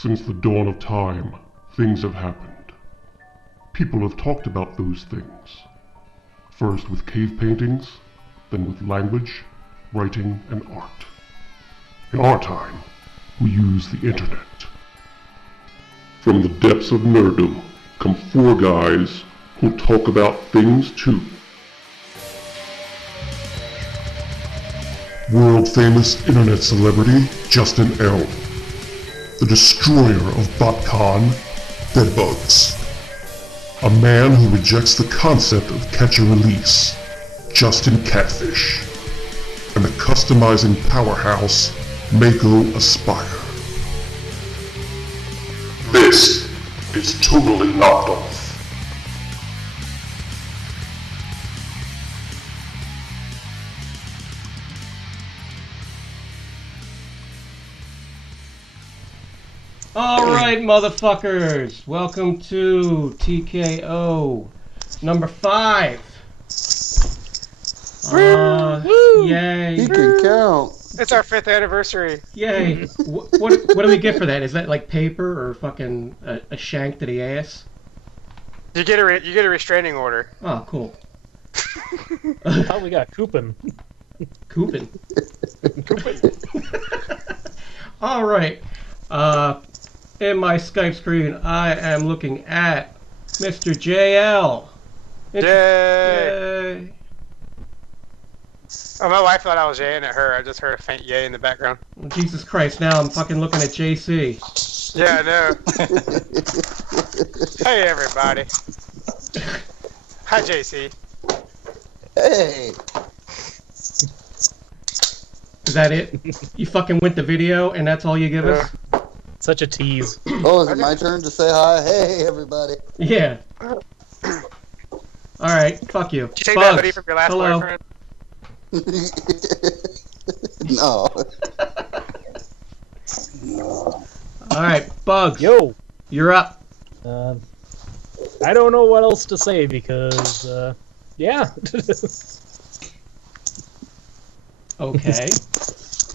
Since the dawn of time, things have happened. People have talked about those things. First with cave paintings, then with language, writing, and art. In our time, we use the internet. From the depths of nerddom come four guys who talk about things too. World-famous internet celebrity Justin L. The destroyer of BotCon, Bedbugs. A man who rejects the concept of catch and release, Justin Catfish. And the customizing powerhouse, Mako Aspire. This is Totally Knocked Off. Alright, motherfuckers, welcome to TKO number 5. Yay. He can count. It's our 5th anniversary. Yay. What do we get for that? Is that like paper or fucking a shank to the ass? You get a restraining order. Oh, cool. I thought we got coupon. Coupon. Alright. In my Skype screen, I am looking at Mr. JL. Yay! Oh, my wife thought I was yaying at her. I just heard a faint yay in the background. Oh, Jesus Christ, now I'm fucking looking at JC. Yeah, I know. Hey, everybody. Hi, JC. Hey. Is that it? You fucking went to video and that's all you give us? Such a tease. Oh, is it my turn to say hi? Hey, everybody. Yeah. Alright, fuck you. Did you take Bugs. that hoodie from your last Hello. boyfriend? No. Alright, Bugs. Yo. You're up. I don't know what else to say because, yeah. Okay.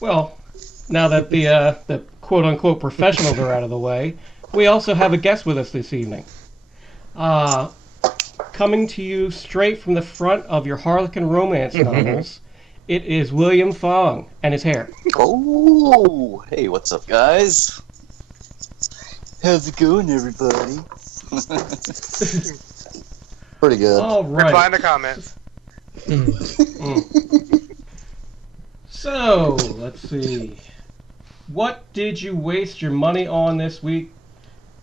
Well, now that the quote-unquote professionals are out of the way, we also have a guest with us this evening. Coming to you straight from the front of your Harlequin romance novels, it is William Fong and his hair. Oh, hey, what's up, guys? How's it going, everybody? Pretty good. All Reply right. in the comments. So, let's see. What did you waste your money on this week,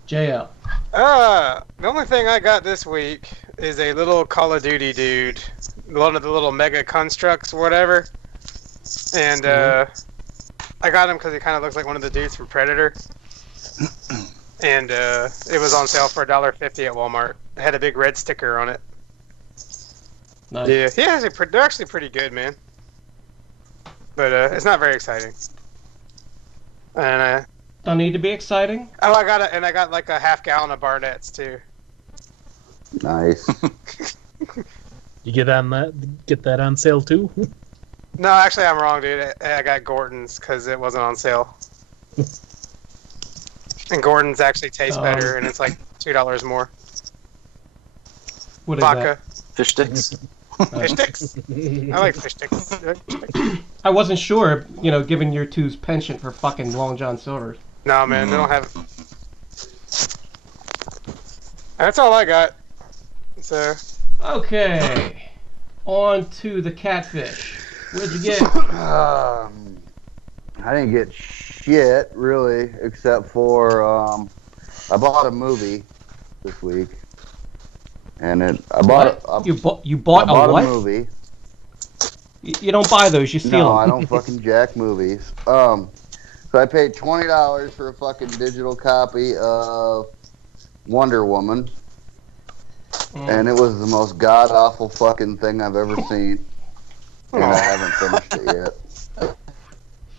JL? The only thing I got this week is a little Call of Duty dude. One of the little mega constructs or whatever. And, I got him because he kind of looks like one of the dudes from Predator. And, it was on sale for $1.50 at Walmart. It had a big red sticker on it. Nice. Yeah, they're actually pretty good, man. But, it's not very exciting. And, Don't need to be exciting. oh, I got like a half gallon of Barnett's too. Nice. You get that on sale too? No, actually, I'm wrong, dude. I got Gordon's because it wasn't on sale. And Gordon's actually tastes better, and it's like $2 more. What is Vodka. Fish sticks? Fish sticks. I like fish sticks. that? I wasn't sure, given your two's penchant for fucking Long John Silver's. No, man, they don't have. That's all I got. So. Okay. On to the catfish. What'd you get? I didn't get shit, really, except for, I bought a movie this week. And I bought You bought a what? a movie. You don't buy those, you steal No, them. I don't fucking jack movies. So I paid $20 for a fucking digital copy of Wonder Woman. And it was the most god-awful fucking thing I've ever seen. And I haven't finished it yet.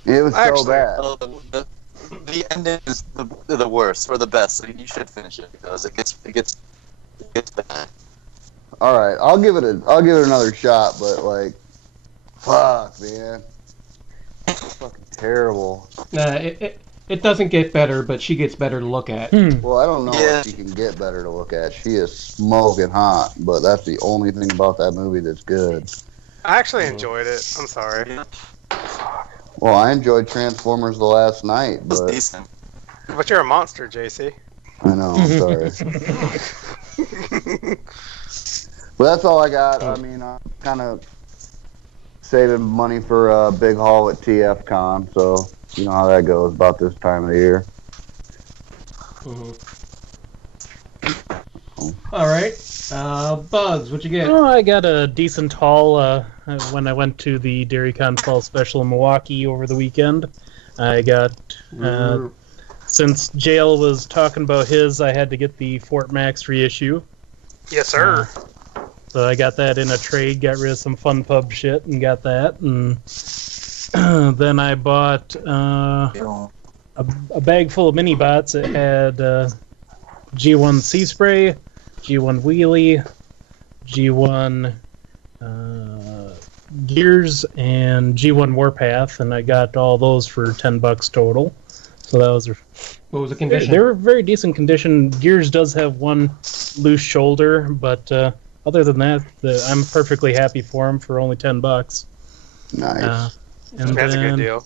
It was so bad. The ending is the worst, or the best, so you should finish it, because it gets bad. Alright, I'll give it another shot, but like, fuck, man. It's fucking terrible. Nah, it It doesn't get better, but she gets better to look at. Well, I don't know if she can get better to look at. She is smoking hot, but that's the only thing about that movie that's good. I actually enjoyed it. I'm sorry. Well, I enjoyed Transformers the last night, It was but decent. But you're a monster, JC. I know, I'm sorry. But that's all I got. I mean, I'm kind of saving money for a big haul at TFCon, so you know how that goes about this time of the year. All right. Bugs, what'd you get? Oh, I got a decent haul when I went to the DairyCon Fall Special in Milwaukee over the weekend. I got, since Jail was talking about his, I had to get the Fort Max reissue. Yes, sir. So I got that in a trade, got rid of some Fun Pub shit, and got that. And then I bought a bag full of mini bots. It had G1 Sea Spray, G1 Wheelie, G1 Gears, and G1 Warpath, and I got all those for $10 total. So that was. What was the condition? They were very decent condition. Gears does have one loose shoulder, but other than that, I'm perfectly happy for them for only $10. Nice. And That's then, a good deal.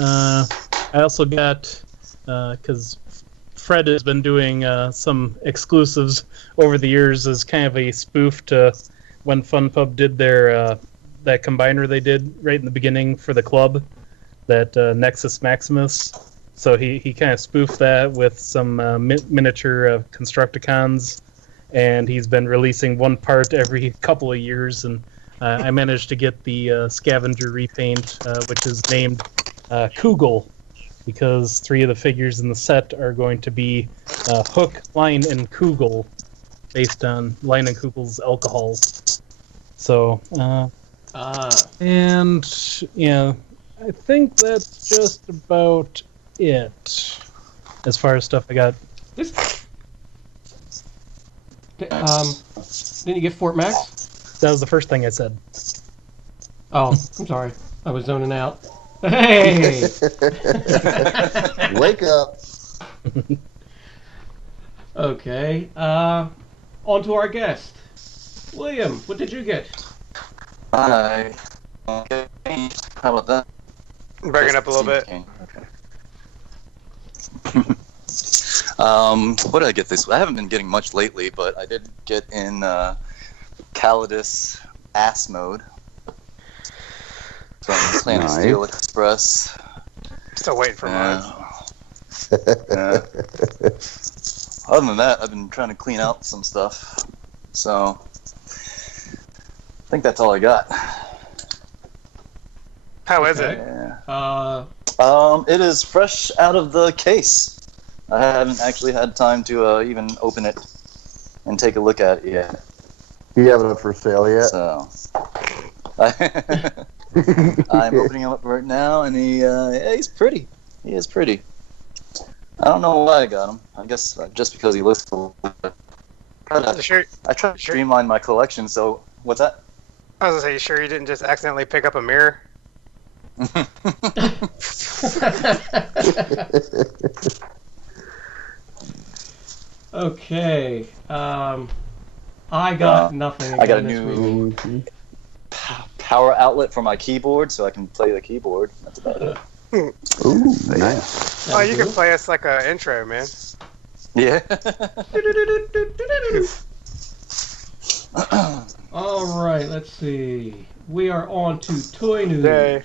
I also got, because Fred has been doing some exclusives over the years as kind of a spoof to when Fun Pub did their that combiner they did right in the beginning for the club, that Nexus Maximus. So he kind of spoofed that with some miniature Constructicons, and he's been releasing one part every couple of years, and I managed to get the Scavenger repaint, which is named Kugel, because 3 of the figures in the set are going to be Hook, Line, and Kugel, based on Line and Kugel's alcohols. So, and yeah, I think that's just about it as far as stuff I got. Didn't you get Fort Max? That was the first thing I said. Oh, I'm sorry. I was zoning out. Hey! Wake up. Okay. On to our guest. William, what did you get? Hi. Okay. How about that? Bring it up a little bit. Okay. What did I get this week? I haven't been getting much lately, but I did get in Calidus Ass Mode from Planet Steel Express. Still waiting for mine. Yeah. Other than that, I've been trying to clean out some stuff. So, I think that's all I got. How is it? Yeah. It is fresh out of the case. I haven't actually had time to even open it and take a look at it yet. You have it up for sale yet? So, I'm opening him up right now, and he's pretty. He is pretty. I don't know why I got him. I guess just because he looks cool. I try to streamline my collection, so what's that? I was gonna say, you sure you didn't just accidentally pick up a mirror? Okay. I got nothing. I got a new power outlet for my keyboard, so I can play the keyboard. That's about it. Ooh, nice. Oh, you can play us like an intro, man. Yeah. All right, let's see. We are on to toy news. Yay.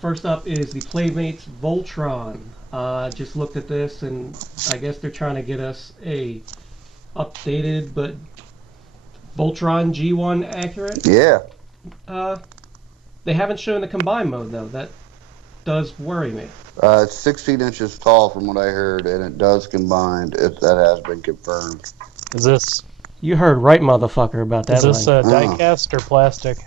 First up is the Playmates Voltron. Just looked at this, and I guess they're trying to get us a updated but Voltron G1 accurate. Yeah. They haven't shown the combined mode though. That does worry me. It's 16 inches tall from what I heard, and it does combine. That has been confirmed. Is this? You heard right, motherfucker, about that. Is this die-cast or plastic?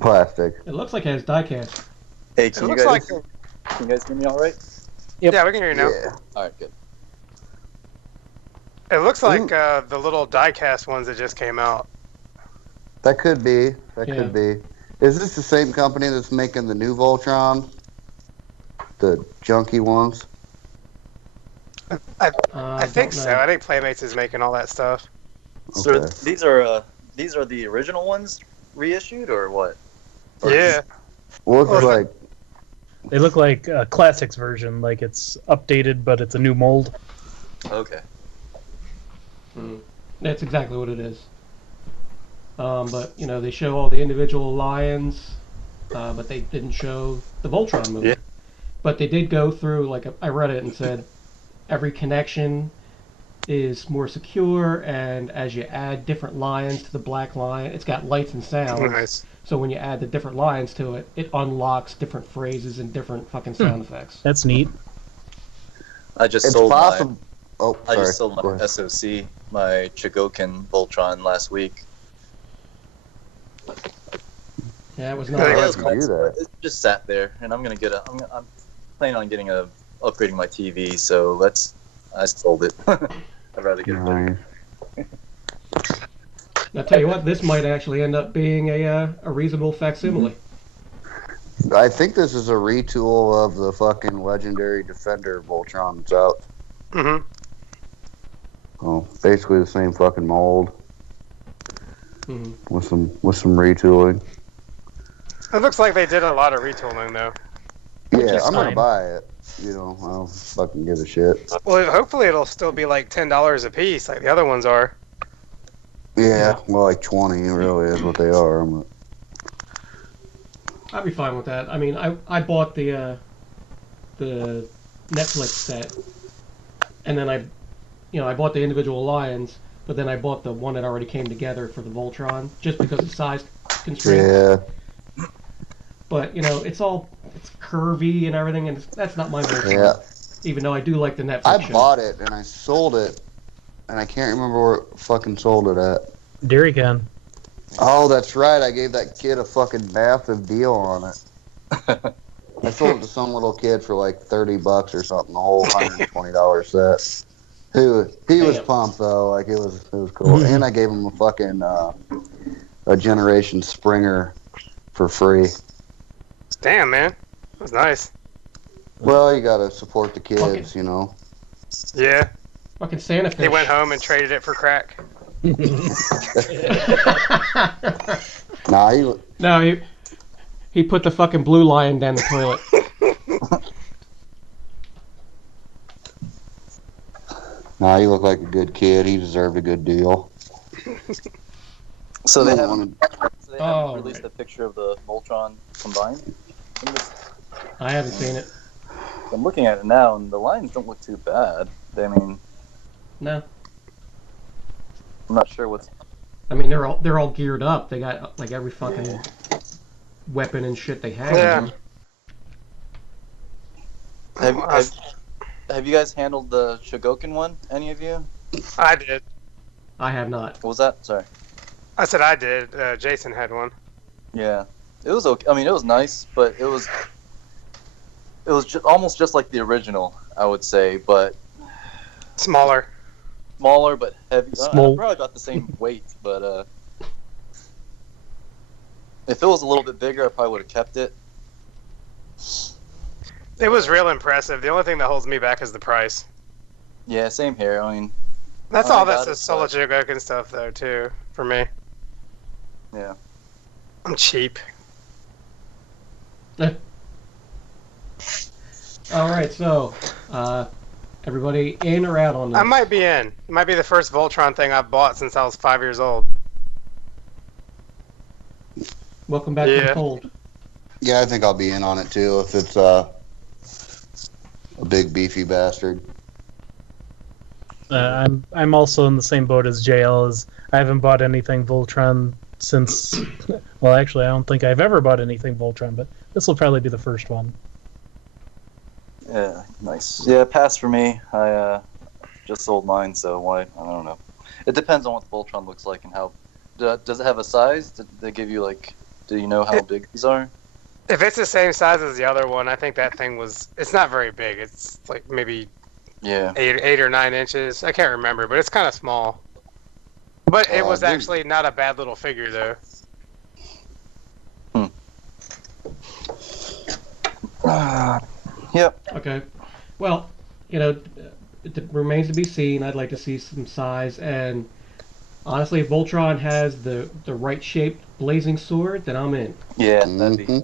Plastic. It looks like it has die-cast. Hey, It can you looks guys like. hear me all right? Yep. Yeah, we can hear you now. Yeah. All right, good. It looks like the little die-cast ones that just came out. That could be. That Yeah. could be. Is this the same company that's making the new Voltron? The junky ones? I think so. I think Playmates is making all that stuff. So Okay. these are the original ones reissued or what? Or Yeah. Looks Or- like They look like a classics version, like it's updated, but it's a new mold. Okay. That's exactly what it is. But you know, they show all the individual lions, but they didn't show the Voltron movie. Yeah. But they did go through, like, I read it and said every connection is more secure, and as you add different lions to the black lion, it's got lights and sounds. Nice. So when you add the different lions to it, it unlocks different phrases and different fucking sound effects. That's neat. I just it's sold possible. Oh, I sorry. just sold Go my ahead. SOC, my Chogokin Voltron last week. Yeah, it was Yeah, not. they Why got would you do that? It just sat there, and I'm gonna get a. I'm planning on getting upgrading my TV, so I sold it. I'd rather get it better. Nice. I'll tell you what, this might actually end up being a reasonable facsimile. I think this is a retool of the fucking legendary Defender Voltron that's out. Mm-hmm. Oh, basically the same fucking mold Mhm. with some retooling. It looks like they did a lot of retooling though. Yeah, is I'm gonna fine. buy it. You know, I don't fucking give a shit. Well, hopefully it'll still be like $10 a piece, like the other ones are. Yeah, well, like 20 really is what they are. I'd be fine with that. I mean, I bought the Netflix set, and then I bought the individual lions, but then I bought the one that already came together for the Voltron, just because of size constraints. Yeah, But it's curvy and everything, and that's not my Voltron. yeah. Even though I do like the Netflix I show. bought it and I sold it, and I can't remember where I fucking sold it at. Dairy Can. Oh, that's right. I gave that kid a fucking massive deal on it. I sold it to some little kid for like $30 or something, the whole $120 set. He was Damn. pumped though, like it was cool. And I gave him a fucking a Generation Springer for free. Damn, man. That was nice. Well, you gotta support the kids, Fucking- you know. Yeah. Fucking Santa fish. He went home and traded it for crack. Nah, No, he put the fucking blue lion down the toilet. he looked like a good kid. He deserved a good deal. So they I haven't, wanted- released a picture of the Voltron combined. I haven't seen it. I'm looking at it now, and the lines don't look too bad. I mean, No. I'm not sure what's. I mean, they're all geared up. They got like every fucking weapon and shit they have. Yeah. Have you guys handled the Shogokin one? Any of you? I did. I have not. What was that? Sorry. I said I did. Jason had one. Yeah, it was okay. I mean, it was nice, but it was almost just like the original, I would say, but Smaller. smaller but heavy. Small. Probably about the same weight, but if it was a little bit bigger, I probably would have kept it. It was real impressive. The only thing that holds me back is the price. Yeah, same here. I mean, That's Oh, I all got that's it, the solo but- Jogokin stuff, though, too, for me. yeah. I'm cheap. All right, so everybody in or out on this? I might be in. It might be the first Voltron thing I've bought since I was 5 years old. Welcome back to Yeah. the fold. Yeah, I think I'll be in on it too if it's a big beefy bastard. I'm also in the same boat as JL. As I haven't bought anything Voltron since. Well, actually, I don't think I've ever bought anything Voltron, but this will probably be the first one. Yeah, nice. Yeah, pass for me. I just sold mine, so why? I don't know. It depends on what the Voltron looks like and how. Does it have a size? Did they give you like? Do you know how big these are? If it's the same size as the other one, I think that thing was... It's not very big. It's like maybe Yeah. 8 or 9 inches. I can't remember, but it's kind of small. But it was dude. actually not a bad little figure, though. Yep. Okay. Well, it remains to be seen. I'd like to see some size, and honestly, if Voltron has the right shaped blazing sword, then I'm in. Yeah, that'd be.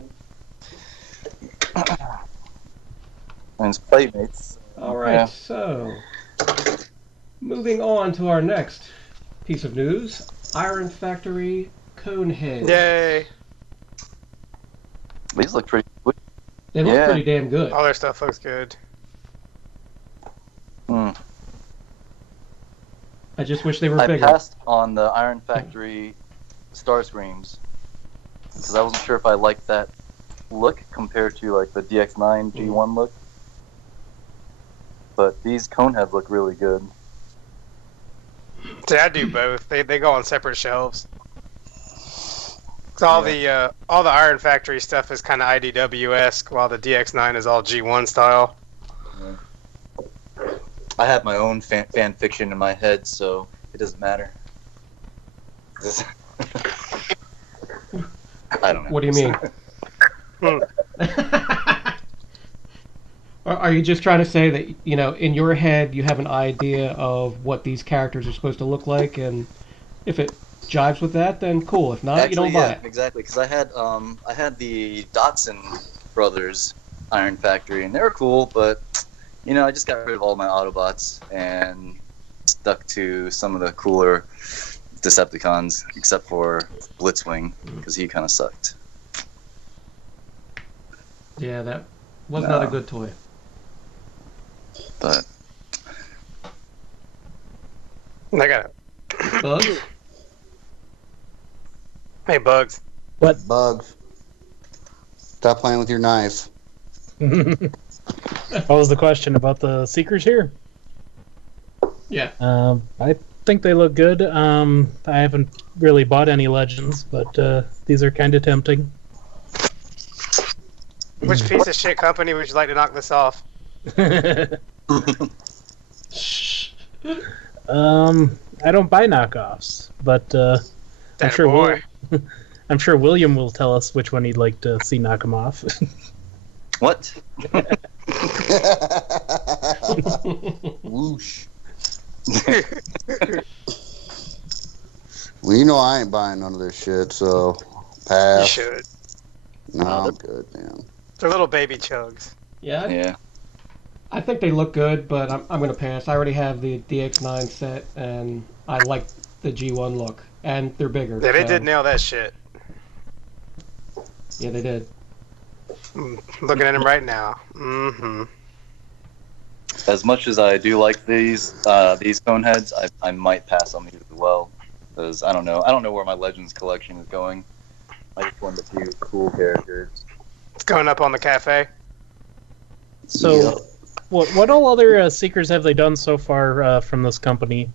And it's Playmates. All right, Yeah. so moving on to our next piece of news: Iron Factory Conehead. Yay! These look pretty good. They look Yeah. pretty damn good. All their stuff looks good. Mm. I just wish they were I bigger. passed on the Iron Factory Starscreams because I wasn't sure if I liked that look compared to like the DX9 G1 look. But these Coneheads look really good. See, I do both. They go on separate shelves. 'Cause all the Iron Factory stuff is kind of IDW-esque, while the DX9 is all G1 style. I have my own fan fiction in my head, so it doesn't matter. I don't know. What do you mean? Are you just trying to say that, in your head you have an idea of what these characters are supposed to look like, and if it jives with that, then cool. If not, Actually, you don't buy it. Exactly, because I had the Dotson brothers Iron Factory, and they were cool, but I just got rid of all my Autobots and stuck to some of the cooler Decepticons, except for Blitzwing, because he kind of sucked. Yeah, that was not a good toy. But I got it. Bugs? Hey, Bugs. What? Bugs. Stop playing with your knife. What was the question about the Seekers here? Yeah. I think they look good. I haven't really bought any Legends, but these are kind of tempting. Which piece of shit company would you like to knock this off? I don't buy knockoffs, but I'm That sure boy. I'm sure William will tell us which one he'd like to see knock him off. what? Whoosh. Well, I ain't buying none of this shit, so You pass. should. No, I'm good, man. They're little baby chugs. Yeah, Yeah. I think they look good, but I'm going to pass. I already have the DX9 set, and I like the G1 look, and they're bigger. Yeah, they so- did nail that shit. Yeah, they did. Looking at them right now. Mm-hmm. As much as I do like these Coneheads, I might pass on these as well, because I don't know where my Legends collection is going. I just wanted a few cool characters. It's going up on the cafe. So, Yeah. what all other Seekers have they done so far from this company?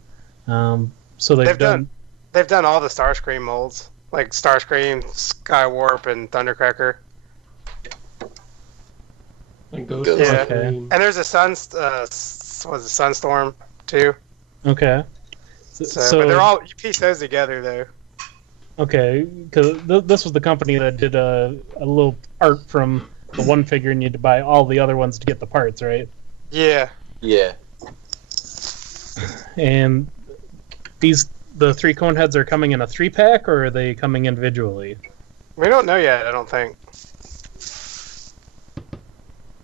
So they've done. They've done all the Starscream molds, like Starscream, Skywarp, and Thundercracker. And Ghost Good. Yeah. Starscream. And there's a Sunstorm too. Okay. So, but they're all, you piece those together though. Okay, because this was the company that did a little art from the one figure, and you had to buy all the other ones to get the parts, right? Yeah. Yeah. And the three Coneheads are coming in a 3-pack, or are they coming individually? We don't know yet, I don't think.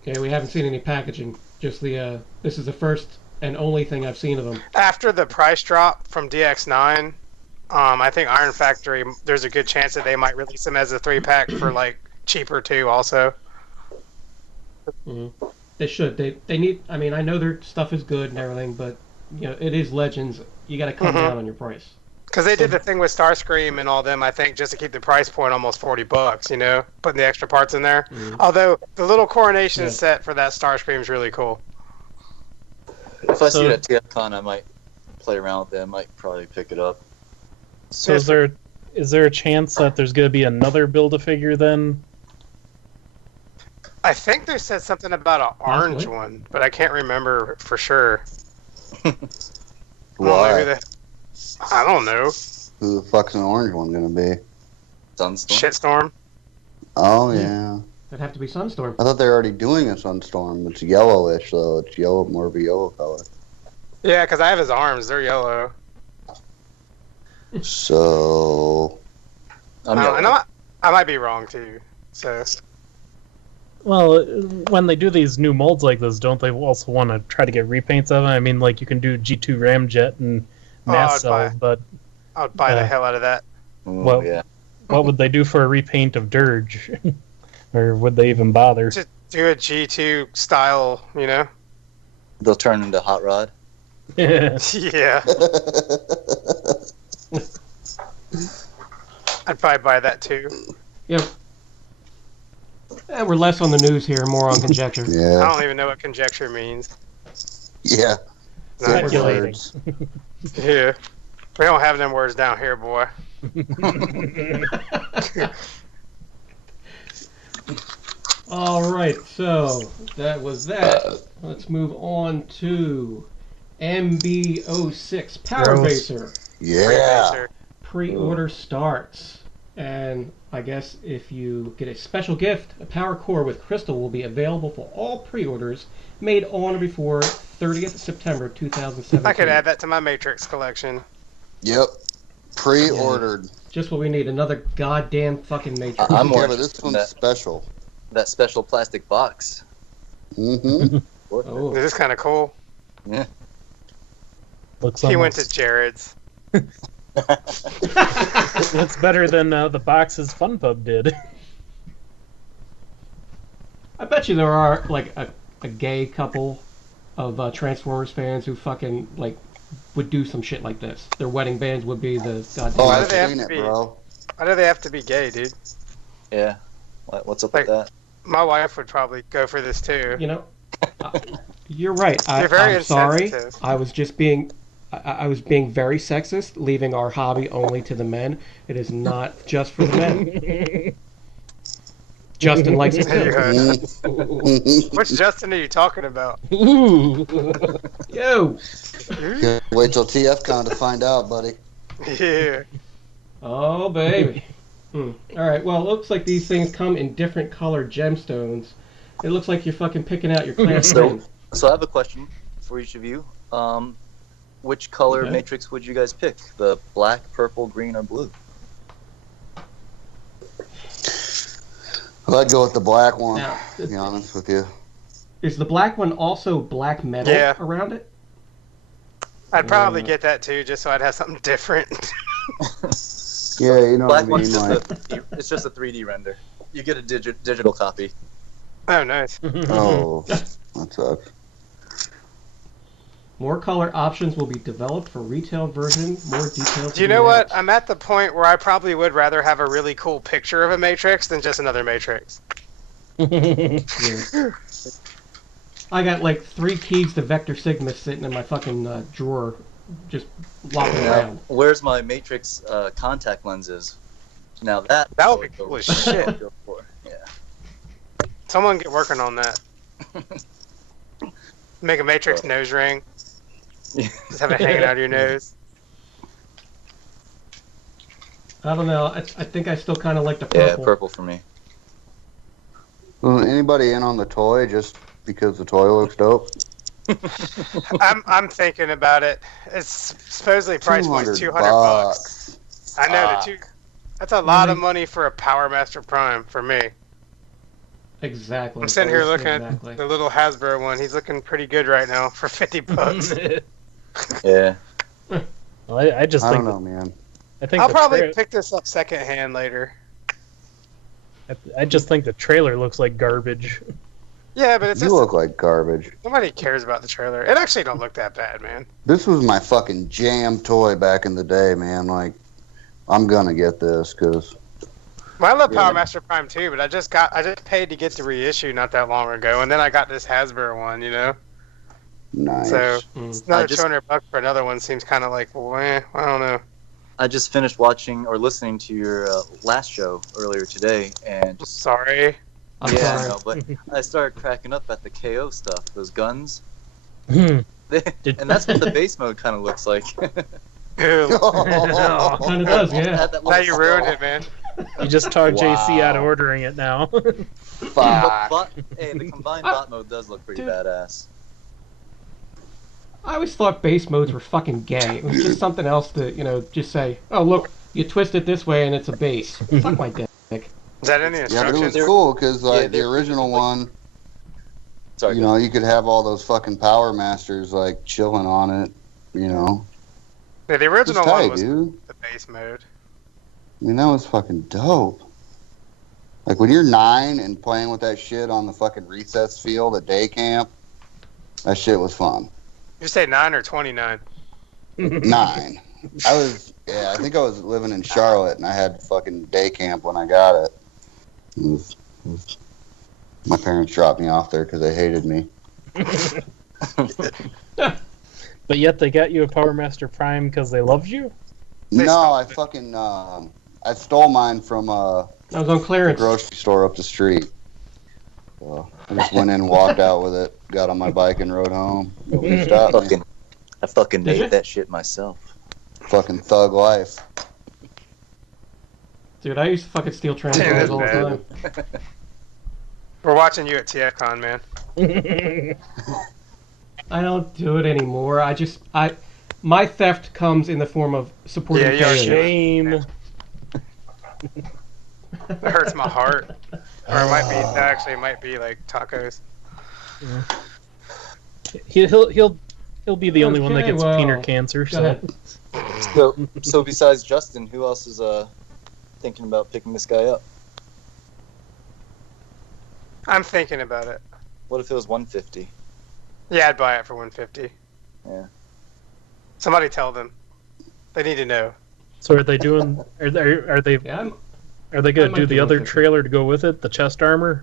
Okay, we haven't seen any packaging. Just this is the first and only thing I've seen of them. After the price drop from DX9, I think Iron Factory, there's a good chance that they might release them as a 3-pack for like cheaper too also. Mm-hmm. They should. They need. I mean, I know their stuff is good and everything, but it is Legends. You got to come down on your price. Because they did the thing with Starscream and all them, I think, just to keep the price point almost $40, putting the extra parts in there. Mm-hmm. Although the little coronation set for that Starscream is really cool. If I see it at TFCon, I might play around with it. I might probably pick it up. So is there a chance that there's going to be another Build-A-Figure then? I think they said something about an orange Possibly. one, but I can't remember for sure. Why? I don't know. Who the fuck's an orange one gonna be? Sunstorm. Shitstorm. Oh yeah. It'd have to be Sunstorm. I thought they were already doing a Sunstorm. It's yellowish, though. It's yellow, more of a yellow color. Yeah, because I have his arms. They're yellow. So... I might be wrong, too. So... Well, when they do these new molds like this, don't they also want to try to get repaints of them? I mean, like, you can do G2 Ramjet and Mass Cell, but... I would buy the hell out of that. Well, yeah. What would they do for a repaint of Dirge? Or would they even bother? Just do a G2 style, you know? They'll turn into Hot Rod. Yeah. I'd probably buy that, too. Yep. We're less on the news here, more on conjecture. Yeah. I don't even know what conjecture means. Yeah. Speculating. Yeah. We don't have them words down here, boy. All right, so that was that. Let's move on to MB06 Power Baser. Yeah. Pre-order starts. And I guess if you get a special gift, a power core with crystal will be available for all pre-orders made on or before 30th September 2017. I could add that to my Matrix collection. Yep. Pre-ordered. Just what we need, another goddamn fucking Matrix. I'm more but this one's special. That special plastic box. Mm-hmm. Oh. This is kind of cool. Yeah. He went to Jared's. It's better than the boxes FunPub did. I bet you there are like a gay couple of Transformers fans who fucking like would do some shit like this. Their wedding bands would be the goddamn. Oh, Why do I've they have seen to it, be- bro. Why do they have to be gay, dude? Yeah. What's up Like- with that? My wife would probably go for this too. You know, you're right. You're very I'm sorry. insensitive. I was just being. I was being very sexist, leaving our hobby only to the men. It is not just for the men. Justin likes it too. Which Justin are you talking about? Ooh. Yo. Wait till TFCon to find out, buddy. Yeah. Oh, baby. All right. Well, it looks like these things come in different colored gemstones. It looks like you're fucking picking out your class thing. So I have a question for each of you. Which color matrix would you guys pick? The black, purple, green, or blue? Well, I'd go with the black one, Now, to be honest with you. is the black one also black metal Yeah. around it? I'd probably get that too, just so I'd have something different. Yeah, you know Black what I one's mean? just it's just a 3D render. You get a digital copy. Oh, nice. Oh, that sucks. More color options will be developed for retail version. More details. Do you know what? I'm at the point where I probably would rather have a really cool picture of a Matrix than just another Matrix. Yeah. I got like 3 keys to Vector Sigma sitting in my fucking drawer, just locking around. Where's my matrix contact lenses? Now that That would be cool as shit. Go for. Yeah. Someone get working on that. Make a Matrix nose ring. Just have it hanging out of your nose. I don't know. I think I still kind of like the purple. Yeah, purple for me. Well, anybody in on the toy just because the toy looks dope? I'm thinking about it. It's supposedly priced like $200. I know that's a lot of money for a Power Master Prime for me. Exactly. I'm sitting here looking at the little Hasbro one. He's looking pretty good right now for $50. Yeah. Well, I just I think don't know, man. I think I'll the probably pick this up secondhand later. I just think the trailer looks like garbage. Yeah, but it's You just look like garbage. nobody cares about the trailer. It actually don't look that bad, man. This was my fucking jam toy back in the day, man. Like, I'm gonna get this because Well, I love Power Master Prime too, but I just paid to get the reissue not that long ago, and then I got this Hasbro one, you know. nice. So another just- $200 for another one seems kind of like, well, I don't know. I just finished watching or listening to your last show earlier today, and just Sorry. I'm sorry. no, but I started cracking up at the KO stuff, those guns. Hmm. And that's what the base mode kind of looks like. Ew. Kind of does, yeah. Had that Now little you ruined skull. it, man. You just talked JC out of Wow. ordering it now. Fuck. Hey, the combined bot mode does look pretty Dude. badass. I always thought base modes were fucking gay. It was just something else to, just say, oh, look, you twist it this way and it's a base. Fuck my dick. Is that in the Yeah, but it instructions? was cool because like the they're- original one, Sorry, you could have all those fucking Power Masters like chilling on it. Yeah, the It's original tight, one was dude. the base mode. I mean, that was fucking dope. Like when you're 9 and playing with that shit on the fucking recess field at day camp, that shit was fun. You say 9 or 29? 9. I think I was living in Charlotte and I had fucking day camp when I got it. My parents dropped me off there because they hated me. But yet they got you a Power Master Prime because they loved you? No, I fucking I stole mine from I was on the clearance. grocery store up the street. So I just went in and walked out with it, got on my bike and rode home. Nobody stopped me. I fucking Did you? made that shit myself. Fucking thug life. Dude, I used to fucking steal Transformers all the time. We're watching you at TFCon, man. I don't do it anymore. My theft comes in the form of supporting Yeah, you're failures. Shame. That hurts my heart. Or it might be, actually, it might be like tacos. He'll be the only one that Okay, gets well, peanut cancer. Go So ahead. So besides Justin, who else is thinking about picking this guy up? I'm thinking about it. What if it was 150? Yeah, I'd buy it for 150. Yeah. Somebody tell them. They need to know. So are they doing? Are they Yeah, are they I gonna might do do the other 150. trailer to go with it? The chest armor?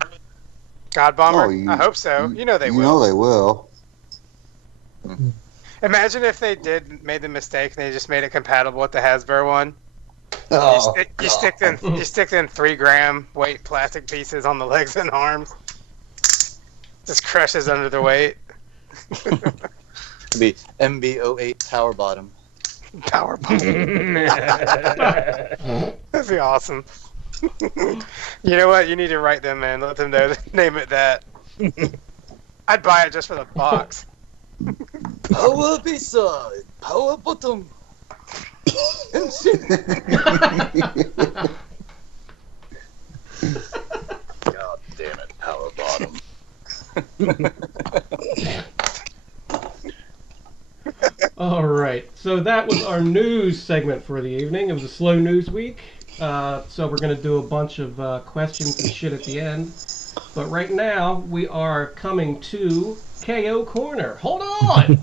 God Bomber? Oh, I hope so. You know they You will. know they will. Imagine if they made the mistake and they just made it compatible with the Hasbro one. Oh, You stick them 3-gram weight plastic pieces on the legs and arms. Just crushes under the weight. It'd be MB08 Tower Bottom. Power bomb. That'd be awesome. You know what? You need to write them, man. Let them know. Name it that. I'd buy it just for the box. Power B-side, Power Bottom. God damn it, Power Bottom. All right. So that was our news segment for the evening. It was a slow news week. So we're going to do a bunch of questions and shit at the end. But right now, we are coming to KO Corner. Hold on!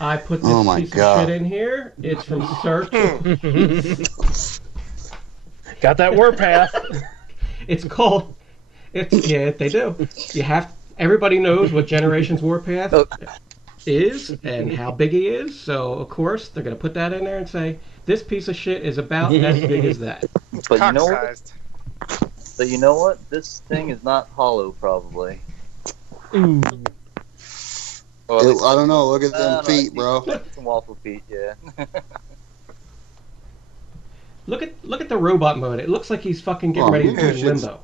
I put this Oh my piece God. of shit in here. It's from Search. Got that warpath. It's called... yeah, they do. Everybody knows what Generations Warpath is and how big he is. So, of course, they're going to put that in there and say, this piece of shit is about as big as that. But you know what? Cock-sized. But you know what? This thing is not hollow, probably. Ooh. Or at least- I don't know. Look at I them don't know, feet, bro. Some waffle feet, yeah. Look at the robot mode. It looks like he's fucking getting Oh, ready to you go in should- limbo.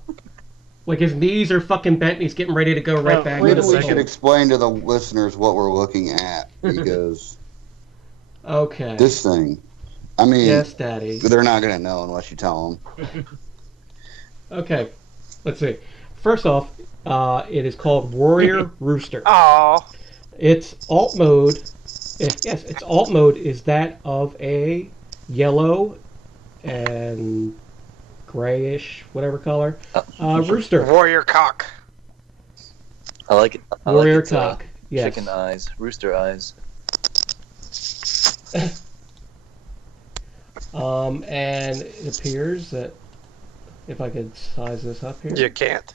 Like his knees are fucking bent and he's getting ready to go right Oh, back wait into a the We second. should hole. explain to the listeners what we're looking at because Okay. this thing. I mean, Yes, Daddy. they're not gonna know unless you tell them. Okay. Let's see. First off, it is called Warrior Rooster. Aw. Its alt mode, yes, its alt mode is that of a yellow and grayish, whatever color, rooster. Warrior cock. I like it. I Warrior like its, cock. Yes. Chicken eyes, rooster eyes. And it appears that if I could size this up here, You can't.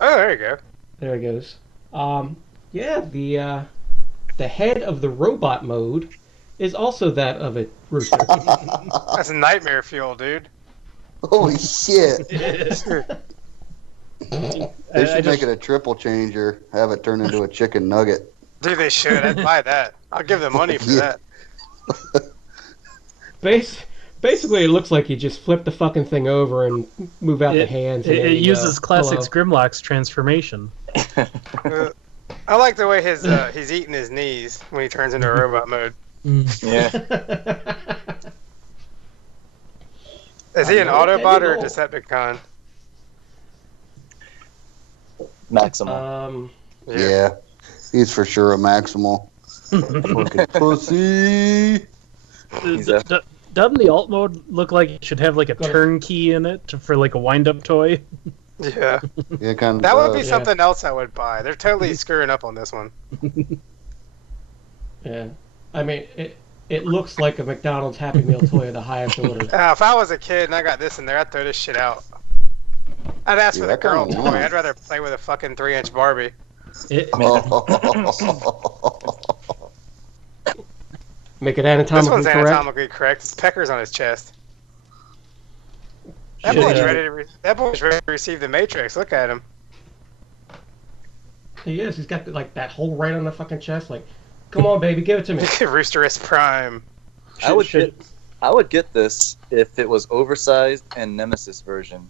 Oh, there you go. there it goes. Yeah, the head of the robot mode is also that of a rooster. That's nightmare fuel, dude. Holy shit! I They should just- make it a triple changer. Have it turn into a chicken nugget. Dude, they should. I'd buy that. I'll give them money for Yeah. that. Basically, it looks like you just flip the fucking thing over and move out the hands. And It uses Classics Hello. Grimlock's transformation. I like the way he's eating his knees when he turns into robot mode. Yeah. Is he an Autobot or a Decepticon? Maximal. Yeah. He's for sure a Maximal. Fucking pussy. Doesn't the alt mode look like it should have like a turn key in it for like a wind-up toy? Yeah. Yeah, kind of. That would be something else I would buy. They're totally screwing up on this one. Yeah. I mean, it looks like a McDonald's Happy Meal toy of the highest order. If I was a kid and I got this in there, I'd throw this shit out. I'd ask for the girl toy. I'd rather play with a fucking 3-inch Barbie. Make it anatomically This one's correct. anatomically correct. It's peckers on his chest. That boy's ready to receive the Matrix. Look at him. He is. He's got like that hole right on the fucking chest. Like, come on, baby, give it to me. Roosterus Prime. I would get this if it was oversized and Nemesis version.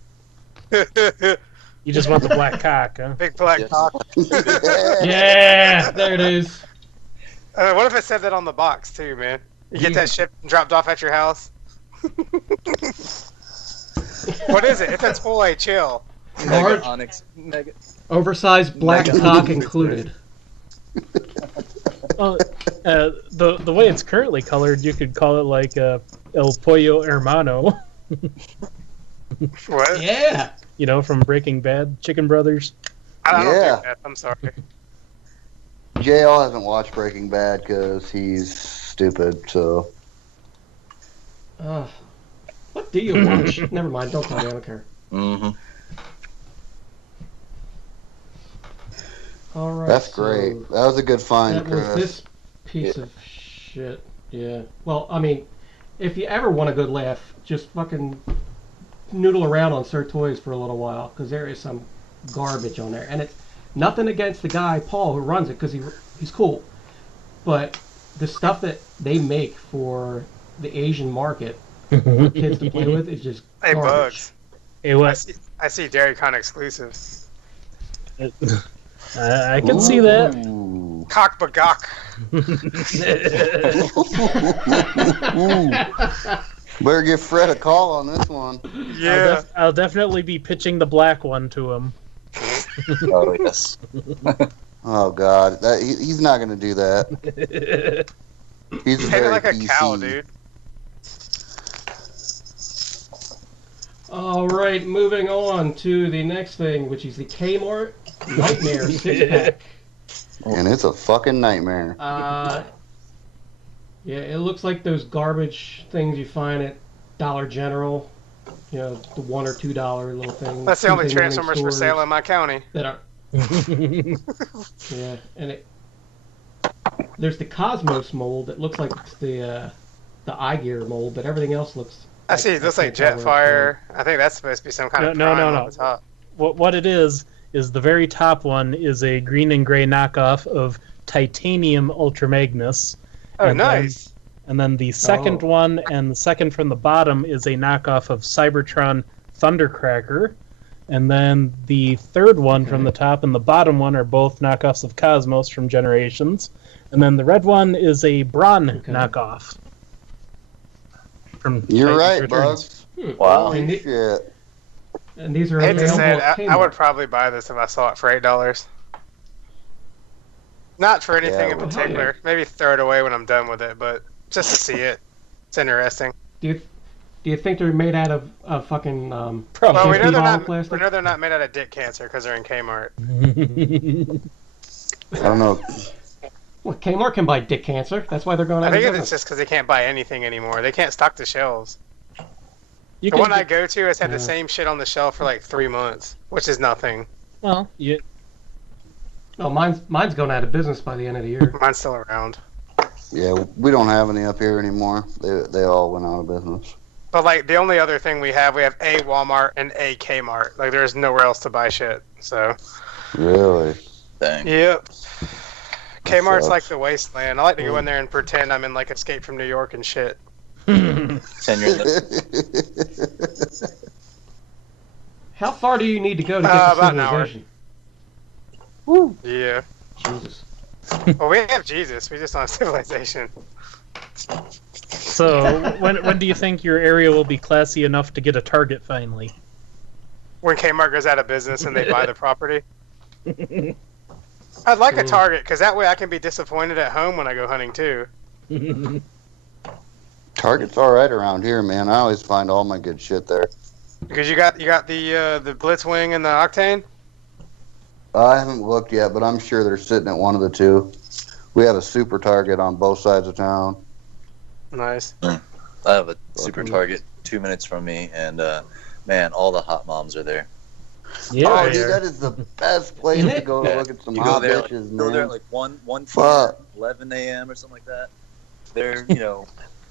You just want the black cock, huh? Big black cock. Yeah, there it is. What if it said that on the box too, man? You get that shit dropped off at your house. What is it? It's a toy. Chill. Large, oversized black cock included. The way it's currently colored, you could call it like El Pollo Hermano. What? Yeah. You know, from Breaking Bad, Chicken Brothers. I don't think that. I'm sorry. JL hasn't watched Breaking Bad because he's stupid, so. What do you watch? Never mind, don't tell me, I don't care. Mm-hmm. Alright. That's great. That was a good find, That Chris. was this piece of shit. Yeah. Well, I mean, if you ever want a good laugh, just fucking noodle around on Sir Toys for a little while, because there is some garbage on there. And it's nothing against the guy, Paul, who runs it, because he's cool. But the stuff that they make for the Asian market for kids to play with is just Hey, garbage. Bugs. Hey, what? I see DairyCon exclusives. I can see that. Ooh. Cock bagok. Better give Fred a call on this one. Yeah. I'll definitely be pitching the black one to him. Oh, yes. Oh, God. He's not going to do that. He's Paint it very like a PC. cow, dude. Alright, moving on to the next thing, which is the Kmart Nightmare 6-pack. And it's a fucking nightmare. Yeah, it looks like those garbage things you find at Dollar General. You know, the $1 or $2 little things. That's the only Things in Transformers for stores sale in my county. that are. Yeah, and there's the Cosmos mold that looks like it's the iGear mold, but everything else looks. I see. It looks like can't tell Jetfire. I think that's supposed to be some kind of No. prime on the top. What it is the very top one is a green and gray knockoff of Titanium Ultra Magnus. Oh, And nice. And then the second one and the second from the bottom is a knockoff of Cybertron Thundercracker. And then the third one from the top and the bottom one are both knockoffs of Cosmos from Generations. And then the red one is a Brawn knockoff. From You're Titans right, Returns. Bugs. Wow. Holy shit. And these are I hate to say it, available at I would Kmart. probably buy this if I saw it for $8. Not for anything in well, particular. Maybe throw it away when I'm done with it, but just to see it. It's interesting. Do you think they're made out of fucking Probably. Well, we know safety they're bottle not. plastic? We know they're not made out of dick cancer because they're in Kmart. I don't know. Well, Kmart can buy dick cancer. That's why they're going out I of think business. it's just because they can't buy anything anymore. They can't stock the shelves. You The can one I go to has had the Yeah. same shit on the shelf for like 3 months, which is nothing. well, you, No, mine's going out of business by the end of the year. Mine's still around. Yeah, we don't have any up here anymore. They all went out of business. But like the only other thing we have a Walmart and a Kmart. Like there's nowhere else to buy shit. So. Really? Dang. Yep. Kmart's sucks. like the wasteland. I like to go in there and pretend I'm in like Escape from New York and shit. Tenure. How far do you need to go to get to about an hour. civilization? Woo. Yeah. Jesus. Well, we have Jesus. We just don't have civilization. So, when do you think your area will be classy enough to get a Target finally? When Kmart goes out of business and they buy the property. I'd like a Target, because that way I can be disappointed at home when I go hunting, too. Target's all right around here, man. I always find all my good shit there. Because you got the Blitzwing and the Octane? I haven't looked yet, but I'm sure they're sitting at one of the two. We have a super Target on both sides of town. Nice. I have a super Target 2 minutes from me, and man, all the hot moms are there. Yeah, Oh, dude, that is the best place to go to look at some hot bitches, man. Go there at like 1 p.m., 11 a.m. or something like that. They're,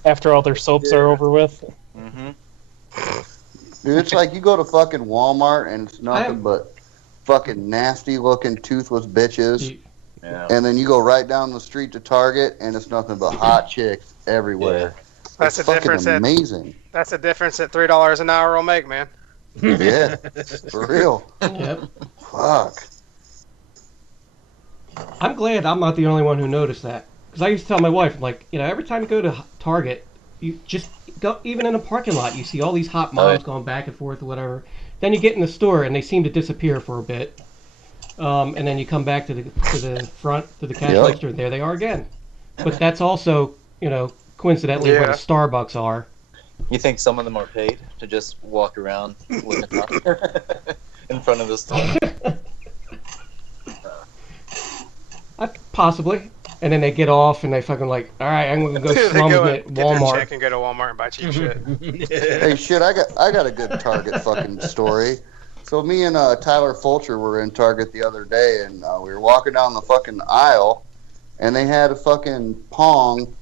after all their soaps are over with. Mm-hmm. Dude, it's like you go to fucking Walmart and it's nothing but fucking nasty looking toothless bitches. Yeah. And then you go right down the street to Target and it's nothing but hot chicks everywhere. Yeah. That's it's the difference. Amazing. That's the difference that $3 an hour will make, man. Yeah, for real. Yep. Fuck. I'm glad I'm not the only one who noticed that. Because I used to tell my wife, like, every time you go to Target, you just go, even in a parking lot, you see all these hot moms going back and forth or whatever. Then you get in the store and they seem to disappear for a bit. And then you come back to the front, to the cash register, and there they are again. But that's also, coincidentally where the Starbucks are. You think some of them are paid to just walk around looking in front of the store? Possibly. And then they get off and they fucking like, all right, I'm gonna go slum at Walmart. Check and go to Walmart and buy cheap shit. Hey, shit, I got a good Target fucking story. So me and Tyler Fulcher were in Target the other day, and we were walking down the fucking aisle, and they had a fucking Pong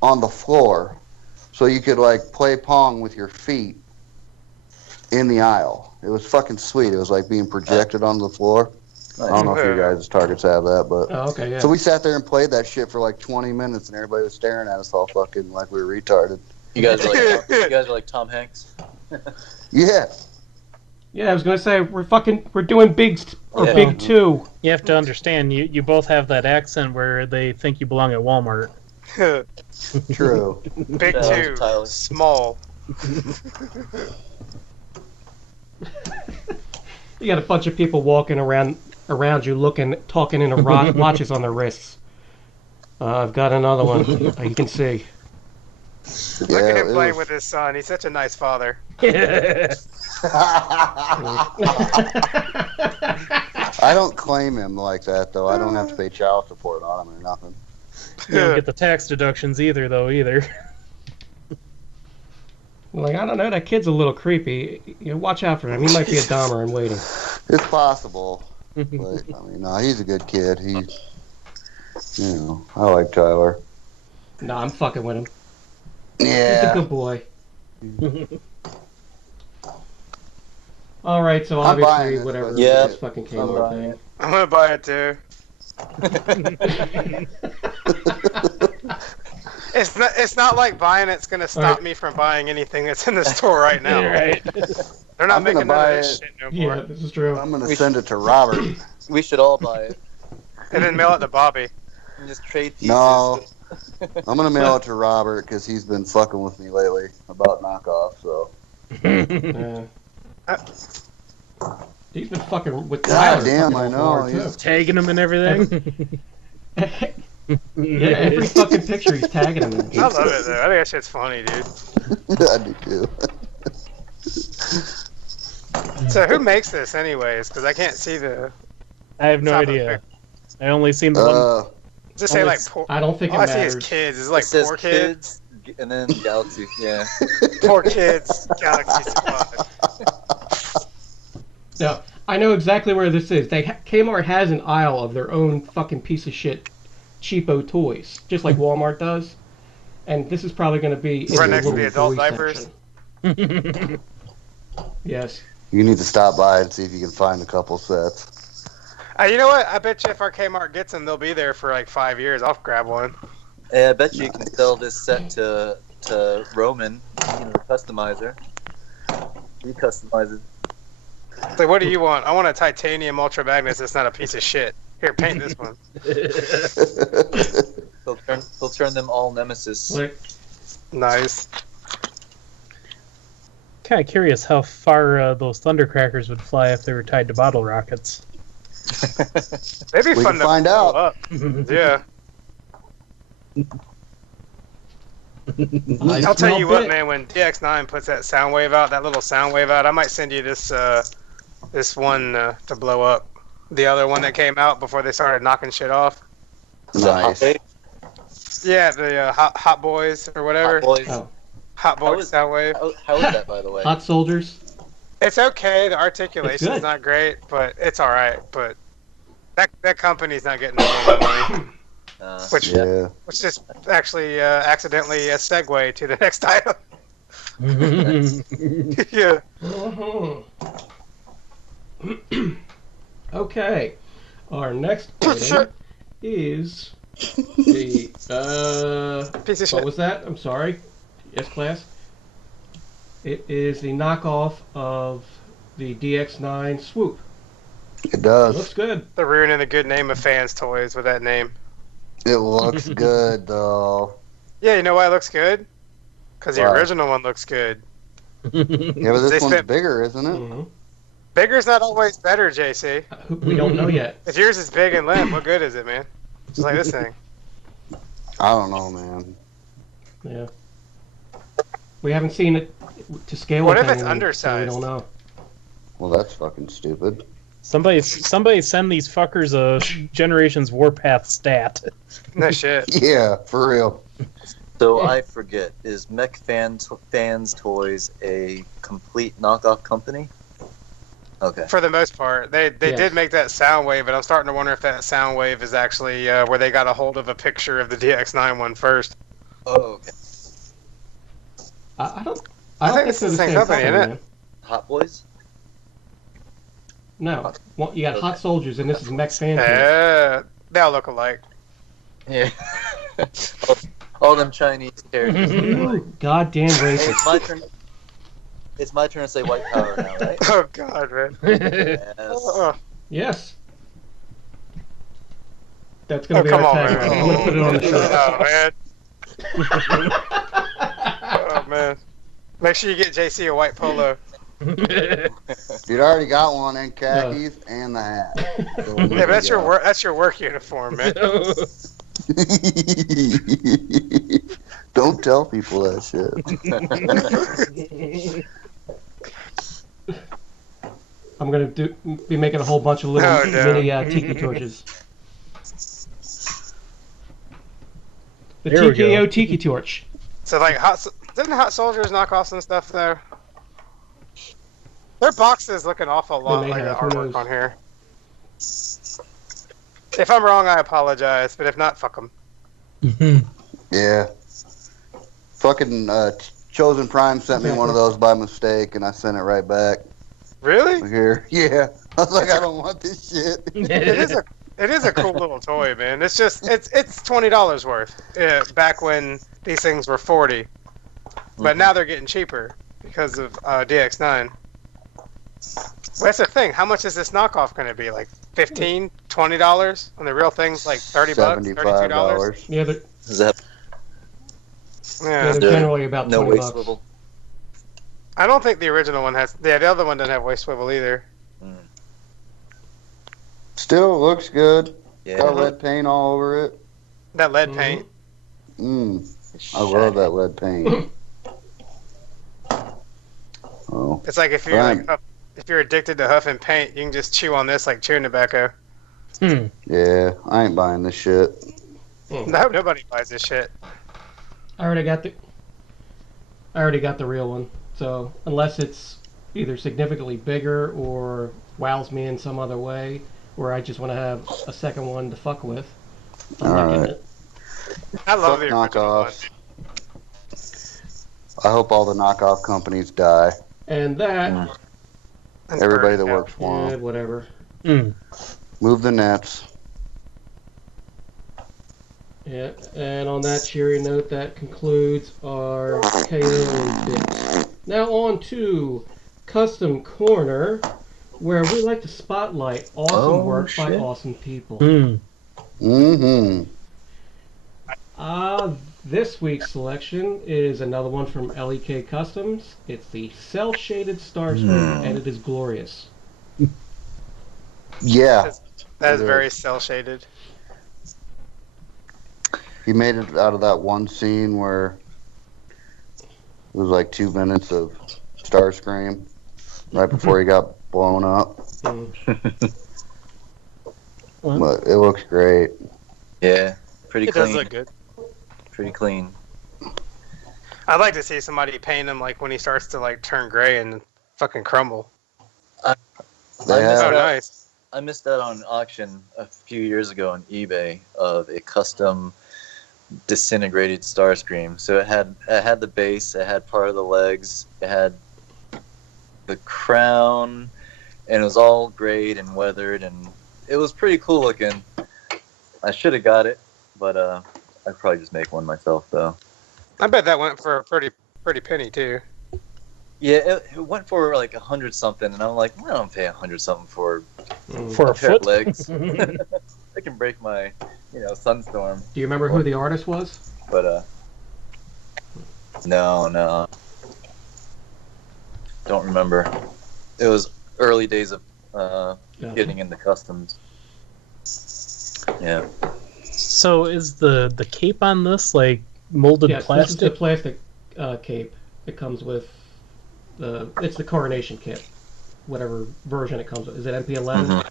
on the floor. So you could, like, play Pong with your feet in the aisle. It was fucking sweet. It was like being projected onto the floor. I don't know if you guys' Targets have that, but... Oh, okay, yeah. So we sat there and played that shit for like 20 minutes, and everybody was staring at us all fucking like we were retarded. You guys are like Tom Hanks? Yeah. Yeah, I was gonna say, we're doing Big 2. You have to understand, you both have that accent where they think you belong at Walmart. True. Big 2, small. You got a bunch of people walking around you, talking in watches on their wrists. I've got another one. You can see. Yeah, Look at him playing with his son. He's such a nice father. I don't claim him like that, though. I don't have to pay child support on him or nothing. You don't get the tax deductions either. Like, I don't know, that kid's a little creepy. Watch out for him. He might be a Dahmer in waiting. It's possible. But, I mean, no, he's a good kid. I like Tyler. No, I'm fucking with him. Yeah. He's a good boy. Alright, so obviously, whatever. Yeah. This fucking Kmart thing. I'm gonna buy it too. It's not like buying it's gonna stop me from buying anything that's in the store right now. Right. They're not making none of this shit no more. Yeah, this is true. I'm going to send it to Robert. We should all buy it. And then mail it to Bobby. And just trade pieces. No. I'm going to mail it to Robert because he's been fucking with me lately about knockoff, so. He's been fucking with God damn, I know. He's tagging him and everything. Yeah, every fucking picture he's tagging him in. I love it though. I think that shit's funny, dude. I do too. So who makes this anyways? Because I can't see the... I have no idea. I only seen the one. Does it say like poor... I don't think all it I see matters. is kids. Is it like says poor kids? and then Galaxy, yeah. Poor kids, Galaxy Supply. No, I know exactly where this is. Kmart has an aisle of their own fucking piece of shit cheapo toys, just like Walmart does. And this is probably going to be right next to the adult diapers. Yes. You need to stop by and see if you can find a couple sets. You know what? I bet you if our Kmart gets them, they'll be there for like 5 years. I'll grab one. Yeah, I bet you can sell this set to to Roman, the customizer. He customizes. So what do you want? I want a titanium Ultra Magnus that's not a piece of shit. Here, paint this one. He'll turn them all nemesis. Slick. Nice. Kind of curious how far those thundercrackers would fly if they were tied to bottle rockets. They'd be We fun can to find blow out. up. Yeah. Nice I'll tell small you what, bit. man. When DX9 puts that sound wave out, that little sound wave out, I might send you this one to blow up. The other one that came out before they started knocking shit off. Nice. Yeah, the Hot Boys or whatever. Hot Boys. Oh. Hot Boys sound wave. How is that, by the way? Hot soldiers. It's okay. The articulation's good. not great, but it's all right. But that company's not getting no money. Which is actually accidentally a segue to the next item. Yeah. Okay. Our next item is the Piece of what shit. was that? I'm sorry. Yes, class. It is the knockoff of the DX9 Swoop. It It does. looks good. They're ruining the good name of fans' toys with that name. It looks good, though. Yeah, you know why it looks good? Because the Why? original one looks good. Yeah, but They this one's spent- bigger, isn't it? Mhm. Bigger's not always better, JC. We don't know yet. If yours is big and limp, what good is it, man? Just like this thing. I don't know, man. Yeah. We haven't seen it to scale. What with if it's anyone, undersized? So we don't know. Well, that's fucking stupid. Somebody send these fuckers a Generations Warpath stat. No shit. Yeah, for real. So I forget, is Mech Fans Toys a complete knockoff company? Okay. For the most part, they Yes. did make that sound wave, but I'm starting to wonder if that sound wave is actually where they got a hold of a picture of the DX9 one first. Oh, okay. I don't I think think it's they're the same company, isn't it? man. Hot Boys? No. Well, you got Hot Soldiers, and this is Mech Fan. Yeah, they all look alike. Yeah. all them Chinese characters. Ooh, goddamn Hey, racist. it's my turn. It's my turn to say white power now, right? Oh god, man. Yes. Oh, Yes. That's gonna Oh, be come our on, tag. man. I'm gonna put it on the shirt. oh man. Oh man. Make sure you get JC a white polo. You'd already got one and khakis and the hat. So Yeah, but that's your work. That's your work uniform, man. Don't tell people that shit. I'm gonna be making a whole bunch of little Oh, no. mini Tiki Torches. The There we TKO go. Tiki Torch. So like didn't Hot Soldiers knock off some stuff there? Their box is looking awful lot They may like the have, who artwork knows? on here. If I'm wrong, I apologize, but if not, fuck them. Yeah. Fucking Chosen Prime sent me one of those by mistake, and I sent it right back. Really? Here. Yeah. I was like, I don't want this shit. It is a cool little toy, man. It's just it's $20 worth. Back when these things were $40, but now they're getting cheaper because of DX9. Well, that's the thing. How much is this knockoff going to be? Like $15, $20? On the real thing's like $30, $32. $75. Yeah, they're, Does that yeah, Is they're there generally about no 20 waist bucks. swivel? I don't think the original one has. Yeah, the other one doesn't have waist swivel either. Still looks good. Yeah. Got lead paint all over it. That lead Mhm. paint. I love that lead paint. Oh. It's like if you're Right. if you're addicted to huffing paint, you can just chew on this like chewing tobacco. Yeah, I ain't buying this shit. No, nobody buys this shit. I already got the real one. So unless it's either significantly bigger or wows me in some other way, where I just want to have a second one to fuck with, I'm not getting Alright. it. I love Fuck the original one. knockoffs. I hope all the knockoff companies die. And that, That's Everybody that perfect. works for yeah, them. whatever. Move the nets. Yeah, and on that cheery note, that concludes our KO bits. Now on to Custom Corner, where we like to spotlight awesome work by awesome people. Mm-hmm. This week's selection is another one from LEK Customs. It's the cel-shaded Starscream, and it is glorious. Yeah. That is very cel-shaded. He made it out of that one scene where it was like 2 minutes of Starscream right before he got blown up. But it looks great. Yeah, pretty It clean. does look good. Pretty clean. I'd like to see somebody paint him like when he starts to like turn gray and fucking crumble. Nice. I missed that on auction a few years ago on eBay of a custom disintegrated Starscream. So it had the base, it had part of the legs, it had the crown, and it was all grayed and weathered, and it was pretty cool looking. I should have got it, but I'd probably just make one myself though. I bet that went for a pretty penny too. Yeah, it went for like 100 something, and I'm like, I don't pay 100 something for a pair foot of legs. I can break my, Sunstorm. Do you remember who the artist was? But no, don't remember. It was early days of getting into customs. Yeah. So is the cape on this like molded plastic? This is the plastic cape. It comes with it's the Coronation kit, whatever version it comes with. Is it MP11? Mm-hmm.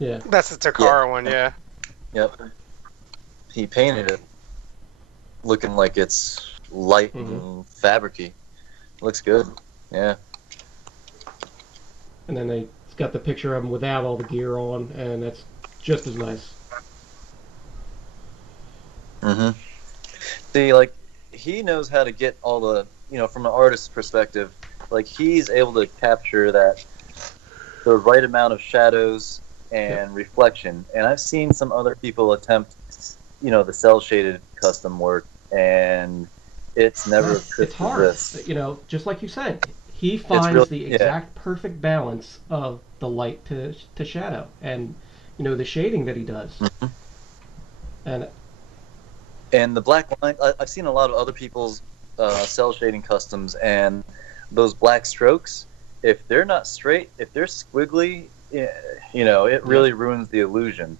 Yeah. That's the Takara one, yeah. Yep. He painted it looking like it's light and fabricy. Looks good. Yeah. And then it's got the picture of him without all the gear on, and that's just as nice. Mm-hmm. See, like, he knows how to get all the, from an artist's perspective, like, he's able to capture the right amount of shadows and reflection. And I've seen some other people attempt, the cel-shaded custom work, and it's never as crisp it's hard. as this. Just like you said, he finds the exact perfect balance of the light to shadow, and the shading that he does. Mm-hmm. And the black line, I've seen a lot of other people's cel shading customs, and those black strokes, if they're not straight, if they're squiggly, it really ruins the illusion.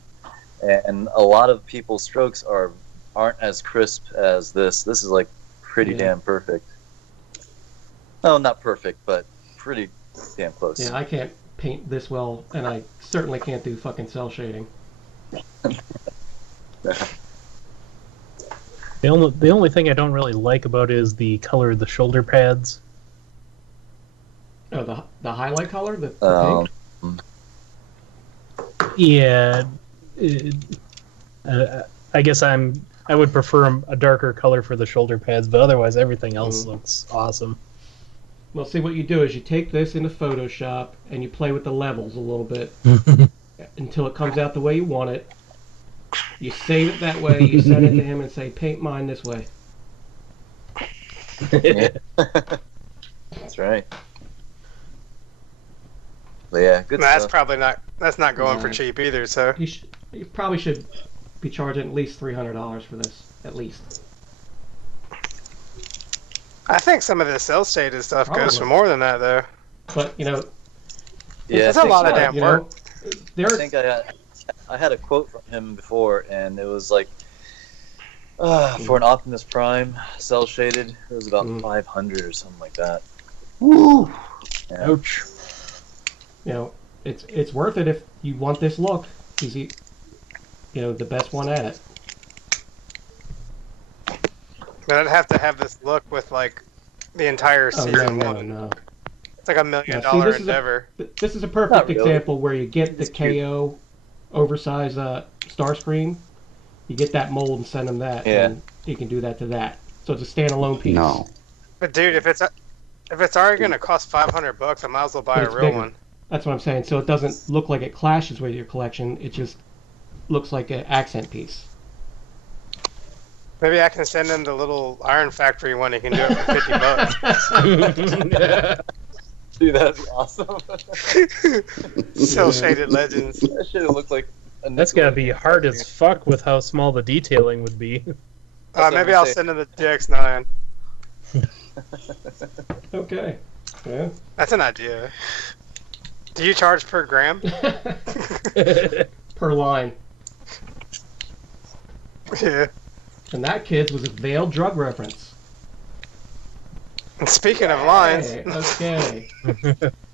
And a lot of people's strokes aren't as crisp as this. This is like pretty damn perfect. Oh, not perfect, but pretty damn close. Yeah, I can't paint this well, and I certainly can't do fucking cel shading. The only thing I don't really like about it is the color of the shoulder pads. Oh, the highlight color, the pink. Yeah, I guess I would prefer a darker color for the shoulder pads, but otherwise everything else looks awesome. Well, see, what you do is you take this into Photoshop and you play with the levels a little bit until it comes out the way you want it. You save it that way, you send it to him and say, paint mine this way. That's right. But yeah, good That's stuff. probably not. That's not going for cheap either. So You probably should be charging at least $300 for this, at least. I think some of the cel-shaded stuff goes for more than that, though. But it's a lot of damn work. I think I had a quote from him before, and it was like, for an Optimus Prime cel-shaded, it was about 500 or something like that. Woo! Yeah. Ouch. It's worth it if you want this look. He's the best one at it. But I'd have to have this look with like the entire season one. No. It's like $1 million endeavor. This is a perfect example where you get the KO oversized Starscream. You get that mold and send him that, and you can do that to that. So it's a standalone piece. No. But dude, if it's already gonna cost $500, I might as well buy a real one. That's what I'm saying. So it doesn't look like it clashes with your collection. It just looks like an accent piece. Maybe I can send him the little Iron Factory one. He can do it for $50. Dude, that'd be awesome. Cell shaded legends. That should have looked like. That's gotta be hard as fuck with how small the detailing would be. Maybe I'll send him the DX9. Okay. Yeah. That's an idea. Do you charge per gram? Per line. Yeah. And that, kids, was a veiled drug reference. And speaking of lines. Okay.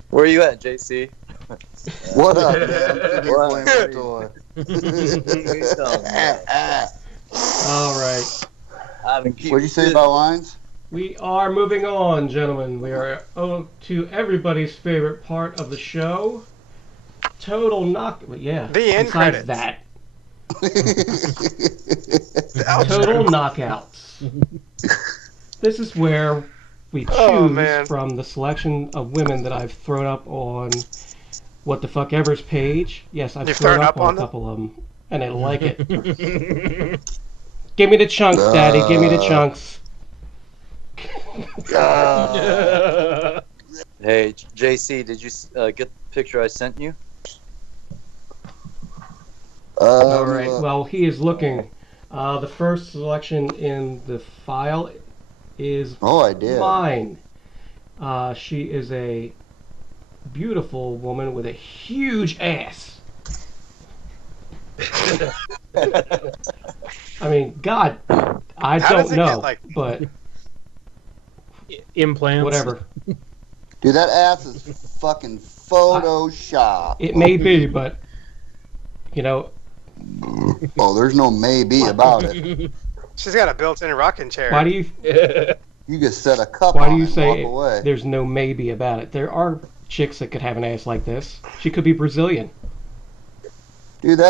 Where are you at, JC? What up, man? What? All right. What'd you say about lines? We are moving on, gentlemen. We are to everybody's favorite part of the show. Total knock. Yeah. The end besides credits. that. Total knockouts. This is where we choose from the selection of women that I've thrown up on What the Fuck Ever's page. Yes, I've thrown up on a couple of them, and I like it. Give me the chunks, Daddy. Give me the chunks. Hey, JC, did you get the picture I sent you? All right. Well, he is looking. The first selection in the file is mine. She is a beautiful woman with a huge ass. I mean, God, I don't know, but implants, whatever. Dude, that ass is fucking Photoshop. It may be, but you know. Oh, there's no maybe about it. She's got a built-in rocking chair. Why do you? You just set a cup Why on do you it say and walk away. there's no maybe about it? There are chicks that could have an ass like this. She could be Brazilian. Dude,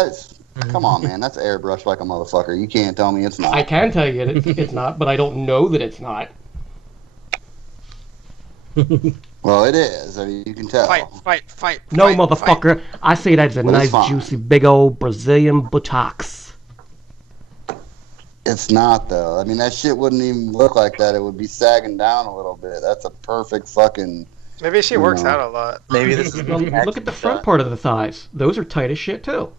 come on, man. That's airbrushed like a motherfucker. You can't tell me it's not. I can tell you that it's not, but I don't know that it's not. Well, it is. I mean, you can tell. Fight. No, fight, motherfucker. Fight. I say that's a nice, juicy, big old Brazilian buttocks. It's not, though. I mean, that shit wouldn't even look like that. It would be sagging down a little bit. That's a perfect fucking... Maybe she works out a lot. Maybe this is... Well, look at the front part of the thighs. Those are tight as shit, too.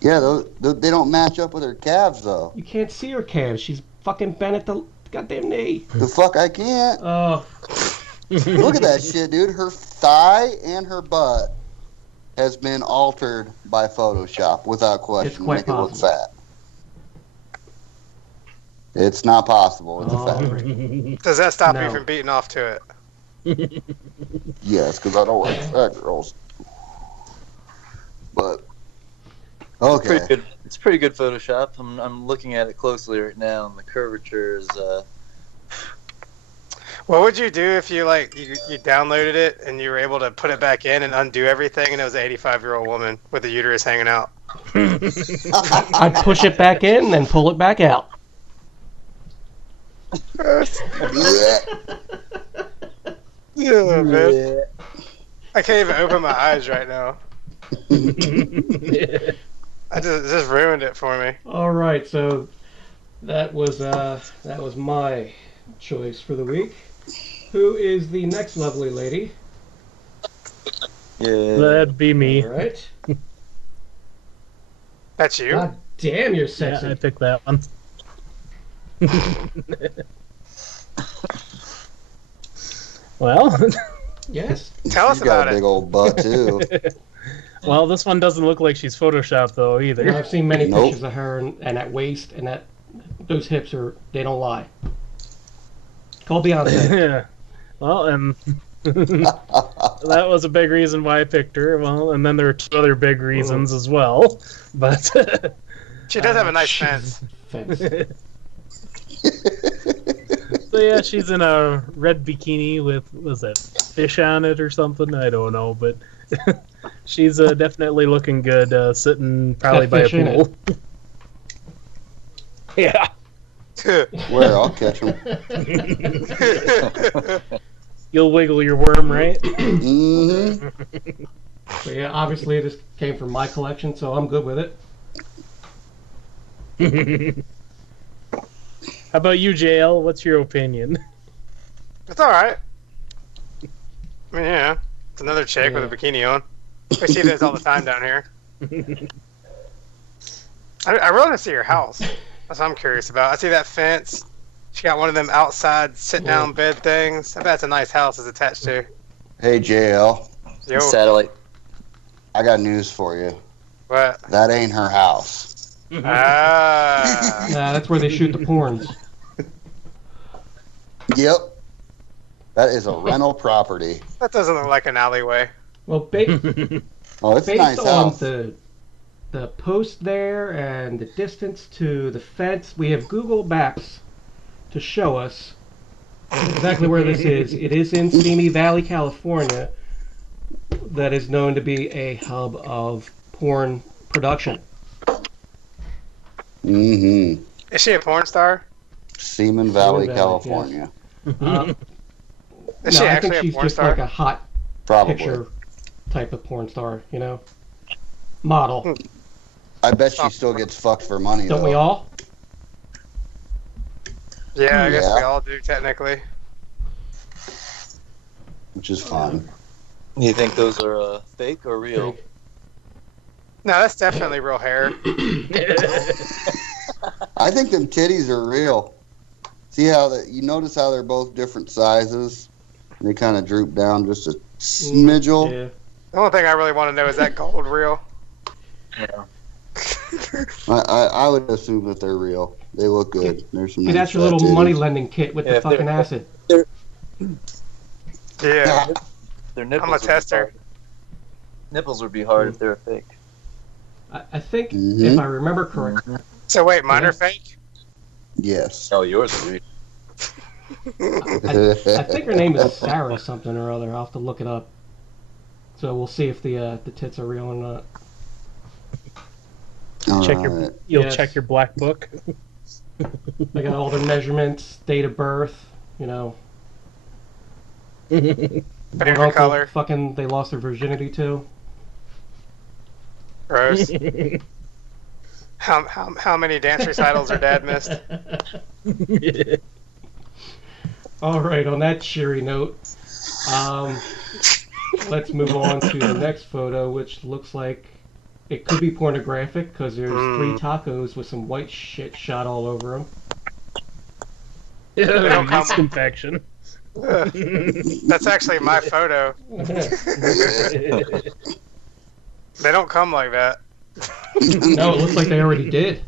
Yeah, they don't match up with her calves, though. You can't see her calves. She's fucking bent at the goddamn knee. The fuck, I can't. Oh. Look at that shit, dude. Her thigh and her butt has been altered by Photoshop, without question. It's quite to make possible. it look fat. It's not possible. It's a fact. Right. Does that stop you from beating off to it? Yes, because I don't like fat girls. But okay, It's pretty good Photoshop. I'm looking at it closely right now, and the curvature is. What would you do if you you downloaded it and you were able to put it back in and undo everything, and it was an 85-year-old woman with a uterus hanging out? I'd push it back in and then pull it back out. Yeah, man. I can't even open my eyes right now. I just ruined it for me. All right, so that was my choice for the week. Who is the next lovely lady? Yeah. That'd be me. All right. That's you? God damn, you're sexy. Yeah, I picked that one. Well. Yes. Tell us about it. She's got a big old butt too. Well, this one doesn't look like she's photoshopped though either. I've seen many pictures of her and that waist and those hips they don't lie. Call Beyonce. Yeah. Well, and that was a big reason why I picked her. Well, and then there are two other big reasons as well. But she does have a nice fence. So yeah, she's in a red bikini with, was that fish on it or something? I don't know, but she's definitely looking good, sitting probably by a pool. Yeah. Where? I'll catch him. You'll wiggle your worm, right? Mm-hmm. But yeah, obviously this came from my collection, so I'm good with it. How about you, JL? What's your opinion? It's alright. I mean, yeah. It's another chick with a bikini on. We see this all the time down here. I really want to see your house. That's what I'm curious about. I see that fence. She got one of them outside sit-down bed things. I bet it's a nice house it's attached to. Hey, JL. Yo. Satellite. I got news for you. What? That ain't her house. Ah. Nah, that's where they shoot the porns. Yep. That is a rental property. That doesn't look like an alleyway. Well, Oh, it's a based nice on house. the post there and the distance to the fence, we have Google Maps to show us exactly where this is. It is in Simi Valley, California, that is known to be a hub of porn production. Mm-hmm. Is she a porn star? Seaman Valley, Valley, California. Is No, she I actually think a she's porn just star? like a hot Probably. picture type of porn star, you know? Model. I bet she still gets fucked for money, Don't though. we all? Yeah, I guess we Yeah. all do, technically. Which is fun. You think those are fake or real? Fake. No, that's definitely real hair. I think them titties are real. See how you notice how they're both different sizes? And they kind of droop down just a smidgel. Yeah. The only thing I really want to know is that gold real? Yeah. I would assume that they're real. They look good. There's some See, that's your nice little titties. money lending kit with Yeah, the if they're- fucking acid. Yeah. Their nipples I'm a would be tester. hard. Nipples would be hard if they were fake. I think, Mhm. if I remember correctly, So wait, mine Yeah. are fake? Yes. Oh, yours are real. I think her name is Sarah something or other. I'll have to look it up. So we'll see if the tits are real or not. Check your- Alright. You'll Yes. check your black book. They got all their measurements, date of birth, you know. What Favorite uncle color? fucking they lost their virginity to. Gross. How many dance recitals her dad missed? All right, on that cheery note, let's move on to the next photo, which looks like it could be pornographic because there's 3 tacos with some white shit shot all over them. don't come- Yeast infection. That's actually my photo. They don't come like that. No, it looks like they already did.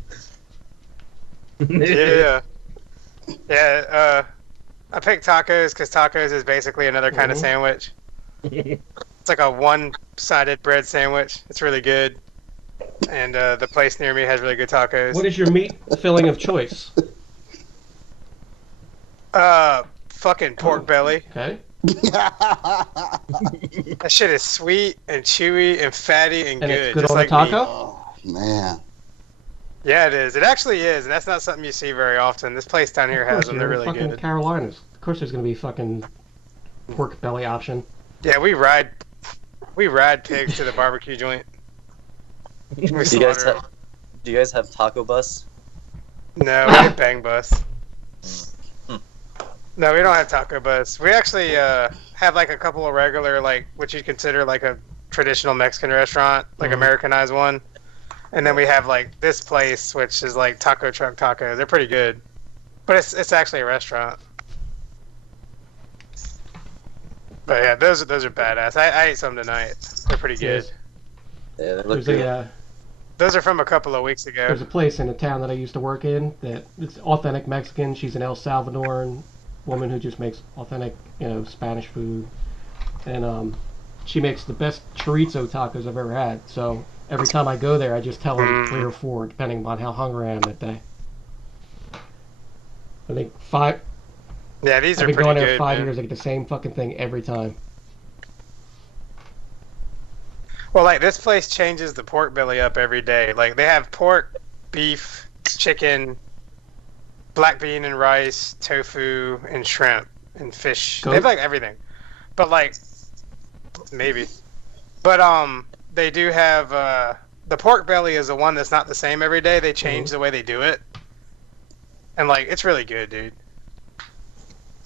Yeah. Yeah, I picked tacos because tacos is basically another kind of Mhm. sandwich. It's like a one-sided bread sandwich. It's really good. And the place near me has really good tacos. What is your meat filling of choice? Fucking pork belly. Okay. That shit is sweet and chewy and fatty and And good. it's good just on a like taco? meat. Oh, man. Yeah, it is. It actually is, and that's not something you see very often. This place down here Of has course, them. you're They're in really fucking good. Carolinas. Of course, there's gonna be fucking pork belly option. Yeah, we ride pigs to the barbecue joint. We Do you guys slaughter 'em. have, do you guys have taco bus? No, we have bang bus. Hmm. No, we don't have taco bus. We actually have like a couple of regular, like what you'd consider like a traditional Mexican restaurant, like Mhm. Americanized one. And then we have like this place, which is like taco truck tacos. They're pretty good, but it's actually a restaurant. But yeah, those are badass. I ate some tonight. They're pretty good. Yes. Yeah, they look There's good. a Those are from a couple of weeks ago. there's a place in the town that I used to work in that it's authentic Mexican. She's an El Salvadoran woman who just makes authentic, Spanish food, and she makes the best chorizo tacos I've ever had. So every time I go there, I just tell them 3 or 4, depending upon how hungry I am that day. I think 5. Yeah, these I've are been pretty going there good. 5 man. years. I get the same fucking thing every time. Well, like this place changes the pork belly up every day. Like they have pork, beef, chicken, black bean and rice, tofu, and shrimp and fish. They have Goat? like everything. But like maybe. But they do have the pork belly is the one that's not the same every day. They change the way they do it, and like it's really good, dude.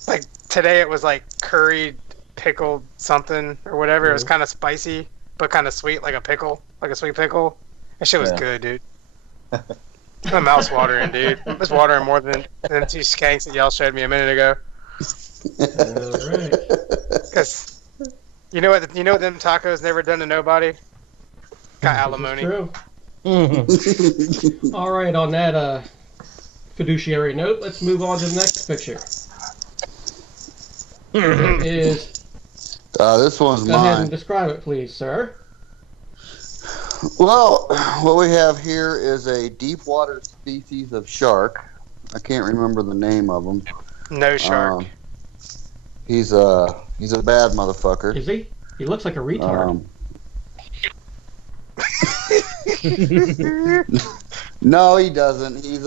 Like today it was like curried, pickled something or whatever. It was kind of spicy but kind of sweet, like a pickle, like a sweet pickle. That shit was good, dude. My mouth's watering, dude. It's watering more than two skanks that y'all showed me a minute ago. All right. Because you know what them tacos never done to nobody? Got alimony. True. All right, on that fiduciary note, let's move on to the next picture. Is this one's go ahead and mine. describe it, please, sir. Well, what we have here is a deep water species of shark. I can't remember the name of him. No shark. He's a bad motherfucker. Is he? He looks like a retard. No, he doesn't. He's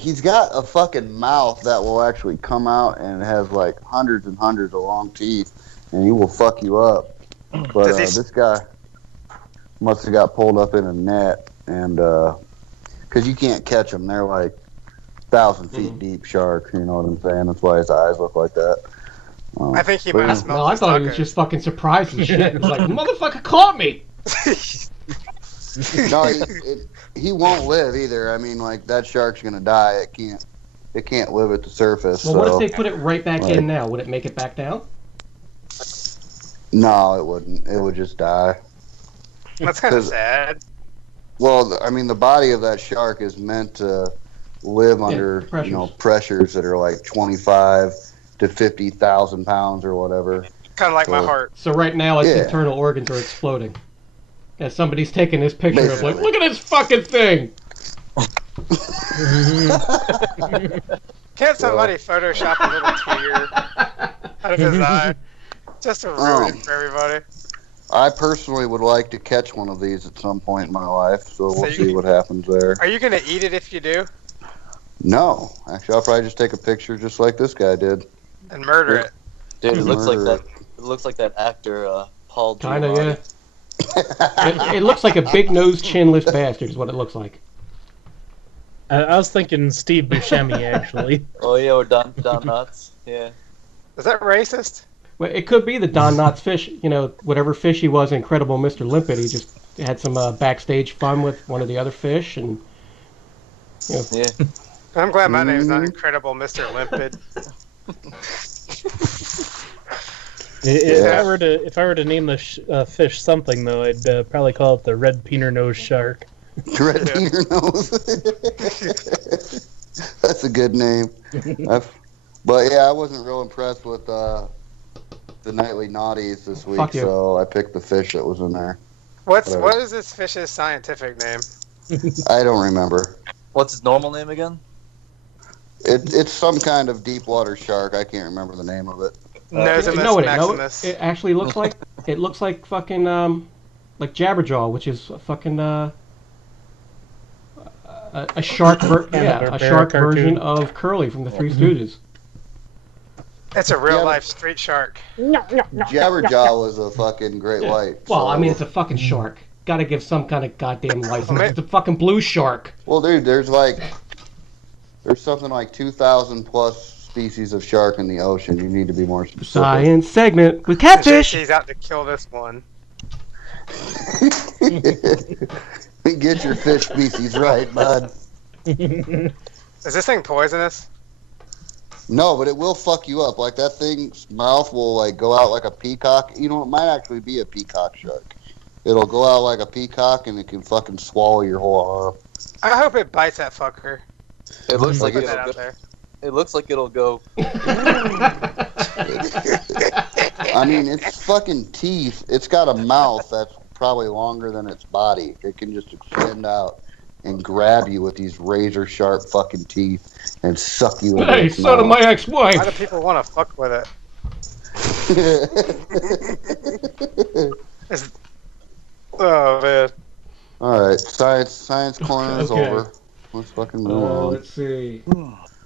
he's got a fucking mouth that will actually come out and has like hundreds and hundreds of long teeth, and he will fuck you up. But this guy must have got pulled up in a net, and because you can't catch them, they're like 1,000 feet deep sharks. You know what I'm saying? That's why his eyes look like that. I think he might have smelled. No, I thought he was just fucking surprised and shit. He was like, "Motherfucker caught me." No, he won't live either. I mean, like that shark's gonna die. It can't live at the surface. Well, so, what if they put it right back in now? Would it make it back down? No, it wouldn't. It would just die. That's kind of sad. Well, I mean, the body of that shark is meant to live under pressures that are like 25 to 50,000 pounds or whatever. Kind of like my heart. So right now, its internal organs are exploding. And somebody's taking this picture of like, look at this fucking thing. Can't somebody Photoshop a little tear out of his eye just to ruin it for everybody? I personally would like to catch one of these at some point in my life, so we'll see what happens there. Are you gonna eat it if you do? No, actually, I'll probably just take a picture just like this guy did and murder it. Dude, it looks like that. It looks like that actor Paul. Kind of, yeah. It looks like a big-nosed, chinless bastard is what it looks like. I was thinking Steve Buscemi, actually. Oh, yeah, or Don Knotts. Yeah. Is that racist? Well, it could be the Don Knotts fish. You know, whatever fish he was, Incredible Mr. Limpet, he just had some backstage fun with one of the other fish. And you know. Yeah. I'm glad my name's not Incredible Mr. Limpet. If I were to name the fish something, though, I'd probably call it the red peener nose shark. Red peener nose. That's a good name. But yeah, I wasn't real impressed with the nightly naughties this week, so I picked the fish that was in there. What is this fish's scientific name? I don't remember. What's his normal name again? It's some kind of deep water shark. I can't remember the name of it. Maximus. It actually looks like fucking like Jabberjaw, which is a fucking a shark version of Curly from the Three Stooges. It's a real life street shark. Jabberjaw was a fucking great white. Well, I mean, it's a fucking shark. Gotta give some kind of goddamn license. It's a fucking blue shark. Well, dude, there's something like 2,000 plus species of shark in the ocean. You need to be more specific. Science segment with catfish. He's out to kill this one. Get your fish species right, bud. Is this thing poisonous? No, but it will fuck you up. Like that thing's mouth will like go out like a peacock. You know, it might actually be a peacock shark. It'll go out like a peacock and it can fucking swallow your whole arm. I hope it bites that fucker. It looks like it'll go there. It looks like it'll go. I mean, it's fucking teeth. It's got a mouth that's probably longer than its body. It can just extend out and grab you with these razor sharp fucking teeth and suck you into its son of mouth. my ex-wife. Why do people want to fuck with it? Oh man. All right, science corner is over. Let's fucking move on. Let's see.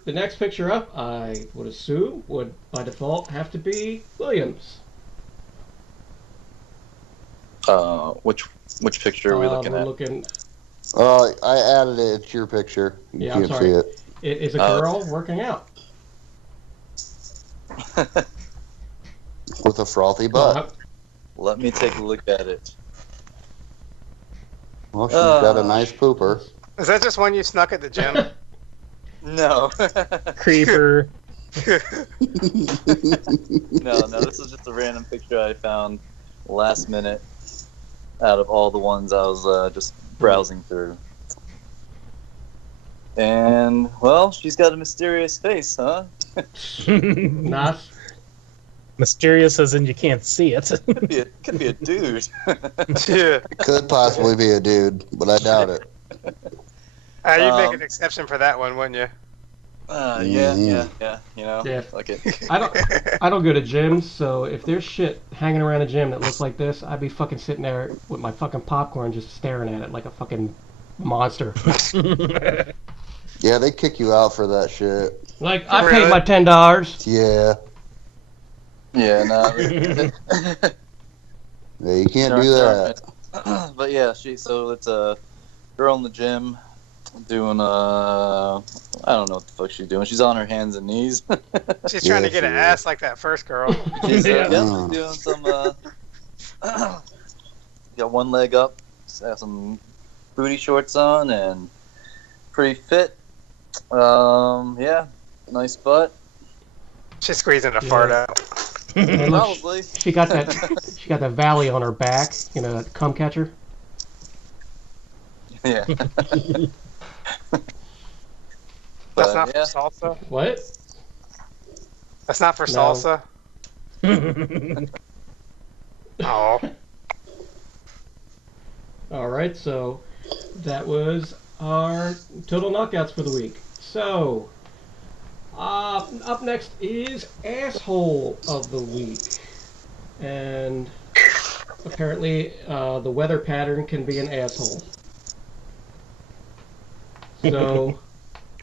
The next picture up, I would assume, would by default have to be Williams. Which picture are we looking we're at? looking. I added it. It's your picture. You Yeah, I'm can't sorry. see it. It is a girl working out. With a frothy butt. Let me take a look at it. Well, she's got a nice pooper. Is that just one you snuck at the gym? No. Creeper. No, this is just a random picture I found last minute out of all the ones I was just browsing through. And, well, she's got a mysterious face, huh? Nice. Mysterious as in you can't see it. Could be a dude. Yeah. It could possibly be a dude, but I doubt it. You'd make an exception for that one, wouldn't you? Yeah. You know, Yeah. like it. I don't go to gyms, so if there's shit hanging around a gym that looks like this, I'd be fucking sitting there with my fucking popcorn just staring at it like a fucking monster. Yeah, they kick you out for that shit. Like, I paid my $10. Yeah. Yeah, no. Yeah, you can't do that. But yeah, so it's a girl in the gym doing I don't know what the fuck she's doing. She's on her hands and knees. She's trying to get an ass like that first girl. She's doing some got one leg up, has some booty shorts on, and pretty fit. Yeah, nice butt. She's squeezing a fart out. Probably. She got that valley on her back, you know, that cum catcher. Yeah. That's not for salsa? What? That's not for salsa? Oh. Alright, so that was our total knockouts for the week. So, up next is Asshole of the Week. And apparently the weather pattern can be an asshole. So,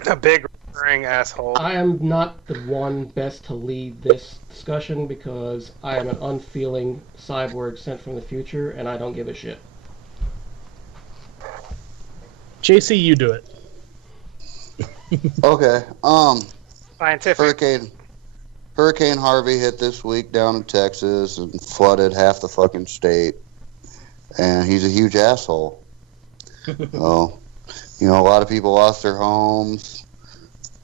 a big recurring asshole. I am not the one best to lead this discussion because I am an unfeeling cyborg sent from the future and I don't give a shit. JC, you do it. Okay. Scientific. Hurricane Harvey hit this week down in Texas and flooded half the fucking state. And he's a huge asshole. So, you know, a lot of people lost their homes.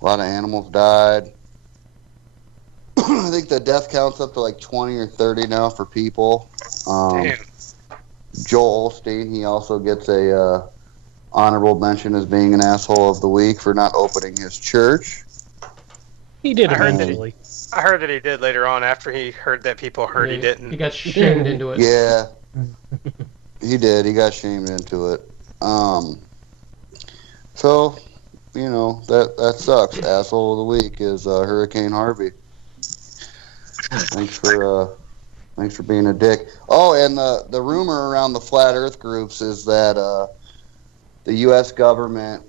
A lot of animals died. I think the death count's up to like 20 or 30 now for people. Damn. Joel Osteen, he also gets a honorable mention as being an asshole of the week for not opening his church. He did I heard eventually. I heard that he did later on after he heard that people heard he didn't. He got shamed into it. Yeah, he did. He got shamed into it. So, you know, that sucks. Asshole of the week is Hurricane Harvey. Thanks for being a dick. Oh, and the rumor around the flat Earth groups is that the U.S. government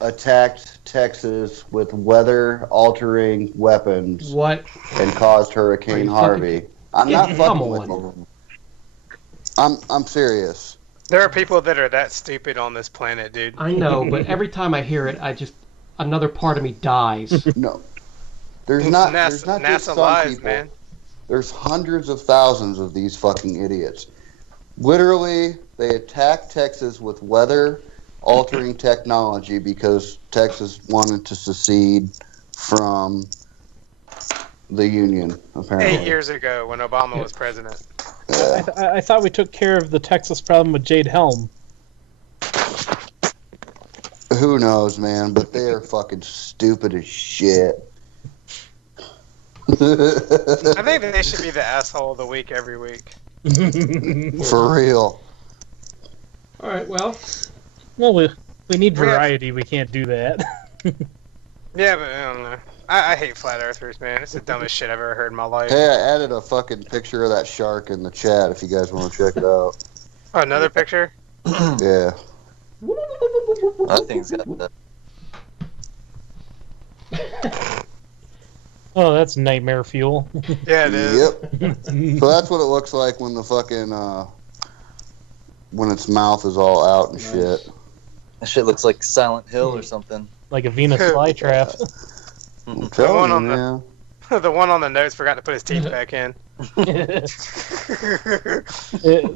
attacked Texas with weather-altering weapons. What? And caused Hurricane Harvey. I'm not fucking with on. them. I'm serious. There are people that are that stupid on this planet, dude. I know, but every time I hear it, another part of me dies. No, there's not just NASA some lies, people. man. There's hundreds of thousands of these fucking idiots. Literally, they attacked Texas with weather-altering technology because Texas wanted to secede from the Union, apparently. 8 years ago when Obama was president. Yeah. I thought we took care of the Texas problem with Jade Helm. Who knows, man? But they are fucking stupid as shit. I think that they should be the asshole of the week every week. For real. All right, well, we need variety. We can't do that. Yeah, but I don't know. I hate flat earthers, man. It's the dumbest shit I've ever heard in my life. Hey, I added a fucking picture of that shark in the chat if you guys want to check it out. Oh, another picture? Yeah. I think it's got that. Oh, that's nightmare fuel. Yeah, it is. Yep. So that's what it looks like when the fucking when its mouth is all out and shit. That shit looks like Silent Hill or something. Like a Venus flytrap. I'm telling you, The one on the notes forgot to put his teeth back in.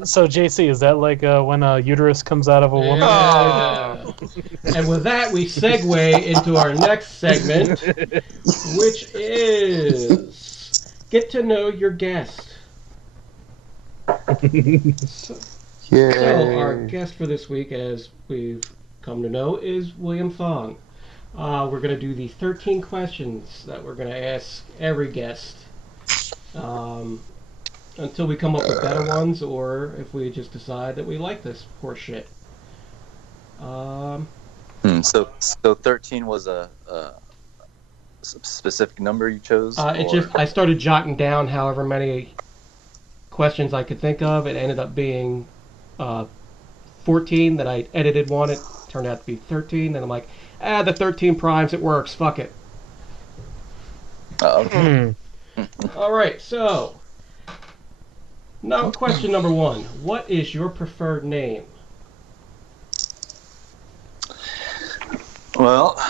So, JC, is that like when a uterus comes out of a woman? Yeah. And with that, we segue into our next segment, which is Get to Know Your Guest. So our guest for this week, as we've come to know, is William Thong. We're going to do the 13 questions that we're going to ask every guest until we come up with better ones, or if we just decide that we like this horse shit. So 13 was a specific number you chose? I started jotting down however many questions I could think of. It ended up being 14. That I edited one. It turned out to be 13. And I'm like, the 13 primes, it works. Fuck it. Okay. All right, so now question number 1. What is your preferred name? Well,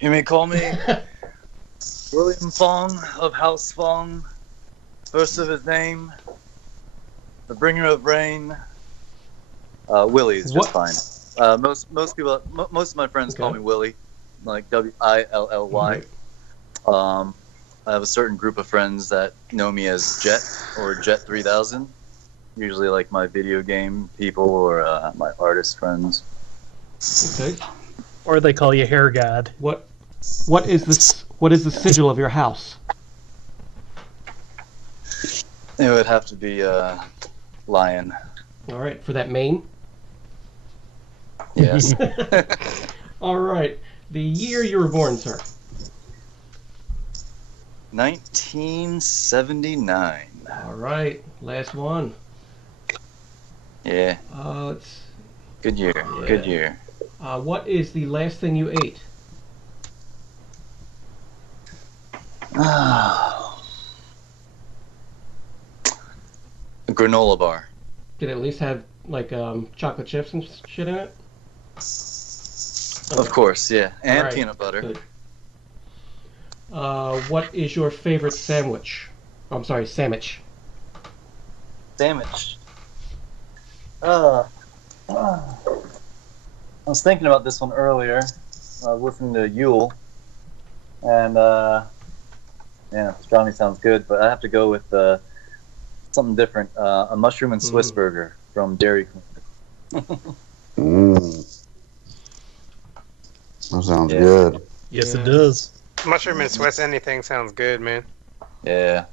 you may call me William Fong of House Fong. First of his name, the bringer of rain. Willie is just fine. Most of my friends call me Willie, like Willy. I have a certain group of friends that know me as Jet or Jet 3000. Usually, like my video game people or my artist friends. Okay. Or they call you Hair God. What is this? What is the sigil of your house? It would have to be Lion. All right, for that mane. Yes. All right, the year you were born, sir. 1979. All right, last one. Yeah. It's good year. Yeah. Good year. What is the last thing you ate? A granola bar. Did it at least have like chocolate chips and shit in it? Of course, yeah. And right. peanut butter. Good. What is your favorite sandwich? I'm sorry, sandwich. Sandwich. I was thinking about this one earlier. I was listening to Yule. And, yeah, pastrami sounds good, but I have to go with something different. A mushroom and Swiss burger from Dairy Queen. That sounds good. Yes, it does. Mushroom and Swiss anything sounds good, man. Yeah.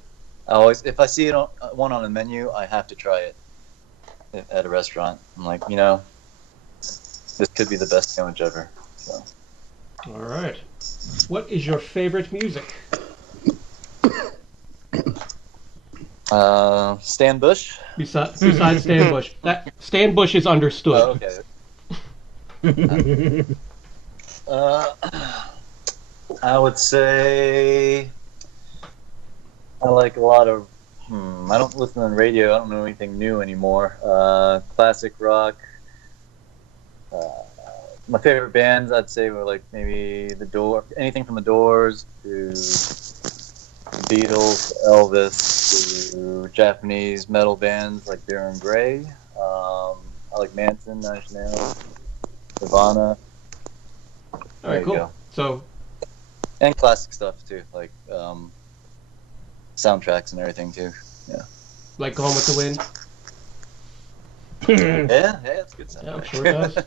If I see one on a menu, I have to try it at a restaurant. I'm like, this could be the best sandwich ever. So. All right. What is your favorite music? Stan Bush. Besides Stan Bush. Stan Bush is understood. Oh, okay. I would say I like a lot of. I don't listen on radio. I don't know anything new anymore. Classic rock. My favorite bands, I'd say, were like maybe anything from the Doors to Beatles, Elvis, to Japanese metal bands like Darren Gray. I like Manson, Nine Inch Nails, Nirvana. All right, cool. So, and classic stuff too, like soundtracks and everything too. Yeah. Like Gone with the Wind. Yeah, it's a good soundtrack. Yeah, I'm sure it does.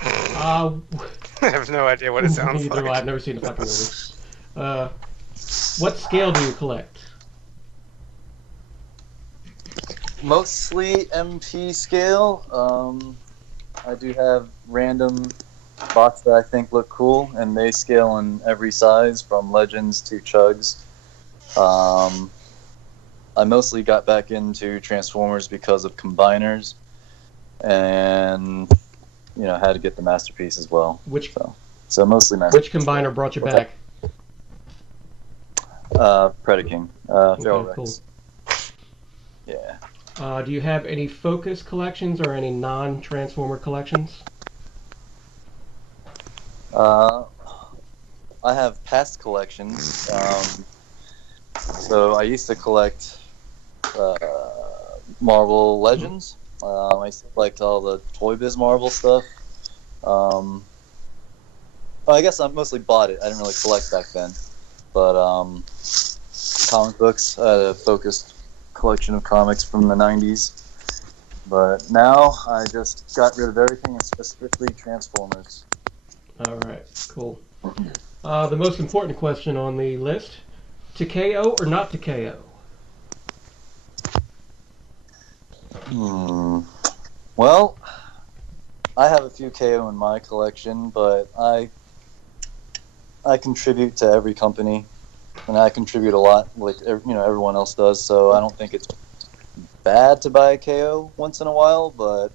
I have no idea what it sounds Neither like. I've never seen the fucking movie. What scale do you collect? Mostly MP scale. I do have random bots that I think look cool, and they scale in every size, from legends to chugs. I mostly got back into Transformers because of combiners, and had to get the Masterpiece as well. So mostly Masterpiece. Which combiner brought you back? Predaking. Feral Rex. Cool. Yeah. Do you have any Focus collections or any non-Transformer collections? I have past collections. So I used to collect Marvel Legends. I used to collect all the Toy Biz Marvel stuff. Well, I guess I mostly bought it. I didn't really collect back then. But comic books, I had a focused collection of comics from the 90s. But now I just got rid of everything. It's just strictly Transformers. All right, cool. The most important question on the list: to KO or not to KO? Well, I have a few KO in my collection, but I contribute to every company, and I contribute a lot, like everyone else does. So I don't think it's bad to buy a KO once in a while, but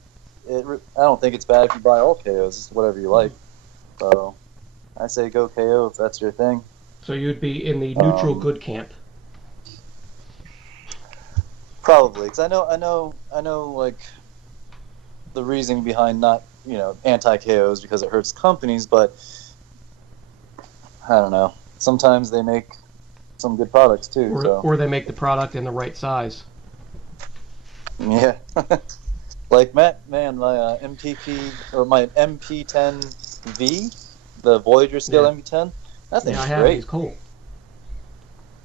I don't think it's bad if you buy all KOs. It's whatever you like. So I say go KO if that's your thing. So you'd be in the neutral good camp. Probably, because I know, like the reasoning behind not, anti-KOs because it hurts companies, but I don't know. Sometimes they make some good products too. Or they make the product in the right size. Yeah. Like my MPP or my MP10V, the Voyager scale MP10. That thing's great. It's cool.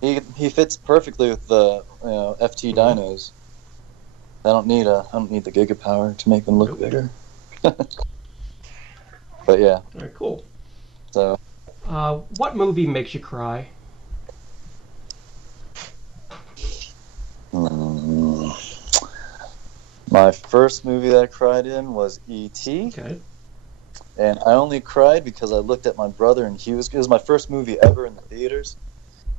He fits perfectly with the FT dynos. I don't need the gigapower to make them look bigger. But yeah. All right, cool. So. What movie makes you cry? My first movie that I cried in was E.T. Okay. And I only cried because I looked at my brother, and it was my first movie ever in the theaters.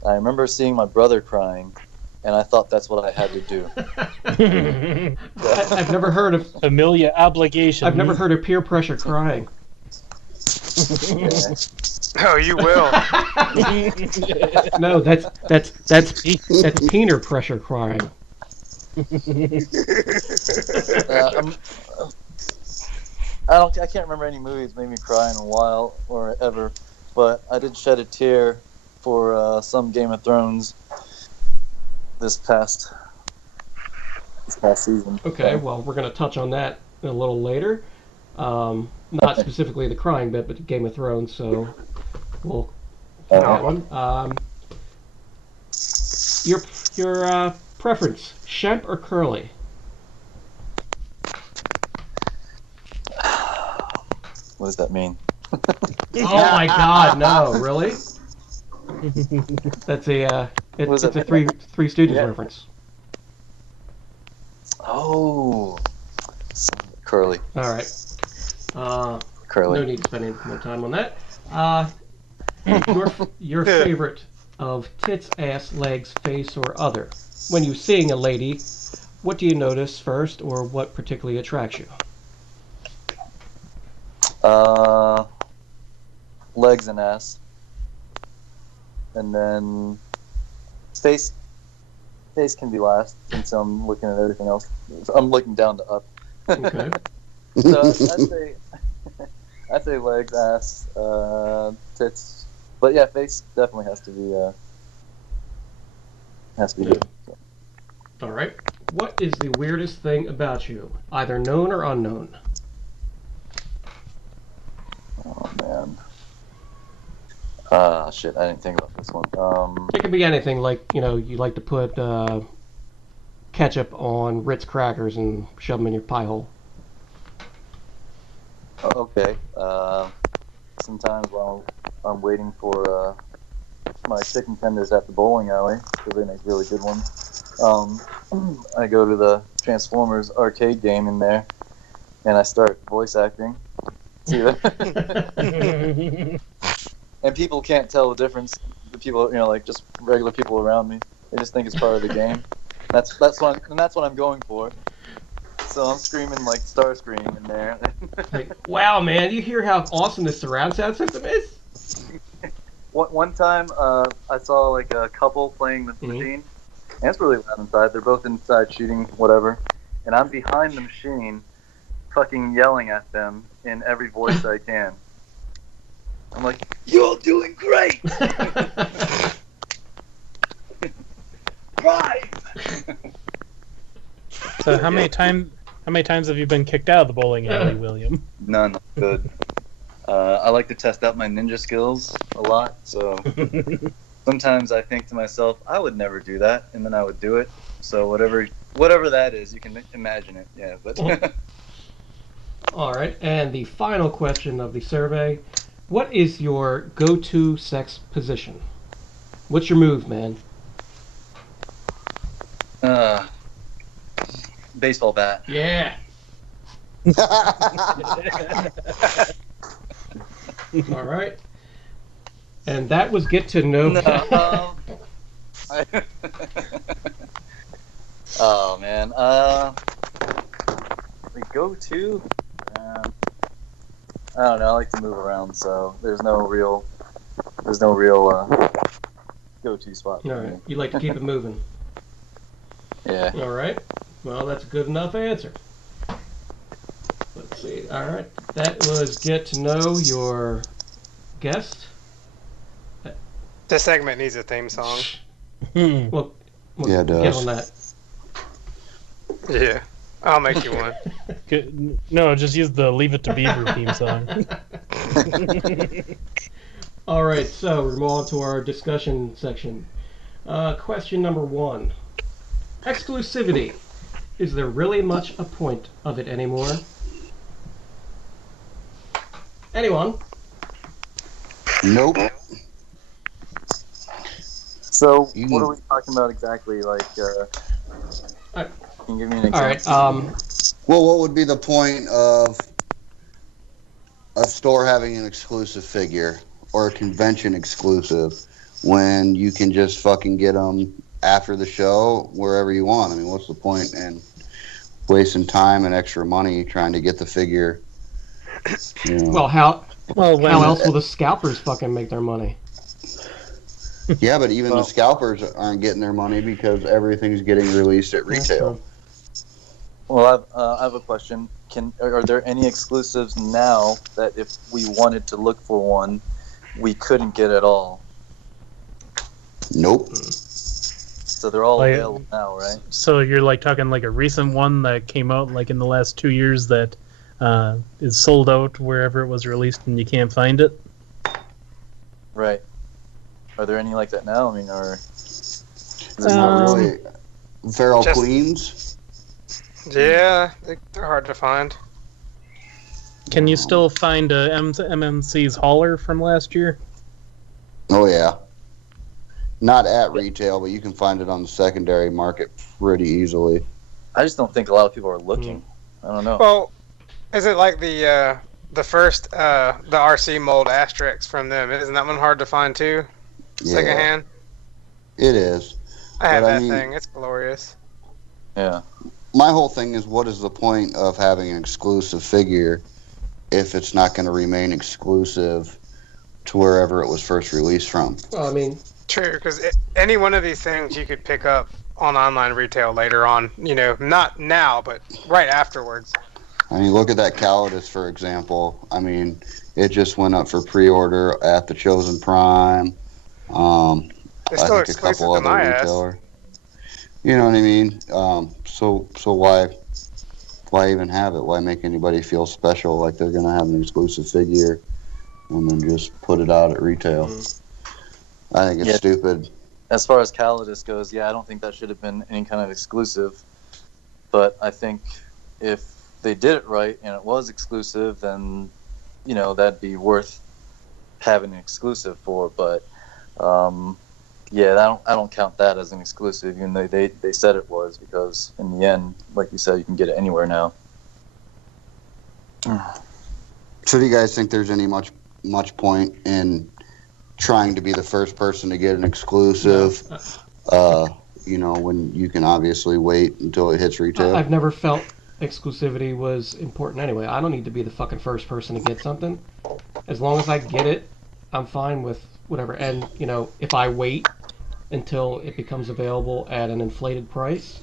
I remember seeing my brother crying, and I thought that's what I had to do. I've never heard of familiar obligation. I've never heard of peer pressure crying. Oh, you will. No, that's pener pressure crying. I can't remember any movies made me cry in a while or ever, but I did shed a tear for some Game of Thrones this past season. Okay, well, we're going to touch on that a little later. Not specifically the crying bit, but Game of Thrones, so we'll hit that one. Your preference, Shemp or Curly? What does that mean? Oh my God, no, really? That's it's a Three Stooges reference. Oh, Curly. All right. Curly. No need to spend any more time on that. Your favorite of tits, ass, legs, face, or other. When you seeing a lady, what do you notice first, or what particularly attracts you? Legs and ass, and then face. Face can be last, since I'm looking at everything else. I'm looking down to up. Okay. So I'd say legs, ass, tits, but yeah, face definitely has to be good. So. All right. What is the weirdest thing about you, either known or unknown? Oh man. Shit, I didn't think about this one. It could be anything, like, you like to put ketchup on Ritz crackers and shove them in your pie hole. Okay. Sometimes while I'm waiting for my chicken tenders at the bowling alley, because they make really good ones, I go to the Transformers arcade game in there, and I start voice acting. See that? And people can't tell the difference. The people, like just regular people around me, they just think it's part of the game. That's what I'm going for. So I'm screaming like Starscream in there. Like, wow, man! You hear how awesome this surround sound system is? One time, I saw like a couple playing the machine, And it's really loud inside. They're both inside shooting whatever. And I'm behind the machine, fucking yelling at them in every voice I can. I'm like, "You're doing great! Right!" So how many times have you been kicked out of the bowling alley, William? None. Good. I like to test out my ninja skills a lot, so sometimes I think to myself, I would never do that, and then I would do it. So whatever that is, you can imagine it. Yeah, but All right, and the final question of the survey: what is your go-to sex position? What's your move, man? Baseball bat. Yeah. All right. And that was get to know. No, oh man. The go-to. I don't know. I like to move around, so there's no real go-to spot. All right. You like to keep it moving. Yeah. All right. Well, that's a good enough answer. Let's see. All right. That was get to know your guest. This segment needs a theme song. We'll Yeah, it get does. on that. Yeah, I'll make you one. No, just use the Leave It to Beaver theme song. All right. So we're moving on to our discussion section. Question number 1. Exclusivity. Is there really much a point of it anymore? Anyone? Nope. So, You what can- are we talking about exactly? Like, can you give me an All example? right. Well, what would be the point of a store having an exclusive figure or a convention exclusive when you can just fucking get them after the show wherever you want? I mean, what's the point in wasting time and extra money trying to get the figure? You know? Well, how Well, when, else will the scalpers fucking make their money? Yeah, but even Well- the scalpers aren't getting their money because everything's getting released at That's retail. true. Well, I have a question. Are there any exclusives now that if we wanted to look for one, we couldn't get at all? Nope. So they're all Like- available now, right? so you're like talking like a recent one that came out like in the last 2 years that is sold out wherever it was released and you can't find it? Right. Are there any like that now? I mean, or is it Not not really. Feral Just- Queens? Yeah, they're hard to find. Can you still find MMC's hauler from last year? Oh, yeah. Not at retail, but you can find it on the secondary market pretty easily. I just don't think a lot of people are looking. I don't know. Well, is it like the first the RC mold Asterix from them? Isn't that one hard to find too? Yeah, Secondhand. it is. I have But I that mean- thing. It's glorious. Yeah. My whole thing is, what is the point of having an exclusive figure if it's not going to remain exclusive to wherever it was first released from? Well, I mean, True, because any one of these things you could pick up on online retail later on. You know, not now, but right afterwards. I mean, look at that Calidus, for example. I mean, it just went up for pre-order at the Chosen Prime. It's I still think a exclusive couple to other my ass. retailer. You know what I mean? So why even have it? Why make anybody feel special like they're gonna have an exclusive figure and then just put it out at retail? I think it's Yeah. stupid. As far as Calidus goes, yeah, I don't think that should have been any kind of exclusive. But I think if they did it right and it was exclusive, then that'd be worth having an exclusive for. But yeah, I don't count that as an exclusive, even though they said it was, because in the end, like you said, you can get it anywhere now. So do you guys think there's any much point in trying to be the first person to get an exclusive? When you can obviously wait until it hits retail. I've never felt exclusivity was important anyway. I don't need to be the fucking first person to get something. As long as I get it, I'm fine with whatever. And, if I wait until it becomes available at an inflated price,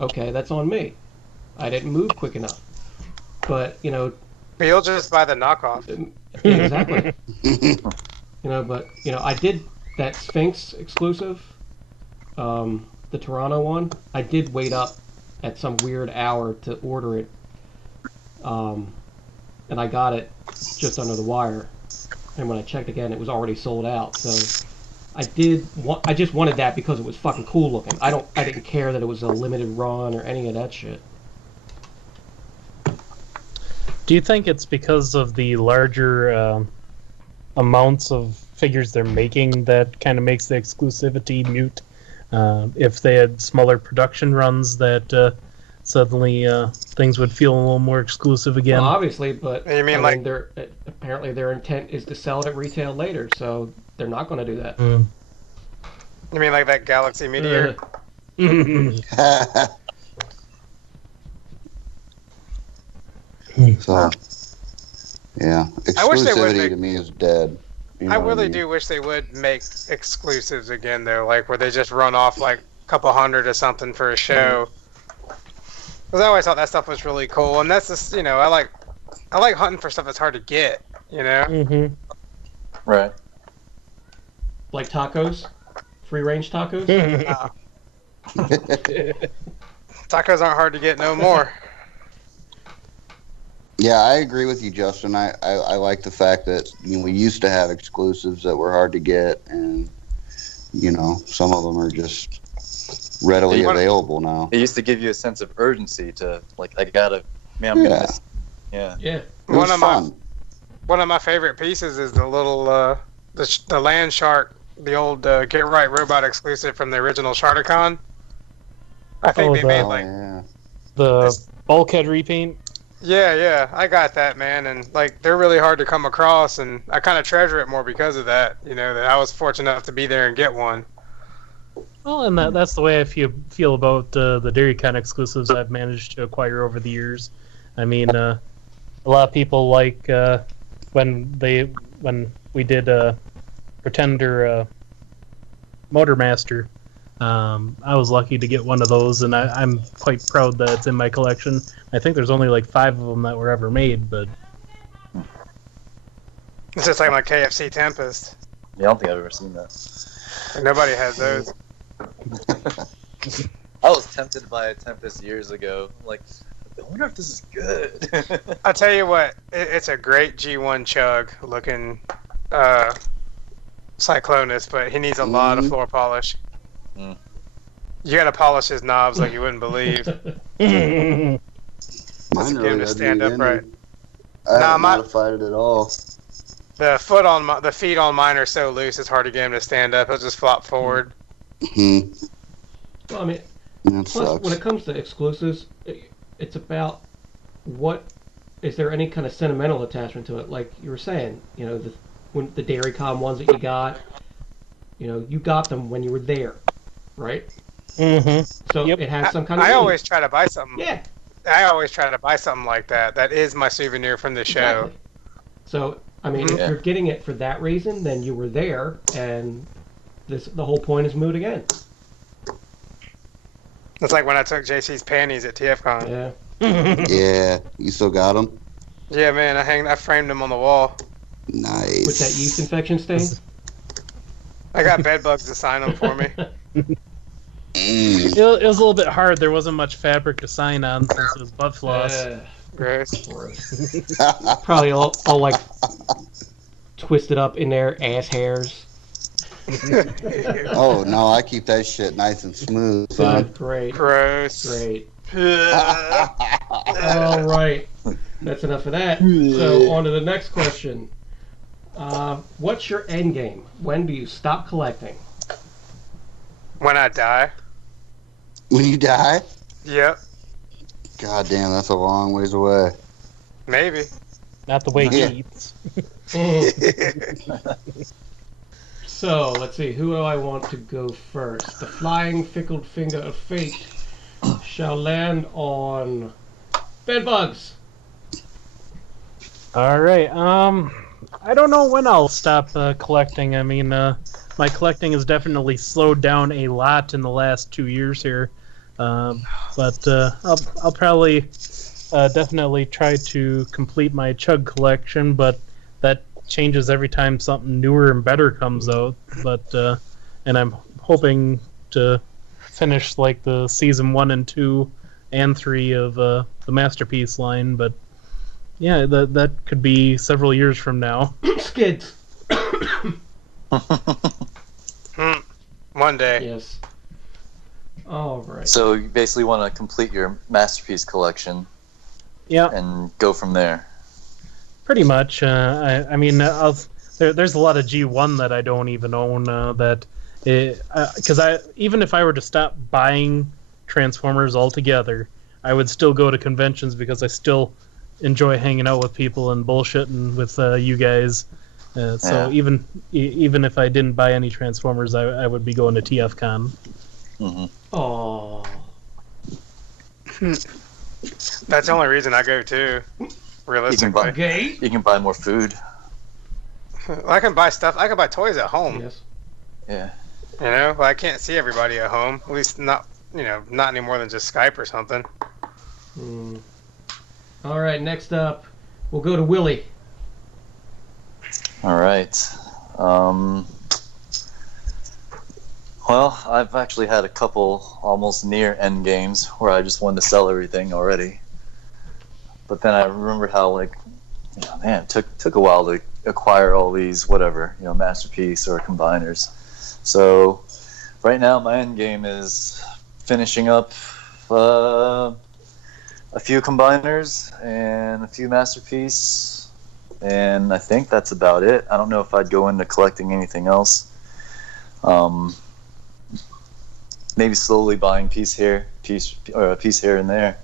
okay, that's on me. I didn't move quick enough. But, You'll just buy the knockoff. Yeah, exactly. I did that Sphinx exclusive, the Toronto one. I did wait up at some weird hour to order it, and I got it just under the wire. And when I checked again, it was already sold out. So I just wanted that because it was fucking cool looking. I didn't care that it was a limited run or any of that shit. Do you think it's because of the larger amounts of figures they're making that kind of makes the exclusivity mute? If they had smaller production runs, that suddenly things would feel a little more exclusive again? Well, obviously, but you mean apparently their intent is to sell it at retail later, so they're not going to do that. Mm. You mean like that Galaxy Meteor? So, yeah, I wish they would exclusivity to me is dead. You know I what really mean? do wish they would make exclusives again, though, like where they just run off like a couple hundred or something for a show. Because I always thought that stuff was really cool, and that's just I like hunting for stuff that's hard to get. Mm-hmm. Right. Like tacos, free range tacos. Tacos aren't hard to get no more. Yeah, I agree with you, Justin. I like the fact that we used to have exclusives that were hard to get, and some of them are just readily available now. It used to give you a sense of urgency to I'm gonna miss. Yeah. Yeah. It was fun. One of my favorite pieces is the little the land shark, the old Get Right Robot exclusive from the original Sharkticon. I think they made the bulkhead repaint. Yeah, I got that, man, and they're really hard to come across, and I kind of treasure it more because of that. That I was fortunate enough to be there and get one. Well, and that's the way I feel about the DairyCon exclusives I've managed to acquire over the years. I mean, a lot of people like when we did Pretender Motormaster. I was lucky to get one of those, and I'm quite proud that it's in my collection. I think there's only 5 of them that were ever made, but it's just like my KFC Tempest. Yeah, I don't think I've ever seen that. Nobody has those. I was tempted by a Tempest years ago. I wonder if this is good. I'll tell you what, it's a great G1 chug looking Cyclonus, but he needs a lot of floor polish. Mm. You gotta polish his knobs like you wouldn't believe. Mine Get him to stand upright. I haven't modified it at all. The feet on mine are so loose, it's hard to get him to stand up. He'll just flop forward. Mm-hmm. Well, I mean, that plus, sucks. when it comes to exclusives, it's about is there any kind of sentimental attachment to it? Like you were saying, the DairyCon ones that you got, you got them when you were there, right? Mm-hmm. So it has some kind of. I always try to buy something. Yeah. I always try to buy something like that. That is my souvenir from the show. Exactly. So, I mean, if you're getting it for that reason, then you were there, and the whole point is moot again. It's like when I took JC's panties at TFCon. Yeah. Yeah, you still got them? Yeah, man, I framed them on the wall. Nice. With that yeast infection stain? I got bed bugs to sign them for me. It was a little bit hard. There wasn't much fabric to sign on since it was butt floss. Gross. Probably all twisted up in their ass hairs. Oh no, I keep that shit nice and smooth. Great. Gross. Great. All right. That's enough of that. So on to the next question. What's your end game? When do you stop collecting? When I die. When you die? Yep. God damn, that's a long ways away. Maybe. Not the way he eats. So, let's see. Who do I want to go first? The flying fickled finger of fate shall land on bedbugs. All right. I don't know when I'll stop collecting. I mean, my my collecting has definitely slowed down a lot in the last 2 years here. But I'll probably definitely try to complete my Chug collection, but that changes every time something newer and better comes out. But and I'm hoping to finish like the season 1 and 2 and 3 of the Masterpiece line. But yeah, that could be several years from now. Skids. One day. Yes. All right. So you basically want to complete your Masterpiece collection. Yeah. And go from there. Pretty much. I mean, there's a lot of G1 that I don't even own. Because even if I were to stop buying Transformers altogether, I would still go to conventions because I still enjoy hanging out with people and bullshitting with you guys. So even if I didn't buy any Transformers, I would be going to TFCon. Mm-hmm. Oh. That's the only reason I go too. Realistically, you can buy more food. I can buy stuff. I can buy toys at home. Yes. Yeah. You know, I can't see everybody at home. At least not any more than just Skype or something. All right. Next up, we'll go to Willie. All right. Well, I've actually had a couple almost near end games where I just wanted to sell everything already. But then I remembered how, it took a while to acquire all these, Masterpiece or Combiners. So right now my end game is finishing up a few Combiners and a few Masterpiece. And I think that's about it. I don't know if I'd go into collecting anything else. Maybe slowly buying piece here and there.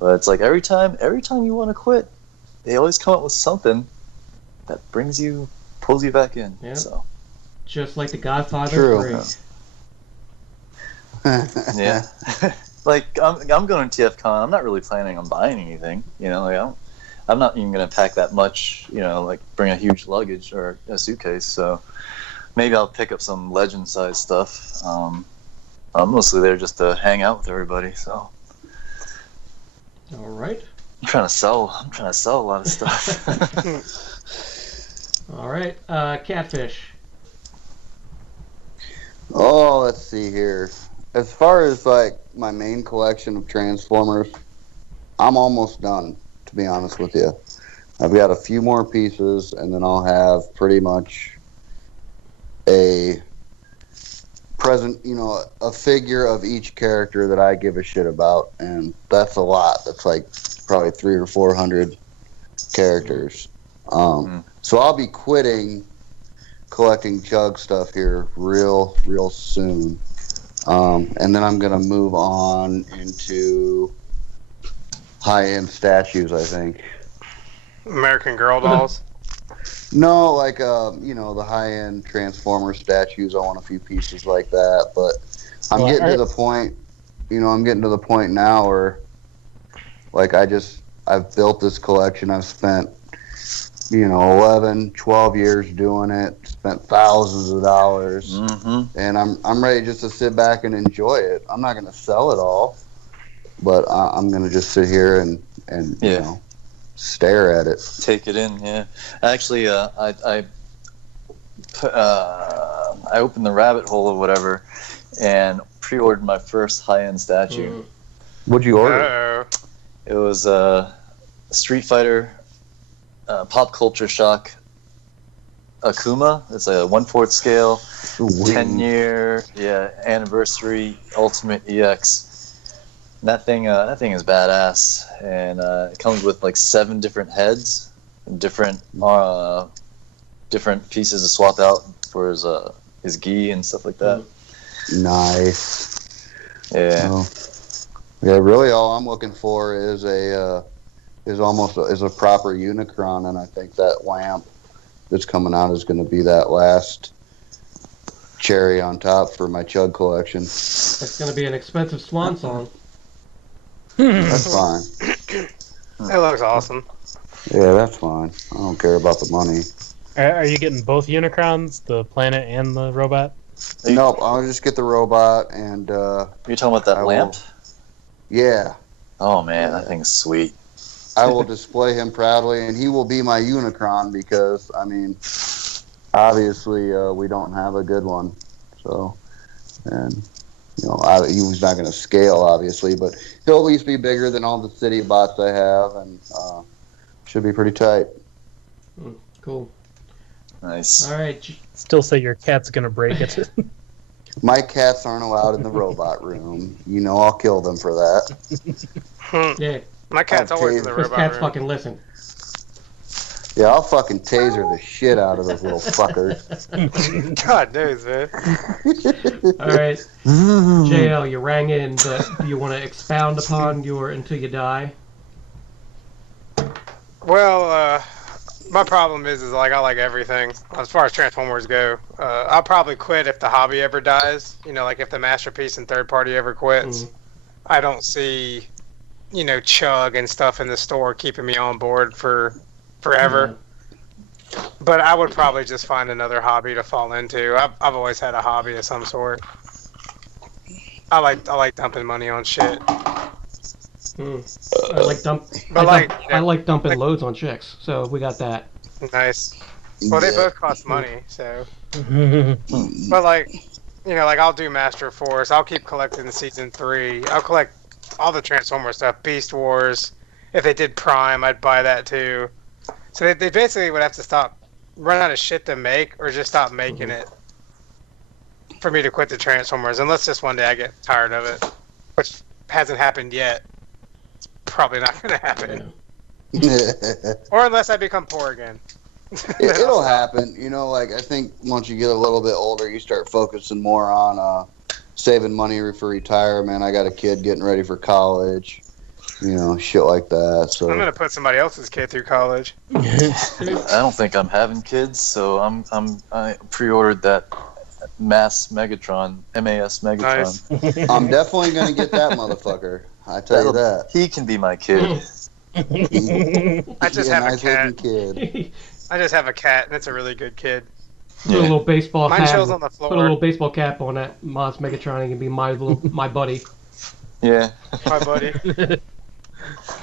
But it's like every time you want to quit, they always come up with something that pulls you back in. Yeah. So Just like The Godfather. True. 3. Yeah. I'm going to TFCon. I'm not really planning on buying anything. I'm not even going to pack that much. Bring a huge luggage or a suitcase. So maybe I'll pick up some legend-sized stuff. I'm mostly there just to hang out with everybody. So. All right. I'm trying to sell a lot of stuff. All right. Catfish. Oh, let's see here. As far as my main collection of Transformers, I'm almost done, to be honest with you. I've got a few more pieces, and then I'll have pretty much a present, a figure of each character that I give a shit about, and that's a lot. That's probably 300 or 400 characters. So I'll be quitting collecting Chug stuff here real soon, and then I'm gonna move on into high-end statues, I think. American Girl dolls. No, the high-end Transformer statues. I want a few pieces like that, but I'm getting to the point. I'm getting to the point now where, I've built this collection. I've spent, 11, 12 years doing it. Spent thousands of dollars, and I'm ready just to sit back and enjoy it. I'm not going to sell it all, but I'm going to just sit here and stare at it. Take it in, yeah. Actually, I opened the rabbit hole or whatever, and pre-ordered my first high-end statue. What'd you order? Uh-oh. It was a Street Fighter Pop Culture Shock Akuma. It's a 1/4 scale, 10-year anniversary Ultimate EX. That thing is badass, and it comes with 7 different heads and different pieces to swap out for his gi and stuff like that. Nice. Yeah. Oh. Yeah. Really, all I'm looking for is a proper Unicron, and I think that lamp that's coming out is going to be that last cherry on top for my Chug collection. That's going to be an expensive swan song. That's fine. That looks awesome. Yeah, that's fine. I don't care about the money. Are you getting both Unicrons, the planet and the robot? Nope, I'll just get the robot and. You're talking about that lamp? Yeah. Oh man, that thing's sweet. I will display him proudly, and he will be my Unicron because, I mean, obviously we don't have a good one. So, and, you know, he's not going to scale, obviously, but he'll at least be bigger than all the city bots I have, and should be pretty tight. Cool. Nice. All right. Still say your cat's gonna break it. My cats aren't allowed in the robot room. You know I'll kill them for that. Yeah. My cat's always in the His robot cats room. fucking listen. Yeah, I'll fucking taser the shit out of those little fuckers. God knows, man. All right. JL, you rang in, but do you want to expound upon your Until You Die? Well, my problem is like I like everything as far as Transformers go. I'll probably quit if the hobby ever dies. You know, like if the masterpiece and third party ever quits. I don't see, you know, Chug and stuff in the store keeping me on board for forever. But I would probably just find another hobby to fall into. I've always had a hobby of some sort. I like dumping money on shit. I like dumping loads on chicks, so we got that. Nice. Well, they both cost money, so. But like, you know, like I'll do Master Force. I'll keep collecting Season 3. I'll collect all the Transformer stuff. Beast Wars. If they did Prime, I'd buy that too. So they basically would have to run out of shit to make, or just stop making it for me to quit the Transformers. Unless just one day I get tired of it, which hasn't happened yet. It's probably not going to happen. Or unless I become poor again. It'll happen. You know, like, I think once you get a little bit older, you start focusing more on saving money for retirement. I got a kid getting ready for college. You know, shit like that. So I'm gonna put somebody else's kid through college. I don't think I'm having kids, so I pre-ordered that MAS Megatron. Nice. I'm definitely gonna get that motherfucker. I tell you that. He can be my kid. I just have nice a cat. Kid. I just have a cat, and it's a really good kid. Put a little baseball Mine hat. chills on the floor. Put a little baseball cap on that MAS Megatron. He can be my buddy. Yeah. My buddy.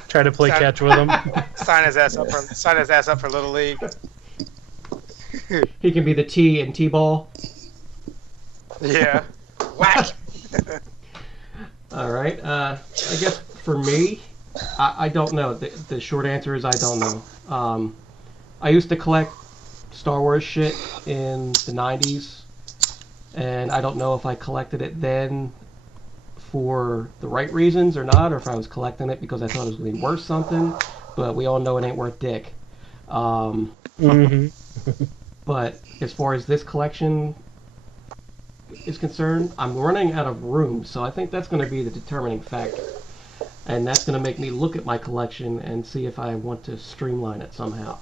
Try to play catch with him. Sign his ass up for Little League. He can be the T in T-ball. Yeah. Whack. All right. I guess for me, I don't know. The short answer is I don't know. I used to collect Star Wars shit in the 90s, and I don't know if I collected it then for the right reasons or not, or if I was collecting it because I thought it was going to be worth something, but we all know it ain't worth dick. But as far as this collection is concerned, I'm running out of room, so I think that's going to be the determining factor. And that's going to make me look at my collection and see if I want to streamline it somehow.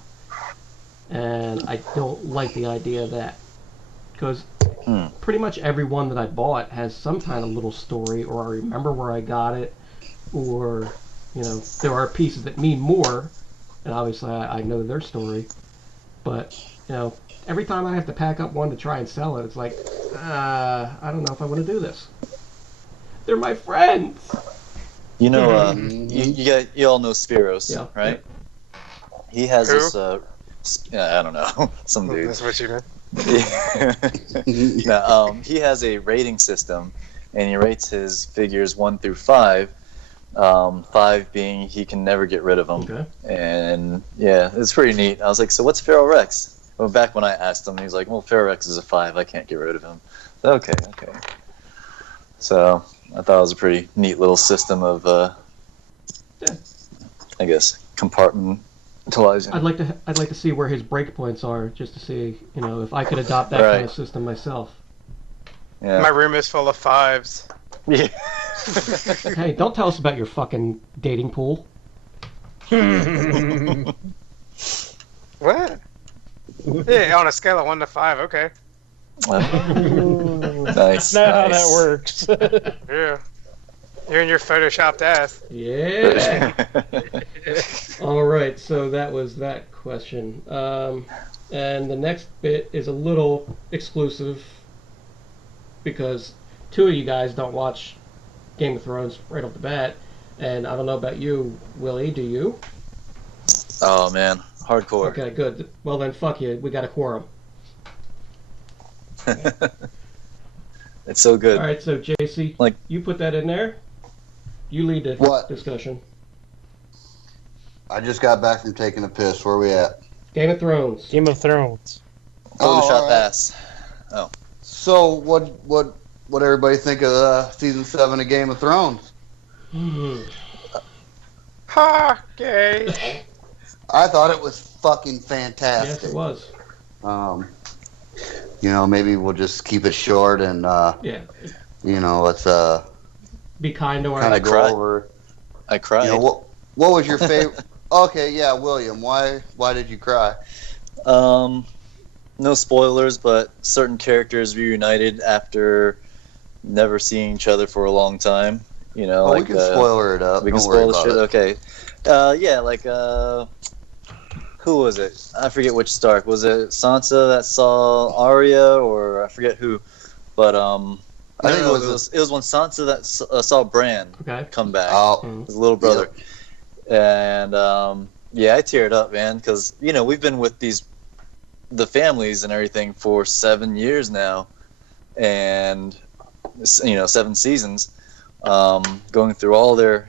And I don't like the idea of that. Because pretty much every one that I bought has some kind of little story, or I remember where I got it, or, you know, there are pieces that mean more, and obviously I know their story. But, you know, every time I have to pack up one to try and sell it, it's like, I don't know if I want to do this. They're my friends! You know, you all know Spiros, right? Yeah. He has this, I don't know, some dude. That's what you meant. No, he has a rating system, and he rates his figures 1 through 5. 5 being he can never get rid of them. Okay. And yeah, it's pretty neat. I was like, so what's Pharaoh Rex? Well, back when I asked him, he was like, well, Pharaoh Rex is a 5. I can't get rid of him. Okay. So I thought it was a pretty neat little system of, I guess, compartmentalizing. I'd like to see where his breakpoints are, just to see, you know, if I could adopt that kind of system myself. Yeah. My room is full of 5s. Yeah. Hey, don't tell us about your fucking dating pool. What? Yeah, on a scale of 1 to 5, okay. Nice. That's not how that works. Yeah. You're in your photoshopped ass. Yeah. All right, so that was that question. And the next bit is a little exclusive because two of you guys don't watch Game of Thrones right off the bat. And I don't know about you, Willie, do you? Oh, man. Hardcore. Okay, good. Well, then, fuck you. We got a quorum. It's so good. All right, so, JC, you put that in there. You lead the discussion. I just got back from taking a piss. Where we at? Game of Thrones. Game of Thrones. Photoshop ass. Oh. So, what everybody think of season 7 of Game of Thrones? Ha! Gay. I thought it was fucking fantastic. Yes, it was. Maybe we'll just keep it short and let's be kind to our kind of go over. I cried. What was your favorite? Okay, yeah, William. Why did you cry? No spoilers, but certain characters reunited after never seeing each other for a long time. We can spoiler it up. We can spoil the shit. Okay. Who was it? I forget which Stark. Was it Sansa that saw Arya, or I forget who? But I think it was when Sansa that saw Bran come back. Oh, his little brother. Yep. And I teared up, man, because we've been with the families and everything for 7 years now, and 7 seasons, going through all their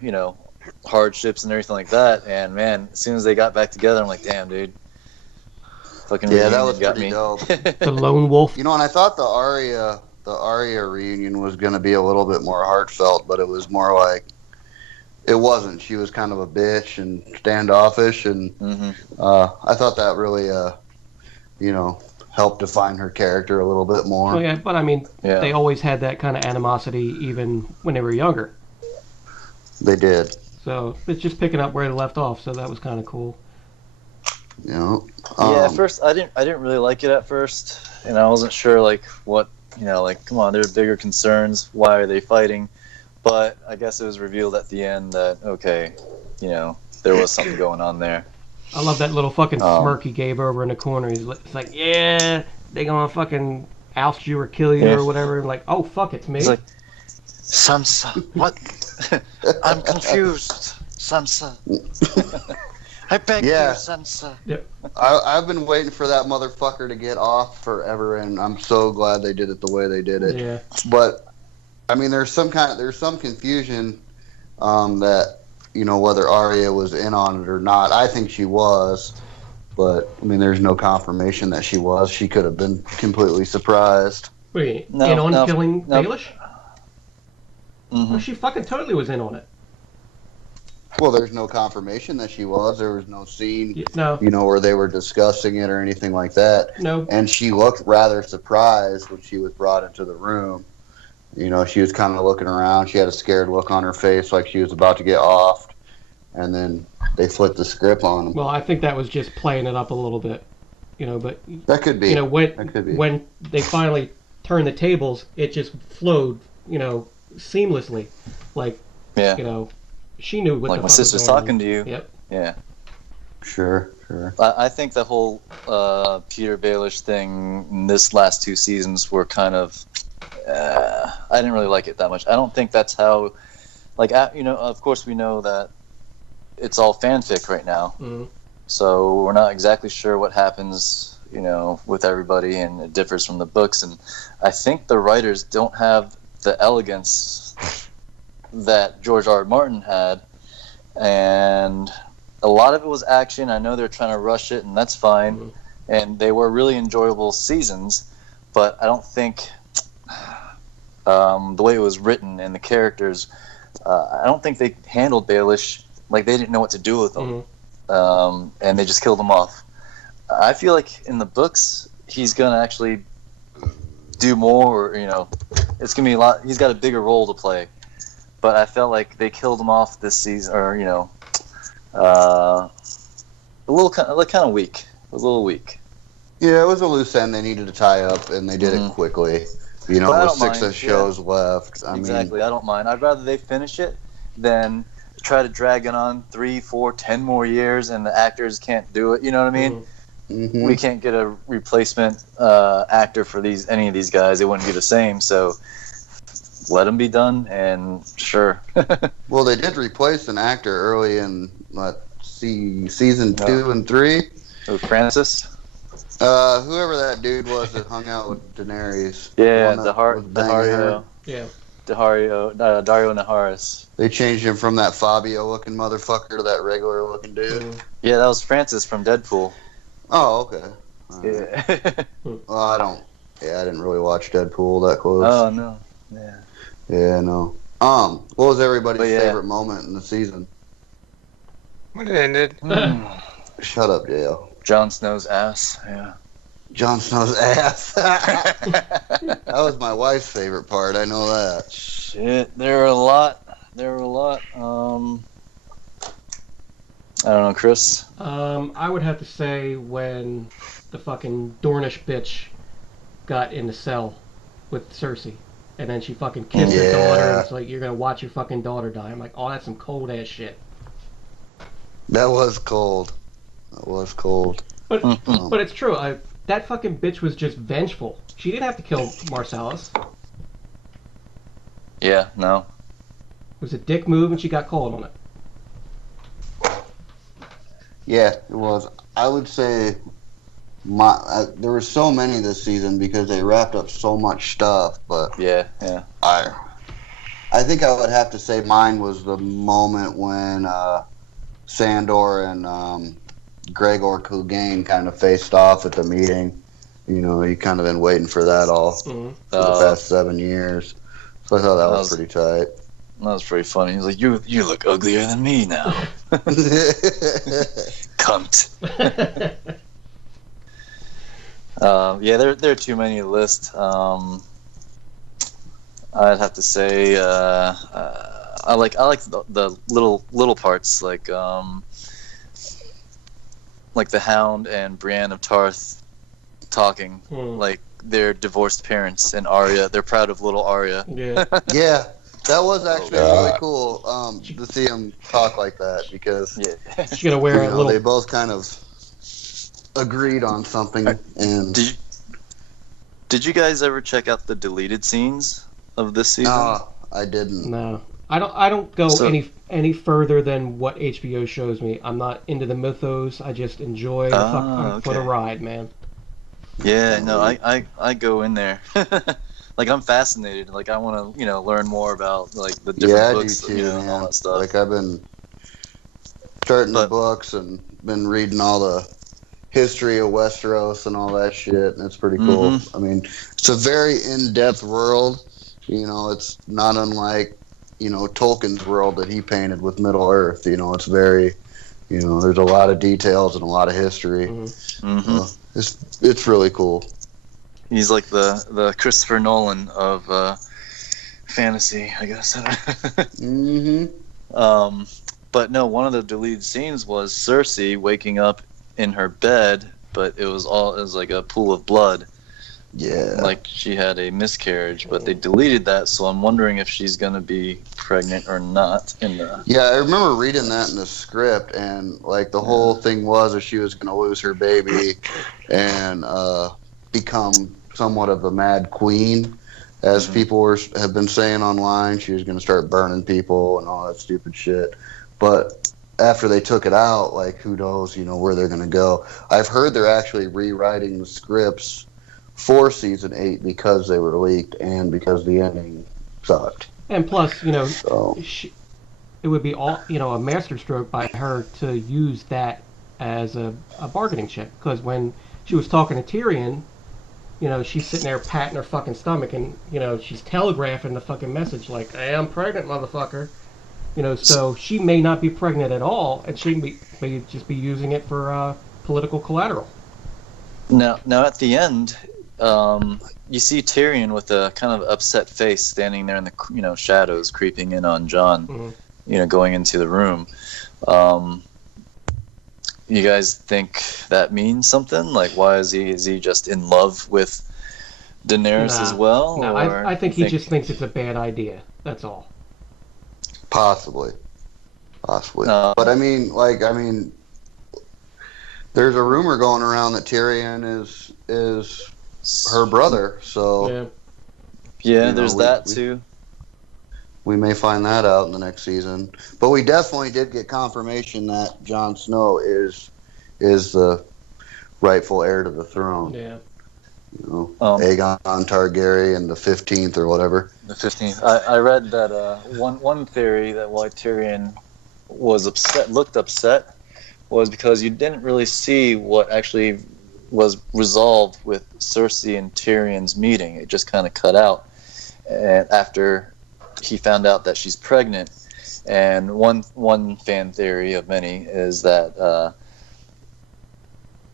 hardships and everything like that. And man, as soon as they got back together, I'm like, damn, dude. Fucking that was got pretty me. dope. The lone wolf. And I thought the Arya reunion was going to be a little bit more heartfelt, but it was more like it wasn't. She was kind of a bitch and standoffish, and I thought that really helped define her character a little bit more. Well, yeah, but I mean, they always had that kind of animosity even when they were younger. They did. So it's just picking up where they left off. So that was kind of cool. At first I didn't really like it at first, and I wasn't sure what come on, there are bigger concerns. Why are they fighting? But I guess it was revealed at the end that there was something going on there. I love that little fucking smirk he gave over in the corner. It's like, yeah, they gonna fucking oust you or kill you or whatever. Like, oh fuck, it's me. It's like, Sansa, what? I'm confused, Sansa. I beg you, Sansa. Yep. I've been waiting for that motherfucker to get off forever, and I'm so glad they did it the way they did it. Yeah. But I mean, there's some confusion that whether Arya was in on it or not. I think she was, but I mean, there's no confirmation that she was. She could have been completely surprised. Wait, in on killing Baelish? Well, she fucking totally was in on it. Well, there's no confirmation that she was. There was no scene, where they were discussing it or anything like that. No. And she looked rather surprised when she was brought into the room. She was kind of looking around. She had a scared look on her face, like she was about to get offed. And then they flipped the script on them. Well, I think that was just playing it up a little bit, but that could be. When they finally turned the tables, it just flowed, seamlessly, she knew what the fuck my sister's was going talking on. to you. Yep. Yeah. Sure. I think the whole Peter Baelish thing in this last 2 seasons were kind of. I didn't really like it that much. I don't think that's how. Of course we know that it's all fanfic right now. Mm-hmm. So we're not exactly sure what happens, with everybody, and it differs from the books. And I think the writers don't have the elegance that George R. R. Martin had, and a lot of it was action. I know they're trying to rush it, and that's fine. Mm-hmm. And they were really enjoyable seasons, but I don't think the way it was written and the characters, I don't think they handled Baelish like they didn't know what to do with him. Mm-hmm. And they just killed him off. I feel like in the books, he's going to actually do more, it's going to be a lot. He's got a bigger role to play. But I felt like they killed him off this season, or, a little kind of weak. It was a little weak. Yeah, it was a loose end they needed to tie up, and they did it quickly. With 6 shows left. I mean, I don't mind. I'd rather they finish it than try to drag it on 3, 4, 10 more years, and the actors can't do it. You know what I mean? we can't get a replacement actor for any of these guys. It wouldn't be the same. So let them be done, and sure. Well, they did replace an actor early in season 2 and 3. Oh, Francis. Whoever that dude was that hung out with Daenerys. Yeah, Dario. Yeah. Dario Naharis. They changed him from that Fabio-looking motherfucker to that regular-looking dude. Yeah, that was Francis from Deadpool. Oh, okay. Yeah. Well, I didn't really watch Deadpool that close. Oh no. Yeah. Yeah, no. What was everybody's favorite moment in the season? When it ended. Shut up, Dale. Jon Snow's ass. Yeah. Jon Snow's ass. That was my wife's favorite part. I know that. Shit, there were a lot. I don't know, Chris. I would have to say when the fucking Dornish bitch got in the cell with Cersei, and then she fucking kissed her daughter, and it's like, you're gonna watch your fucking daughter die. I'm like, oh, that's some cold ass shit. That was cold. But it's true. That fucking bitch was just vengeful. She didn't have to kill Marcellus. Yeah, no. It was a dick move, and she got cold on it. Yeah, it was. I would say there were so many this season because they wrapped up so much stuff. But yeah. I think I would have to say mine was the moment when Sandor and Gregor Clegane kind of faced off at the meeting. You know, you kind of been waiting for that all for the past 7 years. So I thought that was pretty tight. That was pretty funny. He's like, you look uglier than me now. Cunt. Yeah, there are too many to list. I'd have to say I like the little parts, like the Hound and Brienne of Tarth talking, like their divorced parents, and Arya. They're proud of little Arya. Yeah. Yeah, that was actually really cool to see them talk like that, because she's gonna wear a little. They both kind of agreed on something. And did you guys ever check out the deleted scenes of this season? No, I didn't. No, I don't go any further than what HBO shows me. I'm not into the mythos. I just enjoy for the ride, man. Yeah, no, I go in there. Like, I'm fascinated. Like, I want to, learn more about, like, the different books, I do too, and all that stuff. Like, I've been starting the books and been reading all the history of Westeros and all that shit, and it's pretty cool. I mean, it's a very in-depth world. It's not unlike, Tolkien's world that he painted with Middle-earth. It's very, there's a lot of details and a lot of history. It's really cool. He's like the Christopher Nolan of fantasy, I guess. But no, one of the deleted scenes was Cersei waking up in her bed, but it was like a pool of blood. Yeah. Like she had a miscarriage, but they deleted that, so I'm wondering if she's gonna be pregnant or not in the... Yeah, I remember reading that in the script, and like the whole thing was that she was gonna lose her baby and become somewhat of a mad queen, as people have been saying online. She was gonna start burning people and all that stupid shit. But after they took it out, like, who knows, where they're gonna go. I've heard they're actually rewriting the scripts for season 8 because they were leaked and because the ending sucked. And plus, it would be a masterstroke by her to use that as a bargaining chip. Because when she was talking to Tyrion, she's sitting there patting her fucking stomach, and she's telegraphing the fucking message like, "Hey, I'm pregnant, motherfucker." So she may not be pregnant at all, and she may just be using it for political collateral. Now at the end, you see Tyrion with a kind of upset face standing there in the shadows, creeping in on Jon, going into the room. You guys think that means something? Like, why is he just in love with Daenerys as well? No, I think he just thinks it's a bad idea. That's all. Possibly. But I mean, There's a rumor going around that Tyrion is her brother, so yeah, there's that too. We may find that out in the next season. But we definitely did get confirmation that Jon Snow is the rightful heir to the throne. Yeah. Aegon Targaryen, the 15th or whatever. The 15th. I read that one theory that why Tyrion looked upset, was because you didn't really see what actually was resolved with Cersei and Tyrion's meeting. It just kind of cut out, and after he found out that she's pregnant. And one fan theory of many is that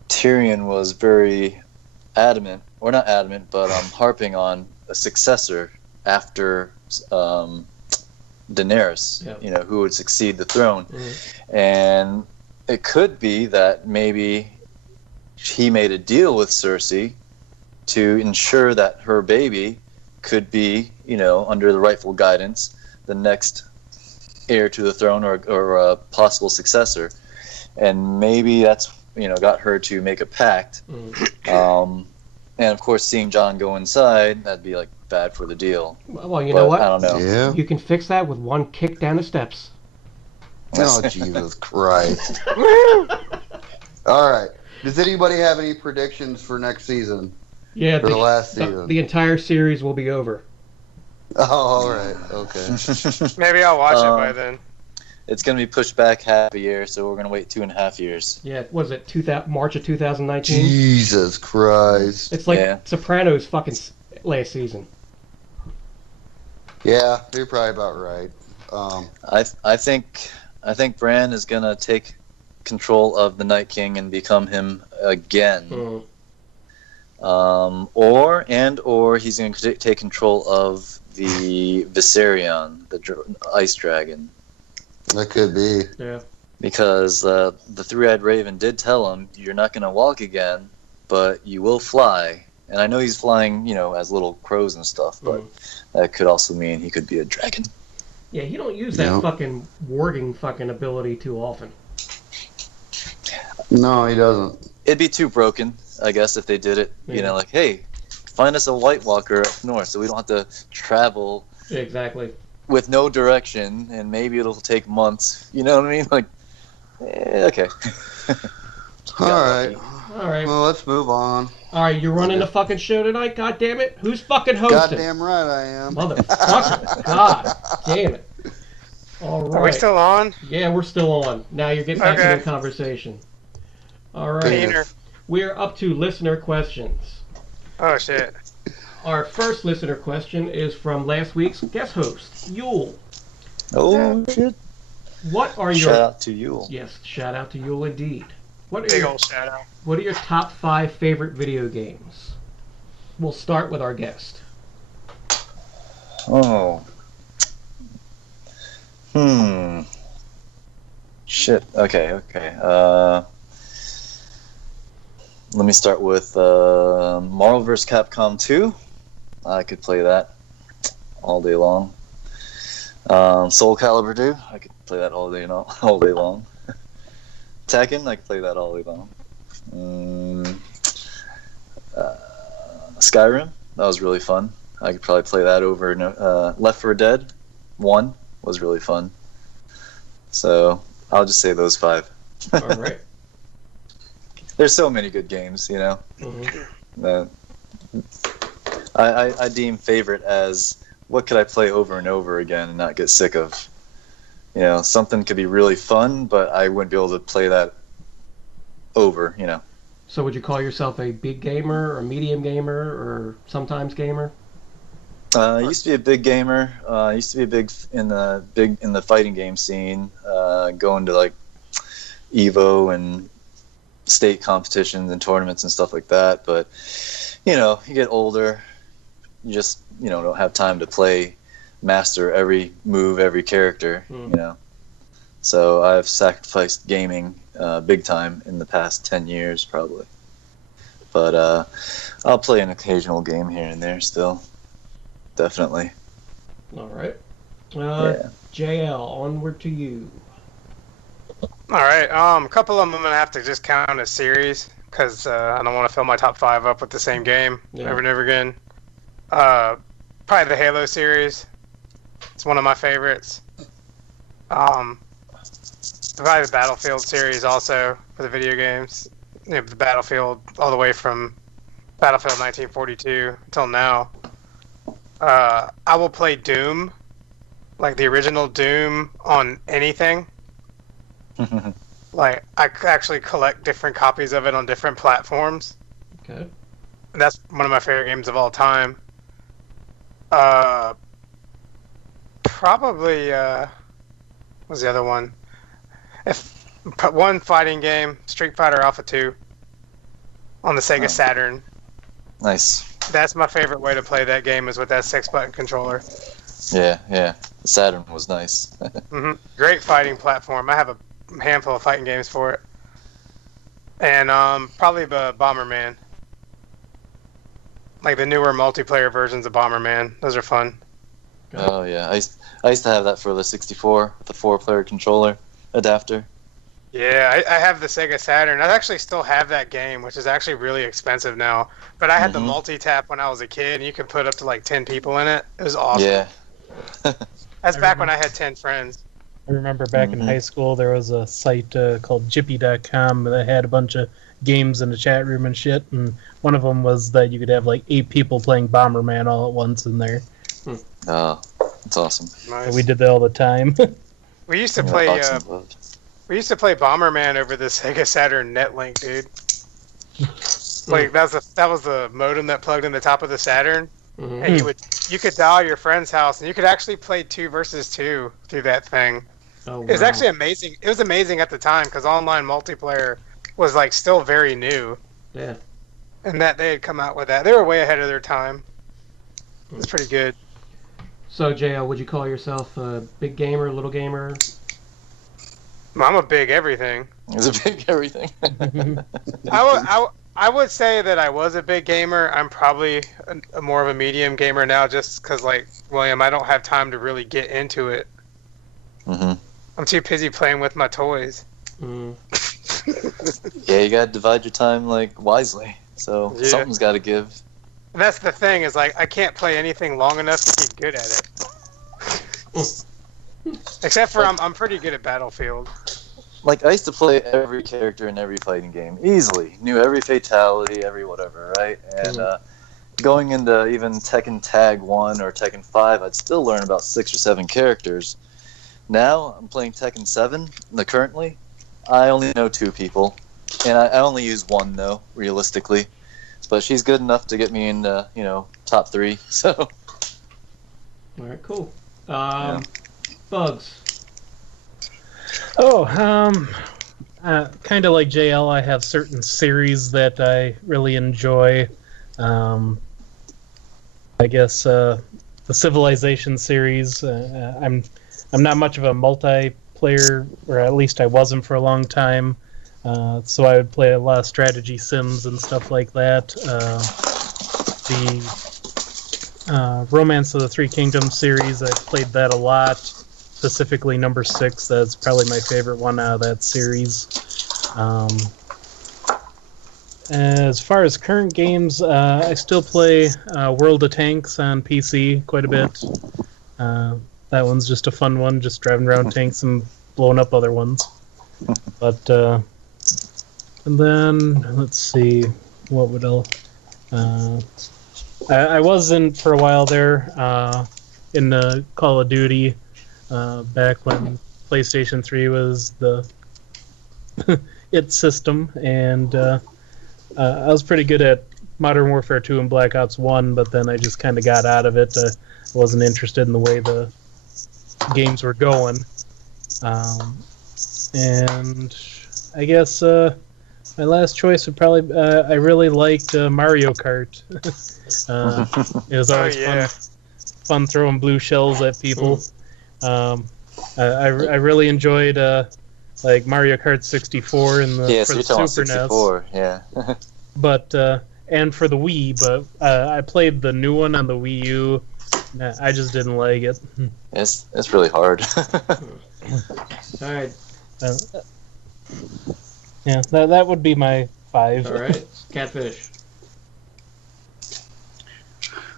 Tyrion was very adamant, or not adamant, but harping on a successor after Daenerys, who would succeed the throne. Mm-hmm. And it could be that maybe he made a deal with Cersei to ensure that her baby could be, under the rightful guidance, the next heir to the throne or a possible successor. And maybe that's, got her to make a pact. Mm. And of course, seeing Jon go inside, that'd be like bad for the deal. Well, you know what? I don't know. Yeah. You can fix that with one kick down the steps. Oh, Jesus Christ. All right. Does anybody have any predictions for next season? Yeah, for the last season. The entire series will be over. Oh, all right. Okay. Maybe I'll watch it by then. It's going to be pushed back half a year, so we're going to wait 2.5 years. Yeah, was it March of 2019? Jesus Christ. It's like Sopranos fucking last season. Yeah, you're probably about right. I think Bran is going to take control of the Night King and become him again. Mm. Or he's going to take control of the Viserion, the ice dragon. That could be. Yeah. Because the three-eyed raven did tell him, you're not going to walk again, but you will fly. And I know he's flying, as little crows and stuff, but that could also mean he could be a dragon. Yeah, he don't use that fucking warging fucking ability too often. No, he doesn't. It'd be too broken, I guess, if they did it. Yeah. Like, hey, find us a White Walker up north so we don't have to travel. Exactly. With no direction, and maybe it'll take months. You know what I mean? Like, okay. All right. Well, let's move on. All right, you're running the fucking show tonight. God damn it! Who's fucking hosting? Goddamn right I am. Motherfucker! God damn it! All right. Are we still on? Yeah, we're still on. Now you're getting back to the conversation. All right. Peter. We're up to listener questions. Oh shit. Our first listener question is from last week's guest host, Yule. Oh shit! What are your... Shout out to Yule. Yes, shout out to Yule indeed. Big old shout out. What are your top 5 favorite video games? We'll start with our guest. Oh. Shit. Okay. Let me start with Marvel vs. Capcom 2. I could play that all day long. Soul Calibur 2. I could play that all day long. Tekken, I could play that all day long. Skyrim, that was really fun. I could probably play that over. Left 4 Dead 1 was really fun. So I'll just say those 5. All right. There's so many good games, Mm-hmm. I deem favorite as what could I play over and over again and not get sick of. Something could be really fun, but I wouldn't be able to play that over, So would you call yourself a big gamer, or a medium gamer, or sometimes gamer? I used to be a big gamer. I used to be big in the fighting game scene, going to like Evo and state competitions and tournaments and stuff like that. But you get older, you just don't have time to master every move, every character. So I've sacrificed gaming big time in the past 10 years probably. But I'll play an occasional game here and there still. Definitely. All right. JL, onward to you. All right. A couple of them I'm gonna have to just count as series because I don't want to fill my top 5 up with the same game over and over again. Probably the Halo series. It's one of my favorites. Probably the Battlefield series also for the video games. You know, the Battlefield all the way from Battlefield 1942 until now. I will play Doom, like the original Doom, on anything. Like, I actually collect different copies of it on different platforms. Okay. That's one of my favorite games of all time. Probably, what was the other one? One fighting game, Street Fighter Alpha 2, on the Sega Saturn. Nice. That's my favorite way to play that game, is with that 6-button controller. Yeah. The Saturn was nice. Great fighting platform. I have a handful of fighting games for it. And probably the Bomberman. Like the newer multiplayer versions of Bomberman. Those are fun. Oh yeah, I used to have that for the 64 with the 4-player controller adapter. Yeah, I have the Sega Saturn. I actually still have that game, which is actually really expensive now. But I had the multi-tap when I was a kid, and you could put up to like 10 people in it. It was awesome. Yeah. That's back when I had 10 friends. I remember back in high school, there was a site called Jippy.com that had a bunch of games in the chat room and shit, and one of them was that you could have like 8 people playing Bomberman all at once in there. Oh, that's awesome. Nice. And we did that all the time. We used to play. We used to play Bomberman over the Sega Saturn Netlink, dude. Like that was the modem that plugged in the top of the Saturn, and you could dial your friend's house, and you could actually play 2 versus 2 through that thing. Oh, wow. It was actually amazing. It was amazing at the time because online multiplayer was like still very new. Yeah. And that they had come out with that. They were way ahead of their time. It was pretty good. So, JL, would you call yourself a big gamer, little gamer? I'm a big everything. It's a big everything. I would say that I was a big gamer. I'm probably a more of a medium gamer now, just because, like William, I don't have time to really get into it. I'm too busy playing with my toys. Yeah, you gotta divide your time like wisely. So something's got to give. And that's the thing, is like I can't play anything long enough to be good at it. Except for I'm pretty good at Battlefield. Like, I used to play every character in every fighting game easily. Knew every fatality, every whatever, right? And going into even Tekken Tag 1 or Tekken 5, I'd still learn about 6 or 7 characters. Now I'm playing Tekken 7 currently. I only know 2 people, and I only use 1 though, realistically. But she's good enough to get me in, top 3. So. All right, cool. Bugs. Oh, kind of like JL, I have certain series that I really enjoy. I guess the Civilization series. I'm not much of a multiplayer, or at least I wasn't for a long time. So I would play a lot of strategy sims and stuff like that. The Romance of the Three Kingdoms series, I played that a lot. Specifically number 6, that's probably my favorite one out of that series. As far as current games, I still play World of Tanks on PC quite a bit. That one's just a fun one, just driving around tanks and blowing up other ones. But and then let's see, what would else? I was in for a while there in the Call of Duty back when PlayStation 3 was the it system, and I was pretty good at Modern Warfare 2 and Black Ops 1, but then I just kind of got out of it. I wasn't interested in the way the games were going. And I guess my last choice would probably... I really liked Mario Kart. It was always fun throwing blue shells at people. I really enjoyed like Mario Kart 64 and the for the Super 64, NES. Yeah. But and for the Wii, but I played the new one on the Wii U. Nah, I just didn't like it. It's really hard. All right. Yeah, that would be my 5. All right, Catfish.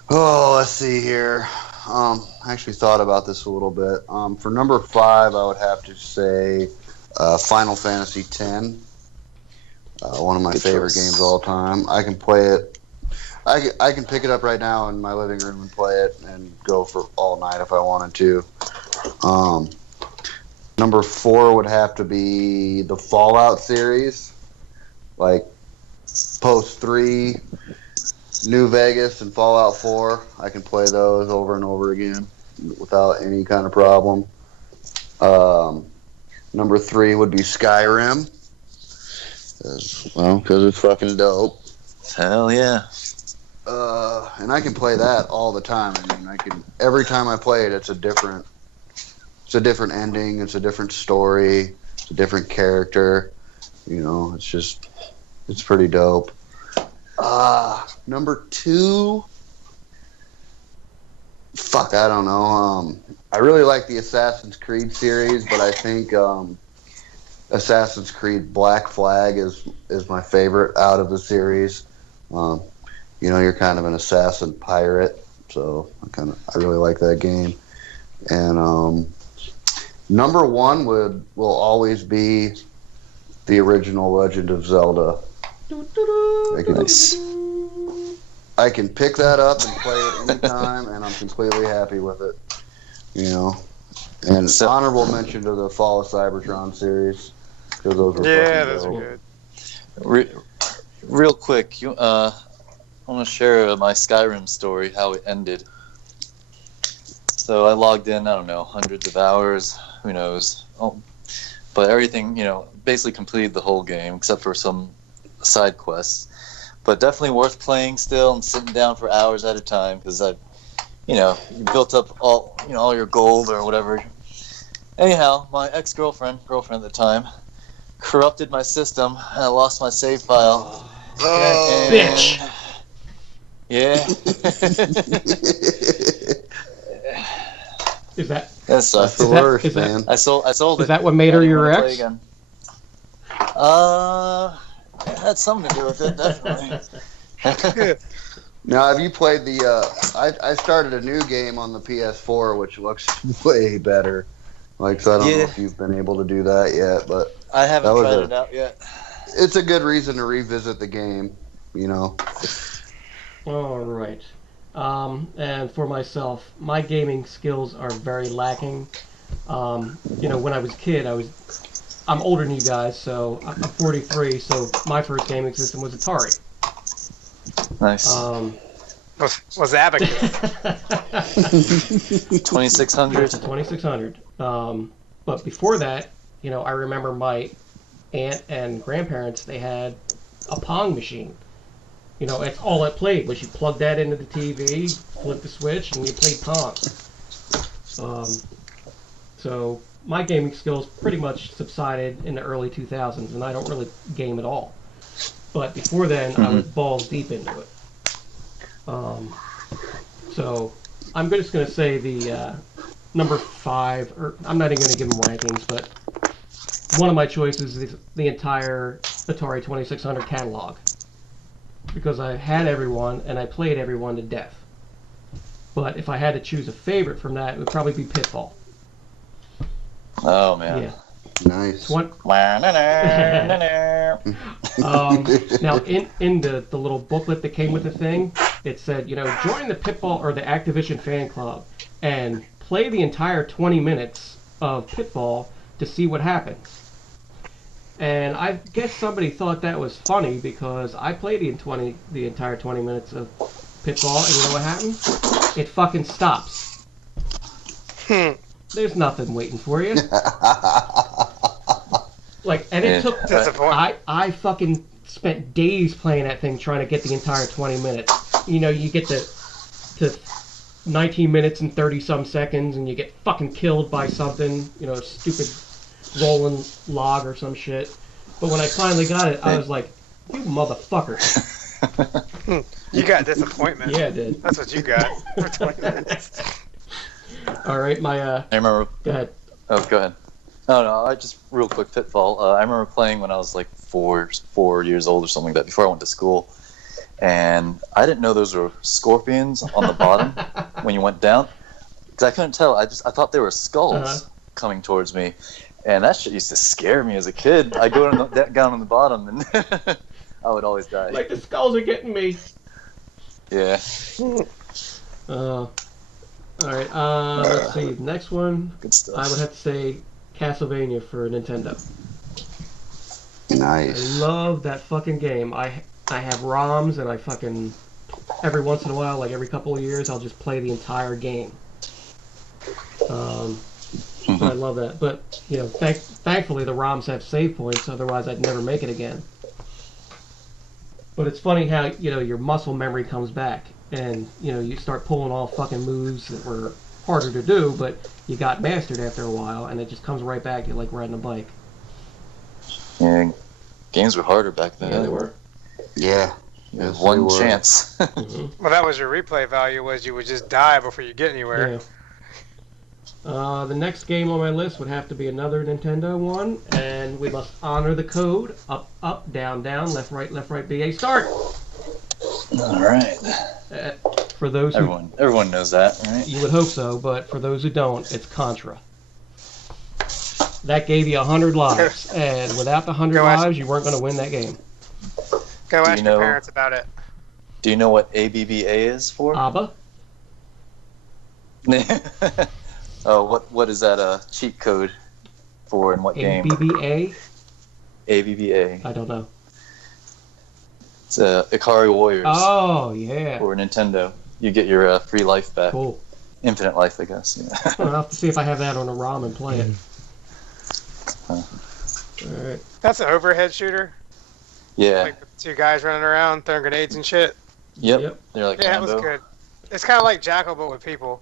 Oh, let's see here. I actually thought about this a little bit. For number 5, I would have to say Final Fantasy X. One of my favorite games of all time. I can play it. I can pick it up right now in my living room and play it and go for all night if I wanted to. Number 4 would have to be the Fallout series, like Post 3, New Vegas, and Fallout 4. I can play those over and over again without any kind of problem. Number 3 would be Skyrim. Because it's fucking dope. Hell yeah. And I can play that all the time. I mean, every time I play it, it's a different ending, it's a different story, it's a different character. It's pretty dope. Number 2, I don't know. I really like the Assassin's Creed series, but I think Assassin's Creed Black Flag is my favorite out of the series. You're kind of an assassin pirate, so I really like that game. And number 1 will always be the original Legend of Zelda. I can pick that up and play it anytime, and I'm completely happy with it. And honorable mention to the Fall of Cybertron series, because those were those dope. are good. Real quick, I want to share my Skyrim story, how it ended. So I logged in, I don't know, hundreds of hours, who knows. But everything, basically completed the whole game, except for some side quests. But definitely worth playing still and sitting down for hours at a time, because you built up all your gold or whatever. Anyhow, my girlfriend at the time, corrupted my system, and I lost my save file. Oh, bitch! Yeah. Is that? That's the worst, man. I sold it. Is that what made her your ex? It had something to do with it, definitely. Now, have you played the? I started a new game on the PS4, which looks way better. So I don't know if you've been able to do that yet, but I haven't tried it out yet. It's a good reason to revisit the game, All right. And for myself, my gaming skills are very lacking. When I was a kid, I'm older than you guys, so I'm 43, so my first gaming system was Atari. Nice. Was Abigail? 2600. 2600. But before that, I remember my aunt and grandparents, they had a Pong machine. That's all it played was you plug that into the TV, flip the switch, and you played Pong. So my gaming skills pretty much subsided in the early 2000s, and I don't really game at all. But before then, I was balls deep into it. So I'm just going to say the number 5, or I'm not even going to give them rankings, but one of my choices is the entire Atari 2600 catalog. Because I had everyone, and I played everyone to death. But if I had to choose a favorite from that, it would probably be Pitfall. Oh, man. Yeah. Nice. Now, in the little booklet that came with the thing, it said, join the Pitfall or the Activision fan club and play the entire 20 minutes of Pitfall to see what happens. And I guess somebody thought that was funny because I played the entire 20 minutes of Pitfall, and you know what happened? It fucking stops. There's nothing waiting for you. And it took. I fucking spent days playing that thing trying to get the entire 20 minutes. You get to 19 minutes and 30 some seconds, and you get fucking killed by something. Stupid rolling log or some shit. But when I finally got it, I was like, you motherfucker. You got disappointment. Yeah, I did. That's what you got for 20 minutes. All right, I remember. Go ahead. Oh, go ahead. Oh no, I just real quick pitfall. I remember playing when I was like 4 years old or something like that before I went to school, and I didn't know those were scorpions on the bottom when you went down, because I couldn't tell. I thought they were skulls coming towards me, and that shit used to scare me as a kid. I go down on the bottom, and I would always die. Like the skulls are getting me. Yeah. All right. Let's see. Next one. Good stuff. I would have to say Castlevania for Nintendo. Nice. I love that fucking game. I have ROMs, and I fucking every once in a while, like every couple of years, I'll just play the entire game. So I love that. But you know, thankfully the ROMs have save points. Otherwise, I'd never make it again. But it's funny how your muscle memory comes back, and you start pulling off fucking moves that were harder to do, but you got mastered after a while, and it just comes right back. You're like riding a bike. Yeah, games were harder back then. Yeah, they were. Yeah. You had one chance. Well, that was your replay value, was you would just die before you get anywhere. Yeah. The next game on my list would have to be another Nintendo one, and we must honor the code. Up, up, down, down, left, right, BA, start! All right. For those everyone knows that, right? You would hope so, but for those who don't, it's Contra. That gave you 100 lives, and without the 100 lives, you weren't going to win that game. Go ask your parents about it. Do you know what ABBA is for? ABBA? Oh, what is that cheat code for in what game? ABBA? ABBA. I don't know. It's Ikari Warriors. Oh, yeah. For Nintendo. You get your free life back. Cool. Infinite life, I guess. Yeah. I'll have to see if I have that on a ROM and play it. Alright. That's an overhead shooter? Yeah. Like two guys running around throwing grenades and shit? Yep. They're like yeah, it was good. It's kind of like Jackal, but with people.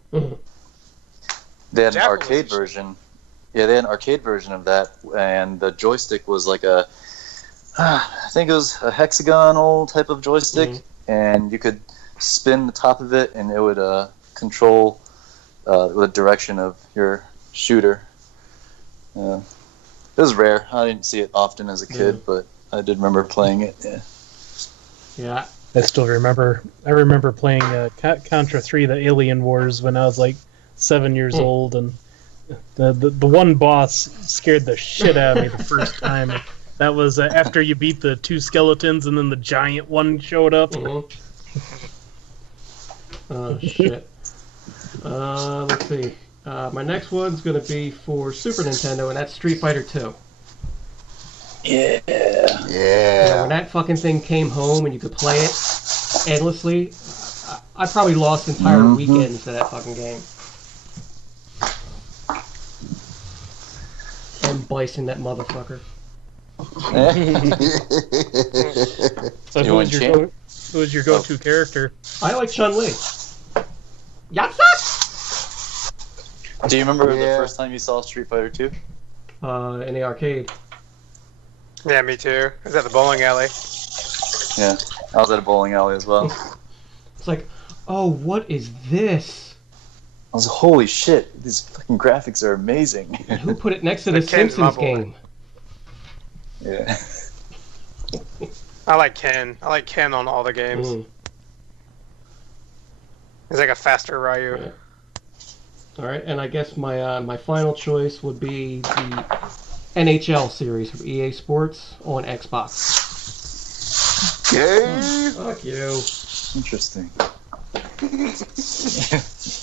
They had an arcade version. Yeah, they had an arcade version of that, and the joystick was like I think it was a hexagonal type of joystick, and you could spin the top of it, and it would control the direction of your shooter. It was rare. I didn't see it often as a kid, but I did remember playing it. Yeah. Yeah. I still remember. I remember playing Contra 3: The Alien Wars when I was like 7 years old, and the one boss scared the shit out of me the first time. That was after you beat the two skeletons, and then the giant one showed up. Oh shit. Let's see. My next one's gonna be for Super Nintendo, and that's Street Fighter 2. Yeah. When that fucking thing came home and you could play it endlessly, I probably lost entire weekends to that fucking game. And Bison, that motherfucker. So who was your go-to character? I like Chun-Li. Yatsa! Do you remember the first time you saw Street Fighter 2? In the arcade. Yeah, me too. It was at the bowling alley. Yeah, I was at a bowling alley as well. It's like, oh, what is this? I was like, holy shit, these fucking graphics are amazing. And who put it next to the Simpsons game? Yeah. I like Ken. I like Ken on all the games. He's like a faster Ryu. Right. All right, and I guess my final choice would be the NHL series from EA Sports on Xbox. Gay? Fuck you. Interesting.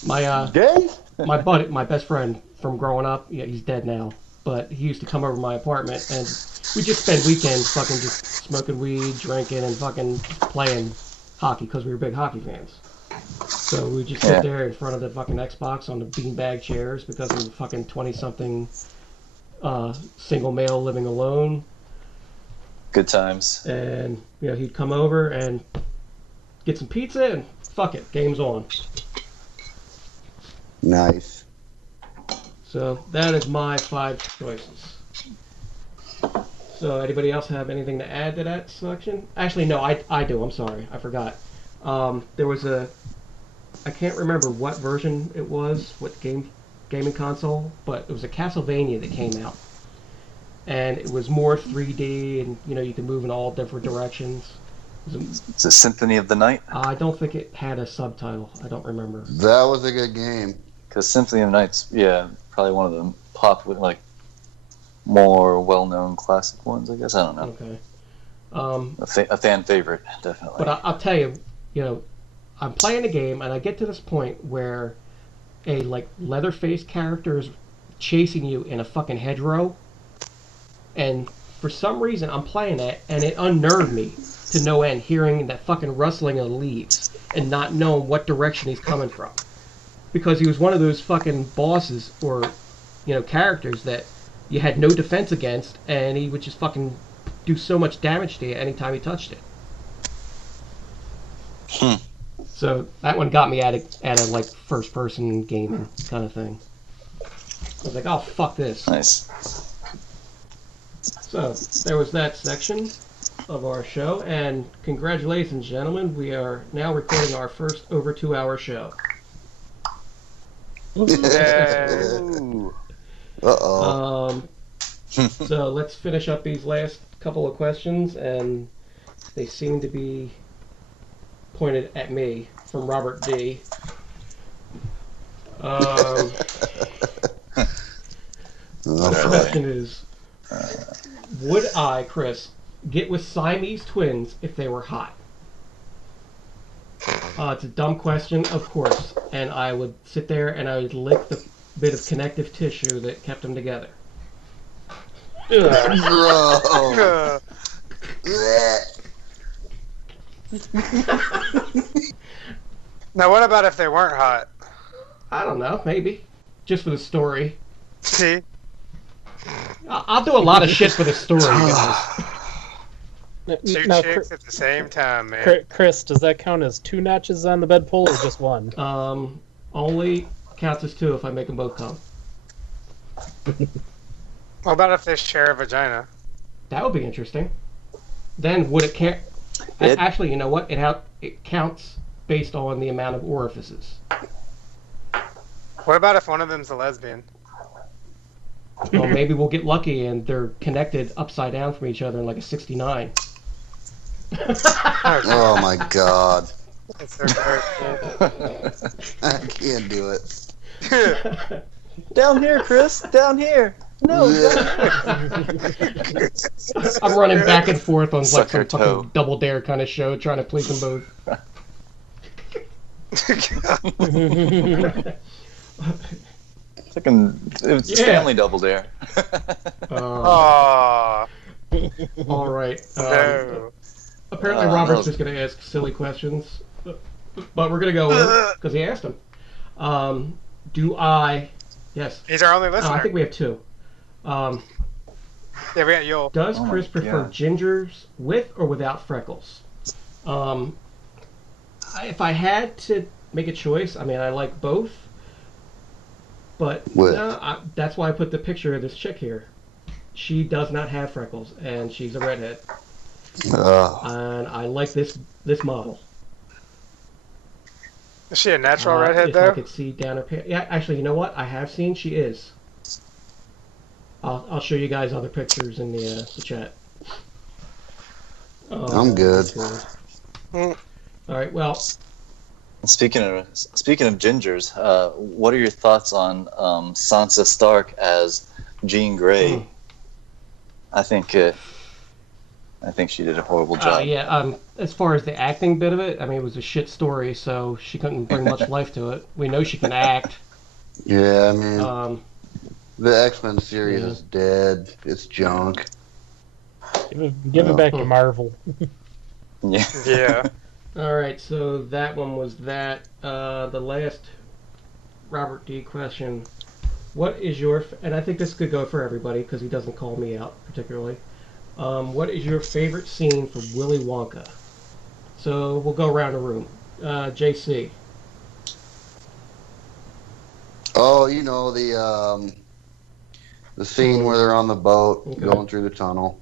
My buddy, my best friend from growing up, yeah, he's dead now, but he used to come over to my apartment, and we just spend weekends fucking just smoking weed, drinking, and fucking playing hockey because we were big hockey fans. So we just sit there in front of the fucking Xbox on the beanbag chairs because we were fucking 20-something single male living alone. Good times. And he'd come over and get some pizza and fuck it, game's on. Nice. So that is my 5 choices. So anybody else have anything to add to that selection? Actually, no, I do. I'm sorry, I forgot. There was I can't remember what version it was, what gaming console, but it was a Castlevania that came out and it was more 3D, and you could move in all different directions. It's a Symphony of the Night. I don't think it had a subtitle. I don't remember. That was a good game. Because Symphony of the Night's, probably one of the more well-known classic ones, I guess. I don't know. Okay. A fan favorite, definitely. But I'll tell you, I'm playing a game, and I get to this point where a Leatherface character is chasing you in a fucking hedgerow, and for some reason I'm playing that, and it unnerved me to no end, hearing that fucking rustling of the leaves and not knowing what direction he's coming from, because he was one of those fucking bosses or characters that you had no defense against, and he would just fucking do so much damage to you anytime he touched it. So that one got me at a first person gaming kind of thing. I was like, oh fuck this. Nice. So there was that section of our show, and congratulations, gentlemen, we are now recording our first over 2-hour show. Uh-oh. So let's finish up these last couple of questions, and they seem to be pointed at me from Robert D. The question is, would I, Chris, get with Siamese twins if they were hot? It's a dumb question, of course, and I would sit there and I would lick the bit of connective tissue that kept them together. Bro. Now, what about if they weren't hot? I don't know, maybe. Just for the story. See? I'll do a lot of shit for the story, guys. Two Now, chicks at the same time, man. Chris, does that count as 2 notches on the bedpool or just one? Only counts as 2 if I make them both come. What about if they share a vagina? That would be interesting. Then would it count? Actually, you know what? It counts based on the amount of orifices. What about if one of them's a lesbian? Well, maybe we'll get lucky and they're connected upside down from each other in like a 69. Oh my god. It's their birthday. I can't do it. Down here, Chris. Down here. No. I'm running back and forth on Suck like some your toe. fucking Double Dare kind of show, trying to please them both. It's Family Double Dare. Aww. All right. No. Apparently, Robert's just going to ask silly questions, but we're going to go with it because he asked them. Do I? Yes. He's our only listener. I think we have 2. Yeah, we got Yule. Does Chris prefer gingers with or without freckles? If I had to make a choice, I mean, I like both. But that's why I put the picture of this chick here. She does not have freckles, and she's a redhead. And I like this model. Is she a natural redhead, if though? I could see down her pants. Yeah, actually, you know what? I have seen she is. I'll show you guys other pictures in the chat. I'm good. All right, well. Speaking of gingers, what are your thoughts on Sansa Stark as Jean Grey? I think she did a horrible job. As far as the acting bit of it, I mean, it was a shit story, so she couldn't bring much life to it. We know she can act. Yeah, I mean, the X-Men series is dead. It's junk. Give it back to Marvel. Yeah. All right, so that one was that. The last Robert D question. What is your... And I think this could go for everybody because he doesn't call me out particularly. What is your favorite scene from Willy Wonka? So we'll go around the room. JC. Oh, you know, the scene where they're on the boat going through the tunnel.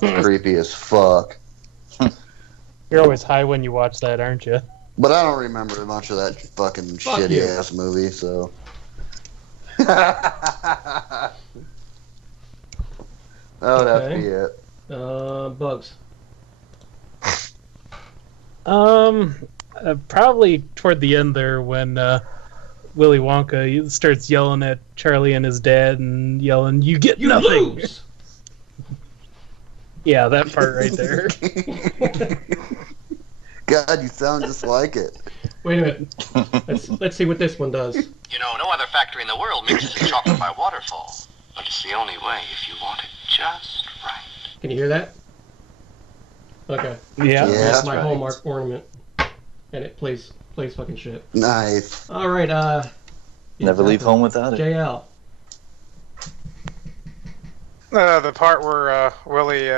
It's creepy as fuck. You're always high when you watch that, aren't you? But I don't remember much of that fucking shitty ass movie, so. That would have to Okay. be it. Bugs. Probably toward the end there when Willy Wonka starts yelling at Charlie and his dad and yelling, "You get nothing." Lose. Yeah, that part right there. God, you sound just like it. Wait a minute. Let's see what this one does. You know, no other factory in the world mixes the chocolate by waterfall. But it's the only way if you want it just right. Can you hear that? Okay. Yeah. That's my right. Hallmark ornament, and it plays fucking shit. Nice. All right. Never leave home without it. JL. The part where Willie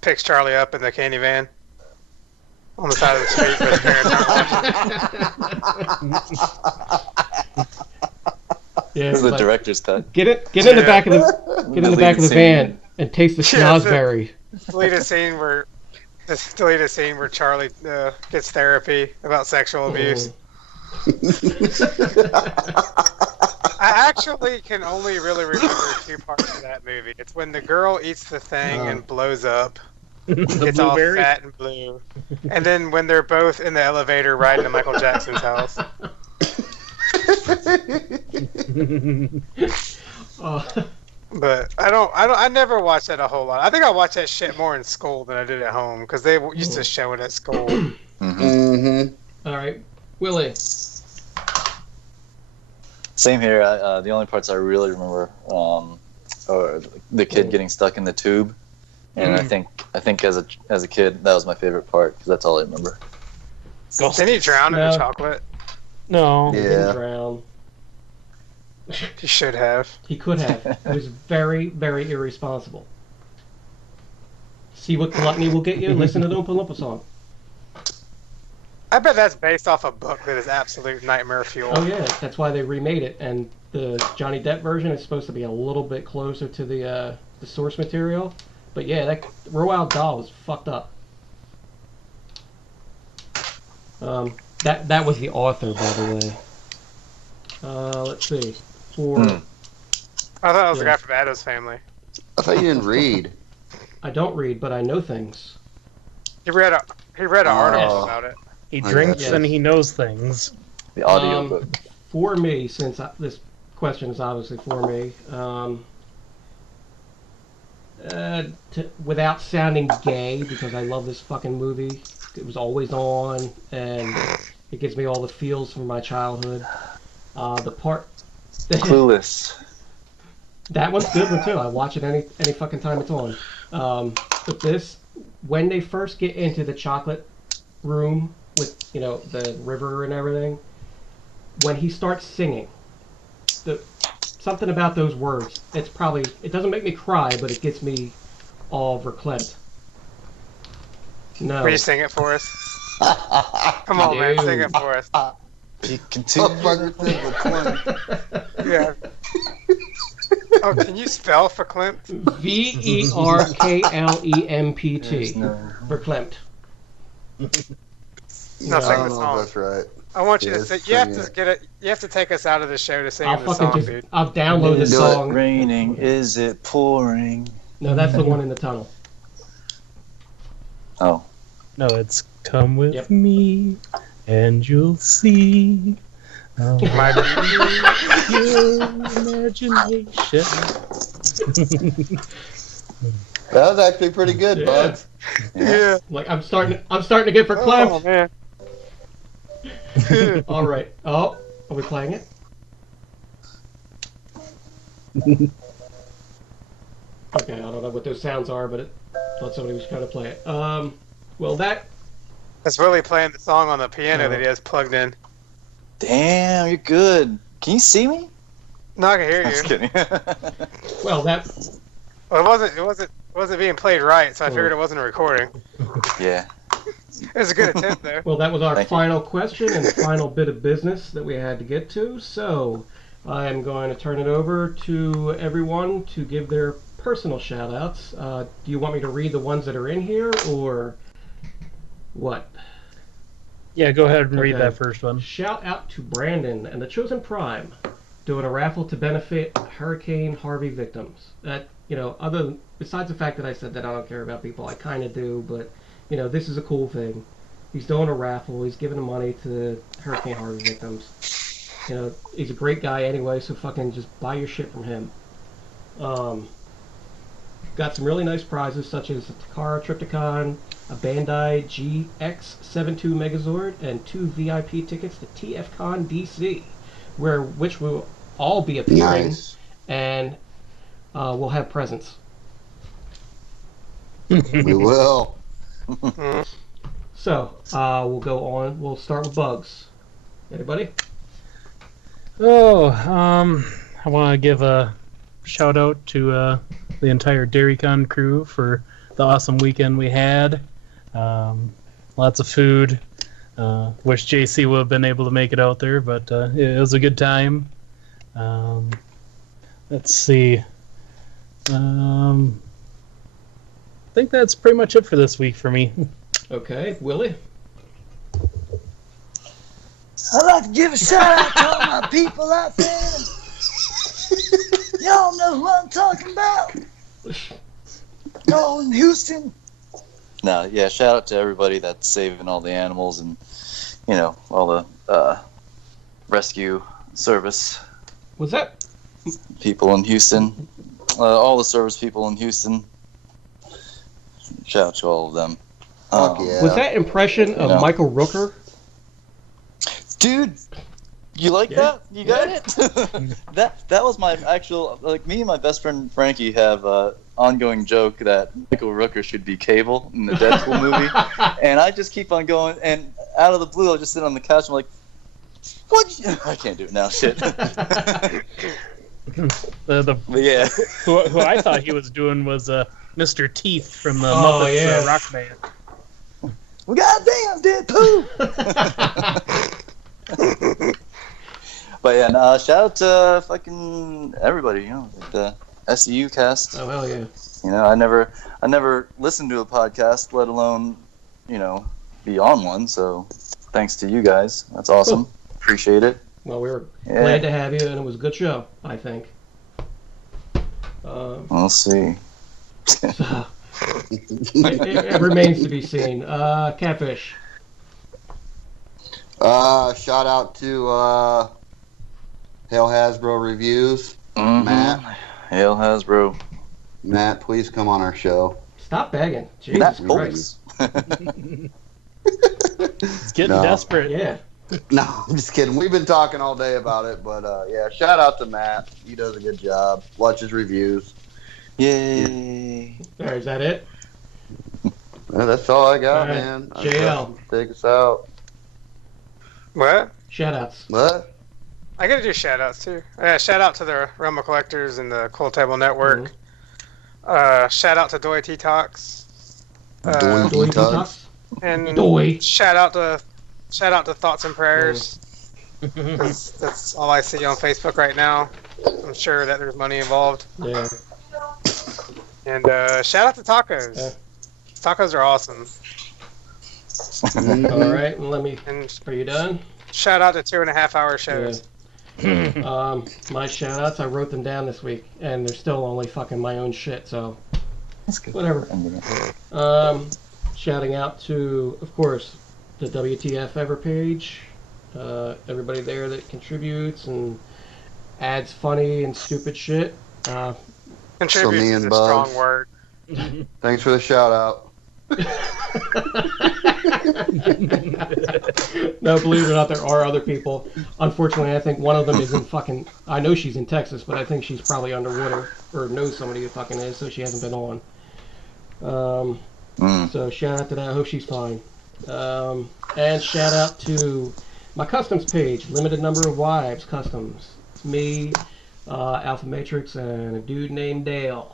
picks Charlie up in the candy van on the side of the street where his parents aren't watching. Yeah. This is the like, director's cut. Get in the back of the van and taste the schnozberry. Delete a scene where Charlie gets therapy about sexual abuse. I actually can only really remember 2 parts of that movie. It's when the girl eats the thing and blows up. Gets all fat and blue. And then when they're both in the elevator riding to Michael Jackson's house. But I never watched that a whole lot. I think I watched that shit more in school than I did at home because they used to show it at school. Mm-hmm. All right, Willie. Same here. The only parts I really remember are the kid getting stuck in the tube, and I think as a kid that was my favorite part because that's all I remember. Didn't he drown in the chocolate? No. He didn't Yeah. drown. He should have. He could have. He was very, very irresponsible. See what gluttony will get you? Listen to the Oompa Loompa song. I bet that's based off a book that is absolute nightmare fuel. Oh yeah, that's why they remade it, and the Johnny Depp version is supposed to be a little bit closer to the source material. But yeah, that Roald Dahl was fucked up. That was the author, by the way. Let's see. I thought it was the guy from Addams Family. I thought you didn't read. I don't read, but I know things. He read an article about it. He drinks Yes. and he knows things. The audio book. For me, since this question is obviously for me, without sounding gay, because I love this fucking movie. It was always on, and it gives me all the feels from my childhood. The part... Clueless. That one's good one, too. I watch it any fucking time it's on. But this, when they first get into the chocolate room with, the river and everything, when he starts singing, something about those words, it doesn't make me cry, but it gets me all verklempt. No. Will you sing it for us? Come on, man, sing it for us. You continue. Yeah. Oh, can you spell verklempt? Verklempt. Verklempt. No, I sing don't the know if song. that's right. I want you to Yes, sing. You have sing to it. get it. You have to take us out of the show to sing I'll the fucking song, dude. I'll download the Is song. it raining? Is it pouring? No, that's the one in the tunnel. Oh. No, it's come with Yep. me and you'll see. Oh, My your imagination. That was actually pretty good, Yeah. Bugs. yeah. Like I'm starting to get verklempt. Oh man. All right. Oh, are we playing it? Okay, I don't know what those sounds are, but I thought somebody was trying to play it. Well, That's really playing the song on the piano that he has plugged in. Damn, you're good. Can you see me? No, I can hear I'm just you. kidding. well, that Well, it wasn't being played right, so I figured it wasn't a recording. Yeah. It was a good attempt, though. Well, that was our Thank you. final question and final bit of business that we had to get to. So I am going to turn it over to everyone to give their personal shout-outs. Do you want me to read the ones that are in here, or what? Yeah, go ahead and read Okay. that first one. Shout out to Brandon and the Chosen Prime doing a raffle to benefit Hurricane Harvey victims. besides the fact that I said that I don't care about people, I kind of do, but, this is a cool thing. He's doing a raffle. He's giving the money to Hurricane Harvey victims. He's a great guy anyway, so fucking just buy your shit from him. Got some really nice prizes, such as a Takara Triptychon, a Bandai GX72 Megazord, and 2 VIP tickets to TFCon DC, which will all be appearing, Nice. and we'll have presents. We will. So, we'll go on. We'll start with bugs. Anybody? Oh, I want to give a shout out to the entire DairyCon crew for the awesome weekend we had. Lots of food. Wish JC would have been able to make it out there, but it was a good time. Let's see. I think that's pretty much it for this week for me. Okay, Willie? I'd like to give a shout out to all my people out there. Y'all know who I'm talking about. Y'all in Houston. No, yeah, shout out to everybody that's saving all the animals and, all the rescue service Was that? people in Houston. All the service people in Houston. Shout out to all of them. Fuck yeah. Was that impression of No. Michael Rooker? Dude, you like Yeah. that? You got it? that was my actual, me and my best friend Frankie have a ongoing joke that Michael Rooker should be Cable in the Deadpool movie. And I just keep on going, and out of the blue, I'll just sit on the couch and I'm like, what? I can't do it now, shit. The But yeah. who I thought he was doing was Mr. Teeth from the Oh, Muppets yeah. Rock Band. Well, goddamn, Deadpool! But yeah, no, shout out to fucking everybody, the SEU cast. Oh, hell yeah. I never listened to a podcast, let alone, be on one. So, thanks to you guys. That's awesome. Cool. Appreciate it. Well, we were Yeah. glad to have you, and it was a good show, I think. We'll see. It remains to be seen. Catfish. Shout out to Hail Hasbro Reviews. Matt. Hail Hasbro. Matt, please come on our show. Stop begging. Jesus Matt Christ. Folks. It's getting No. desperate. Yeah. No, I'm just kidding. We've been talking all day about it, but yeah, shout out to Matt. He does a good job. Watch his reviews. Yay. All right, is that it? Well, that's all I got, All right, man. JL. Take us out. What? Shoutouts. What? I gotta do shout outs too. Shout out to the Realm of Collectors and the Cool Table Network. Shout out to Doy T Talks. Doy Doy Tugs. Detox? And Doy. shout out to Thoughts and Prayers. That's all I see on Facebook right now. I'm sure that there's money involved. Yeah. And shout out to tacos. Yeah. Tacos are awesome. All right, and And are you done? shout out to 2.5 hour shows. My shoutouts, I wrote them down this week, and they're still only fucking my own shit, so whatever. Shouting out to, of course, the WTF Ever page, everybody there that contributes and adds funny and stupid shit. Contribute me is and a Bugs. strong word. Thanks for the shout out. No, believe it or not, there are other people. Unfortunately, I think one of them is in fucking. I know she's in Texas, but I think she's probably underwater or knows somebody who fucking is, so she hasn't been on. So shout out to that. I hope she's fine. And shout out to my customs page, limited number of wives customs. It's me, Alpha Matrix, and a dude named Dale.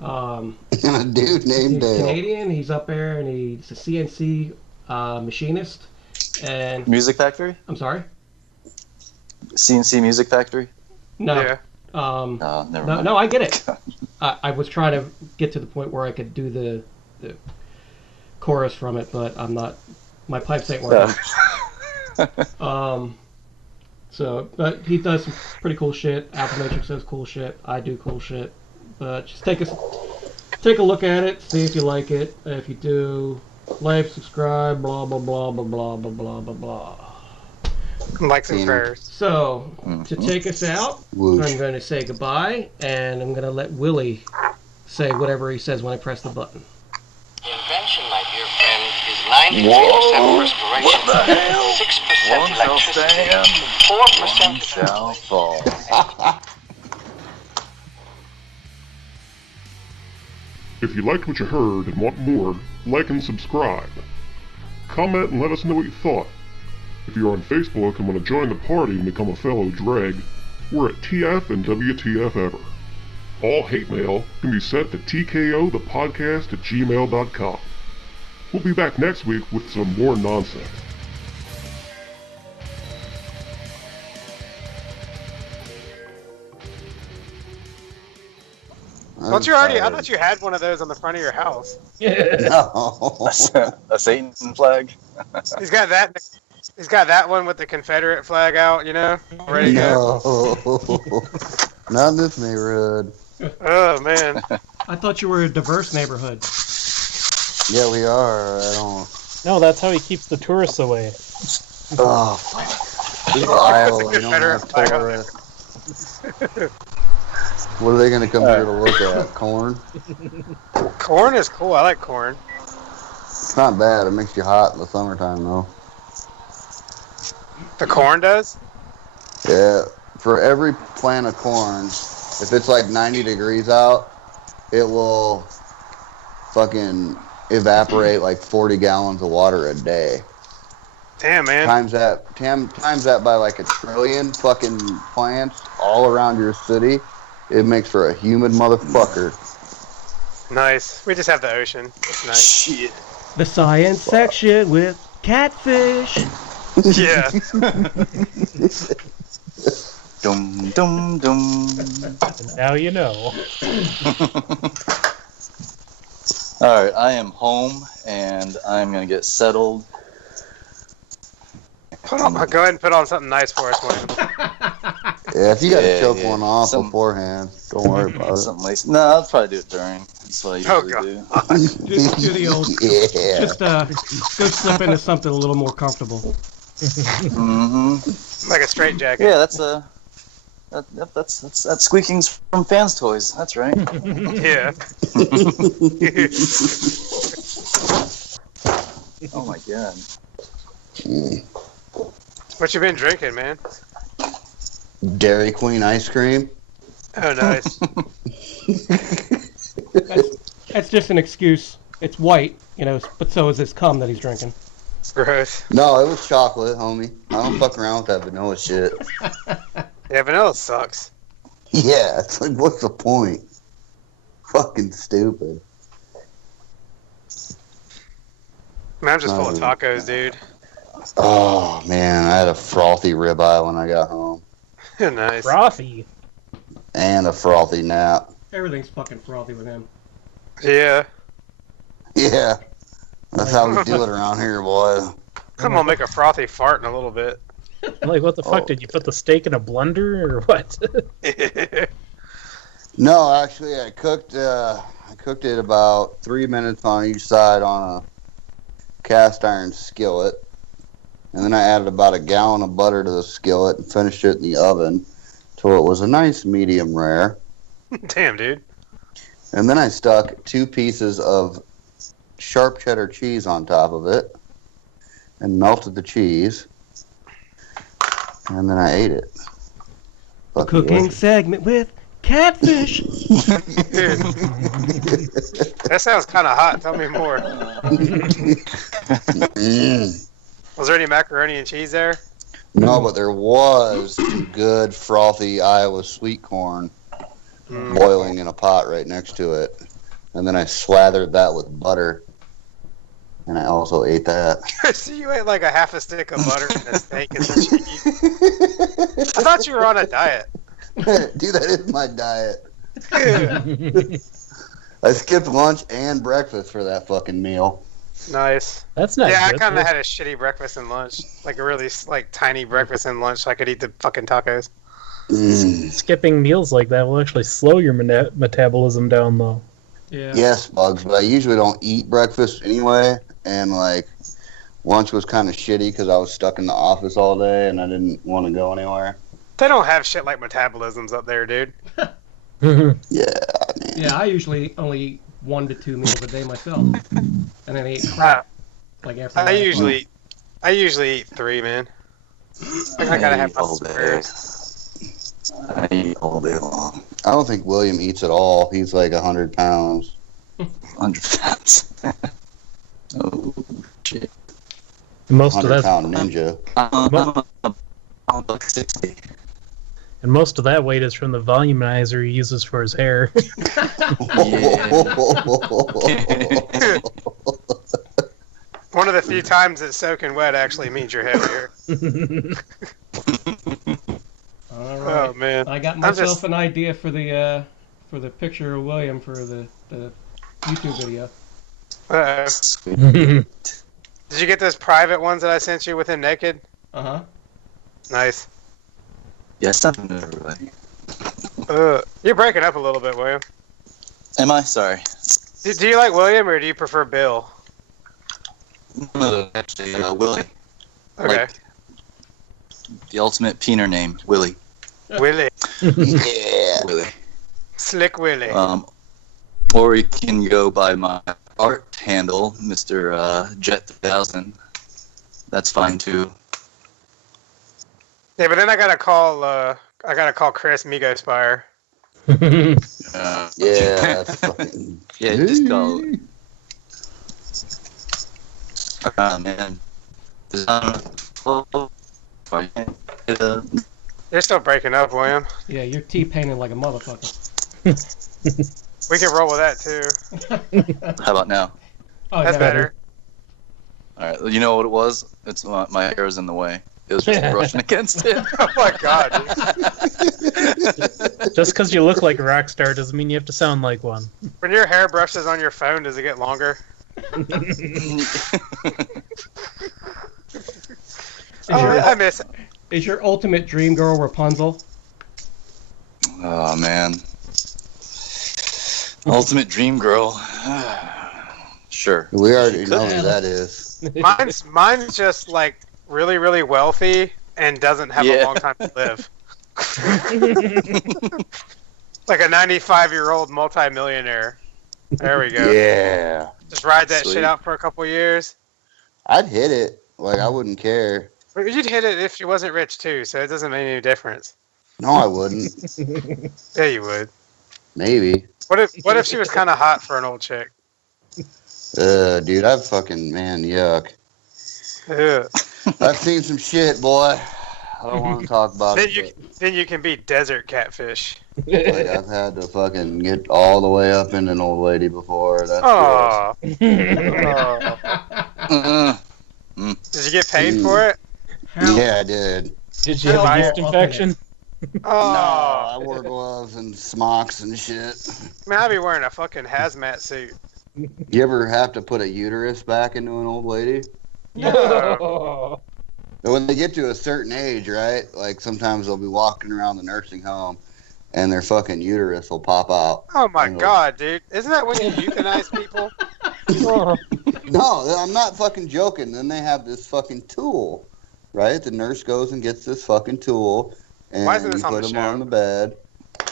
And a dude named He's Dale. Canadian. He's up there, and he's a CNC machinist. And Music Factory? I'm sorry. CNC Music Factory? No. Yeah. Never mind. No, I get it. I was trying to get to the point where I could do the chorus from it, but I'm not. My pipes ain't working. So, but he does some pretty cool shit. Alpha Matrix does cool shit. I do cool shit. But just take a look at it, see if you like it. If you do, like, subscribe, blah blah blah blah blah blah blah blah blah. Likes and prayers. So to take us out, I'm going to say goodbye, and I'm going to let Willie say whatever he says when I press the button. The invention, my dear friend, is 93% perspiration, What the hell? 6% electricity, 4% shall fall. If you liked what you heard and want more, like and subscribe. Comment and let us know what you thought. If you're on Facebook and want to join the party and become a fellow dreg, we're at TF and WTF Ever. All hate mail can be sent to tkothepodcast@gmail.com. We'll be back next week with some more nonsense. I thought you had one of those on the front of your house. No. A Satan flag. He's got that one with the Confederate flag out, you know? Ready to go. No. Not in this neighborhood. Oh, man. I thought you were a diverse neighborhood. Yeah, we are. I don't. No, that's how he keeps the tourists away. Oh, fuck. This Iowa, we don't have tourists. What are they going to come here to look at? Corn? Corn is cool. I like corn. It's not bad. It makes you hot in the summertime, though. The corn does? Yeah. For every plant of corn, if it's like 90 degrees out, it will fucking evaporate like 40 gallons of water a day. Damn, man. Times that by like 1 trillion fucking plants all around your city. It makes for a humid motherfucker. Nice. We just have the ocean. It's nice. Shit. The science section with catfish. Yeah. Dum dum dum. Now you know. Alright, I am home and I'm gonna get settled. Go ahead and put on something nice for us, William. Yeah, if you gotta choke yeah. one off beforehand, don't worry about it. Something like no, I'll probably do it during. That's what I usually do. Just do the old. Yeah. Just go slip into something a little more comfortable. Mm-hmm. Like a straight jacket. Yeah, that's squeaking's from Fans Toys. That's right. Yeah. Oh my god. What you been drinking, man? Dairy Queen ice cream. Oh, nice. That's just an excuse. It's white, you know, but so is this cum that he's drinking. Gross. No, it was chocolate, homie. I don't fuck around with that vanilla shit. Yeah, vanilla sucks. Yeah, it's like, what's the point? Fucking stupid. Man, I'm just full of tacos, dude. Oh, man, I had a frothy ribeye when I got home. Nice. Frothy. And a frothy nap. Everything's fucking frothy with him. Yeah. Yeah. That's how we do it around here, boy. I'm gonna make a frothy fart in a little bit. Like, what the fuck? Did you put the steak in a blender or what? No, actually, I cooked it about 3 minutes on each side on a cast iron skillet. And then I added about a gallon of butter to the skillet and finished it in the oven till it was a nice medium rare. Damn, dude. And then I stuck 2 pieces of sharp cheddar cheese on top of it and melted the cheese. And then I ate it. A cooking segment with catfish. That sounds kind of hot. Tell me more. Was there any macaroni and cheese there? No, but there was good frothy Iowa sweet corn boiling in a pot right next to it. And then I slathered that with butter. And I also ate that. So you ate like a half a stick of butter and a steak and some cheese? I thought you were on a diet. Dude, that is my diet. I skipped lunch and breakfast for that fucking meal. Nice. That's not Yeah, good. I kind of had a shitty breakfast and lunch. Like a really tiny breakfast and lunch so I could eat the fucking tacos. Skipping meals like that will actually slow your metabolism down, though. Yeah. Yes, Bugs, but I usually don't eat breakfast anyway. And, like, lunch was kind of shitty because I was stuck in the office all day and I didn't want to go anywhere. They don't have shit like metabolisms up there, dude. Yeah. Yeah, I usually only eat 1 to 2 meals a day myself, and then I eat crap. Like after I usually eat 3, man. I gotta have my spurs. I eat all day long. I don't think William eats at all. He's like 100 pounds. 100 pounds. Oh, shit. Most of 100 that, pound ninja. I'm like 60. and most of that weight is from the volumizer he uses for his hair. One of the few times that soaking wet actually means you're heavier. All right. Oh man! I got myself an idea for the picture of William for the YouTube video. Did you get those private ones that I sent you with him naked? Uh-huh. Nice. Yes, I'm everybody. You're breaking up a little bit, William. Am I? Sorry. Do you like William or do you prefer Bill? No, actually, Willie. Okay. Like, the ultimate peener name, Willie. Willie. Yeah. Willie. Slick Willie. Or you can go by my art handle, Mr. Jet3000. That's fine too. Yeah, but then I gotta call Chris Migospire. Yeah, that's fucking... Yeah, just go. Man. You're still breaking up, William. Yeah, you're T-painting like a motherfucker. We can roll with that too. How about now? Oh, That's yeah. better. Alright, you know what it was? It's my hair was in the way. It was just brushing against it. Oh my god, dude. Just because you look like a rock star doesn't mean you have to sound like one. When your hair brushes on your phone, does it get longer? I miss it. Is your ultimate dream girl Rapunzel? Oh man. Ultimate dream girl. Sure. We already know who that is. Mine's just like really, really wealthy and doesn't have a long time to live. Like a 95-year-old multimillionaire. There we go. Yeah. Just ride that Sweet. shit out for a couple years. I'd hit it. Like, I wouldn't care. But you'd hit it if she wasn't rich too, so it doesn't make any difference. No, I wouldn't. Yeah, you would. Maybe. What if she was kind of hot for an old chick? Dude, I've fucking, man, yuck. Ugh. I've seen some shit, boy. I don't want to talk about it. Then you can be desert catfish. Like, I've had to fucking get all the way up in an old lady before. That's Oh. gross. Did you get paid for it? Yeah, I did. Did you have a yeast infection? Oh. No, I wore gloves and smocks and shit. Man, I'd be wearing a fucking hazmat suit. You ever have to put a uterus back into an old lady? No. When they get to a certain age, right? Like, sometimes they'll be walking around the nursing home and their fucking uterus will pop out. Oh my god, dude. Isn't that when you euthanize people? No, I'm not fucking joking. Then they have this fucking tool, right? The nurse goes and gets this fucking tool, and Why isn't you this on put the them show? on the bed,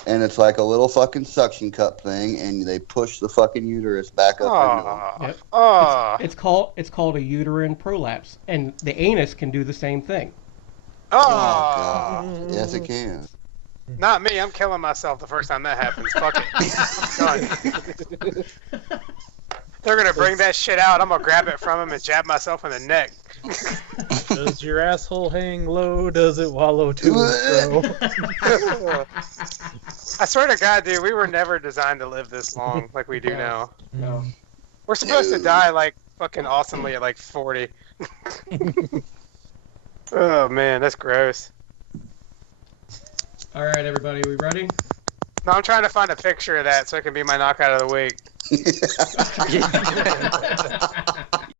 and it's like a little fucking suction cup thing, and they push the fucking uterus back up into them. Oh. Yep. Oh. It's called a uterine prolapse, and the anus can do the same thing. Oh, Oh. God. Yes, it can. Not me. I'm killing myself the first time that happens. Fuck it. I'm done. They're gonna bring that shit out. I'm gonna grab it from them and jab myself in the neck. Does your asshole hang low? Does it wallow to and fro? I swear to God, dude, we were never designed to live this long like we do now. No. We're supposed to die like fucking awesomely at like 40. Oh man, that's gross. All right, everybody, we ready? No, I'm trying to find a picture of that so it can be my knockout of the week.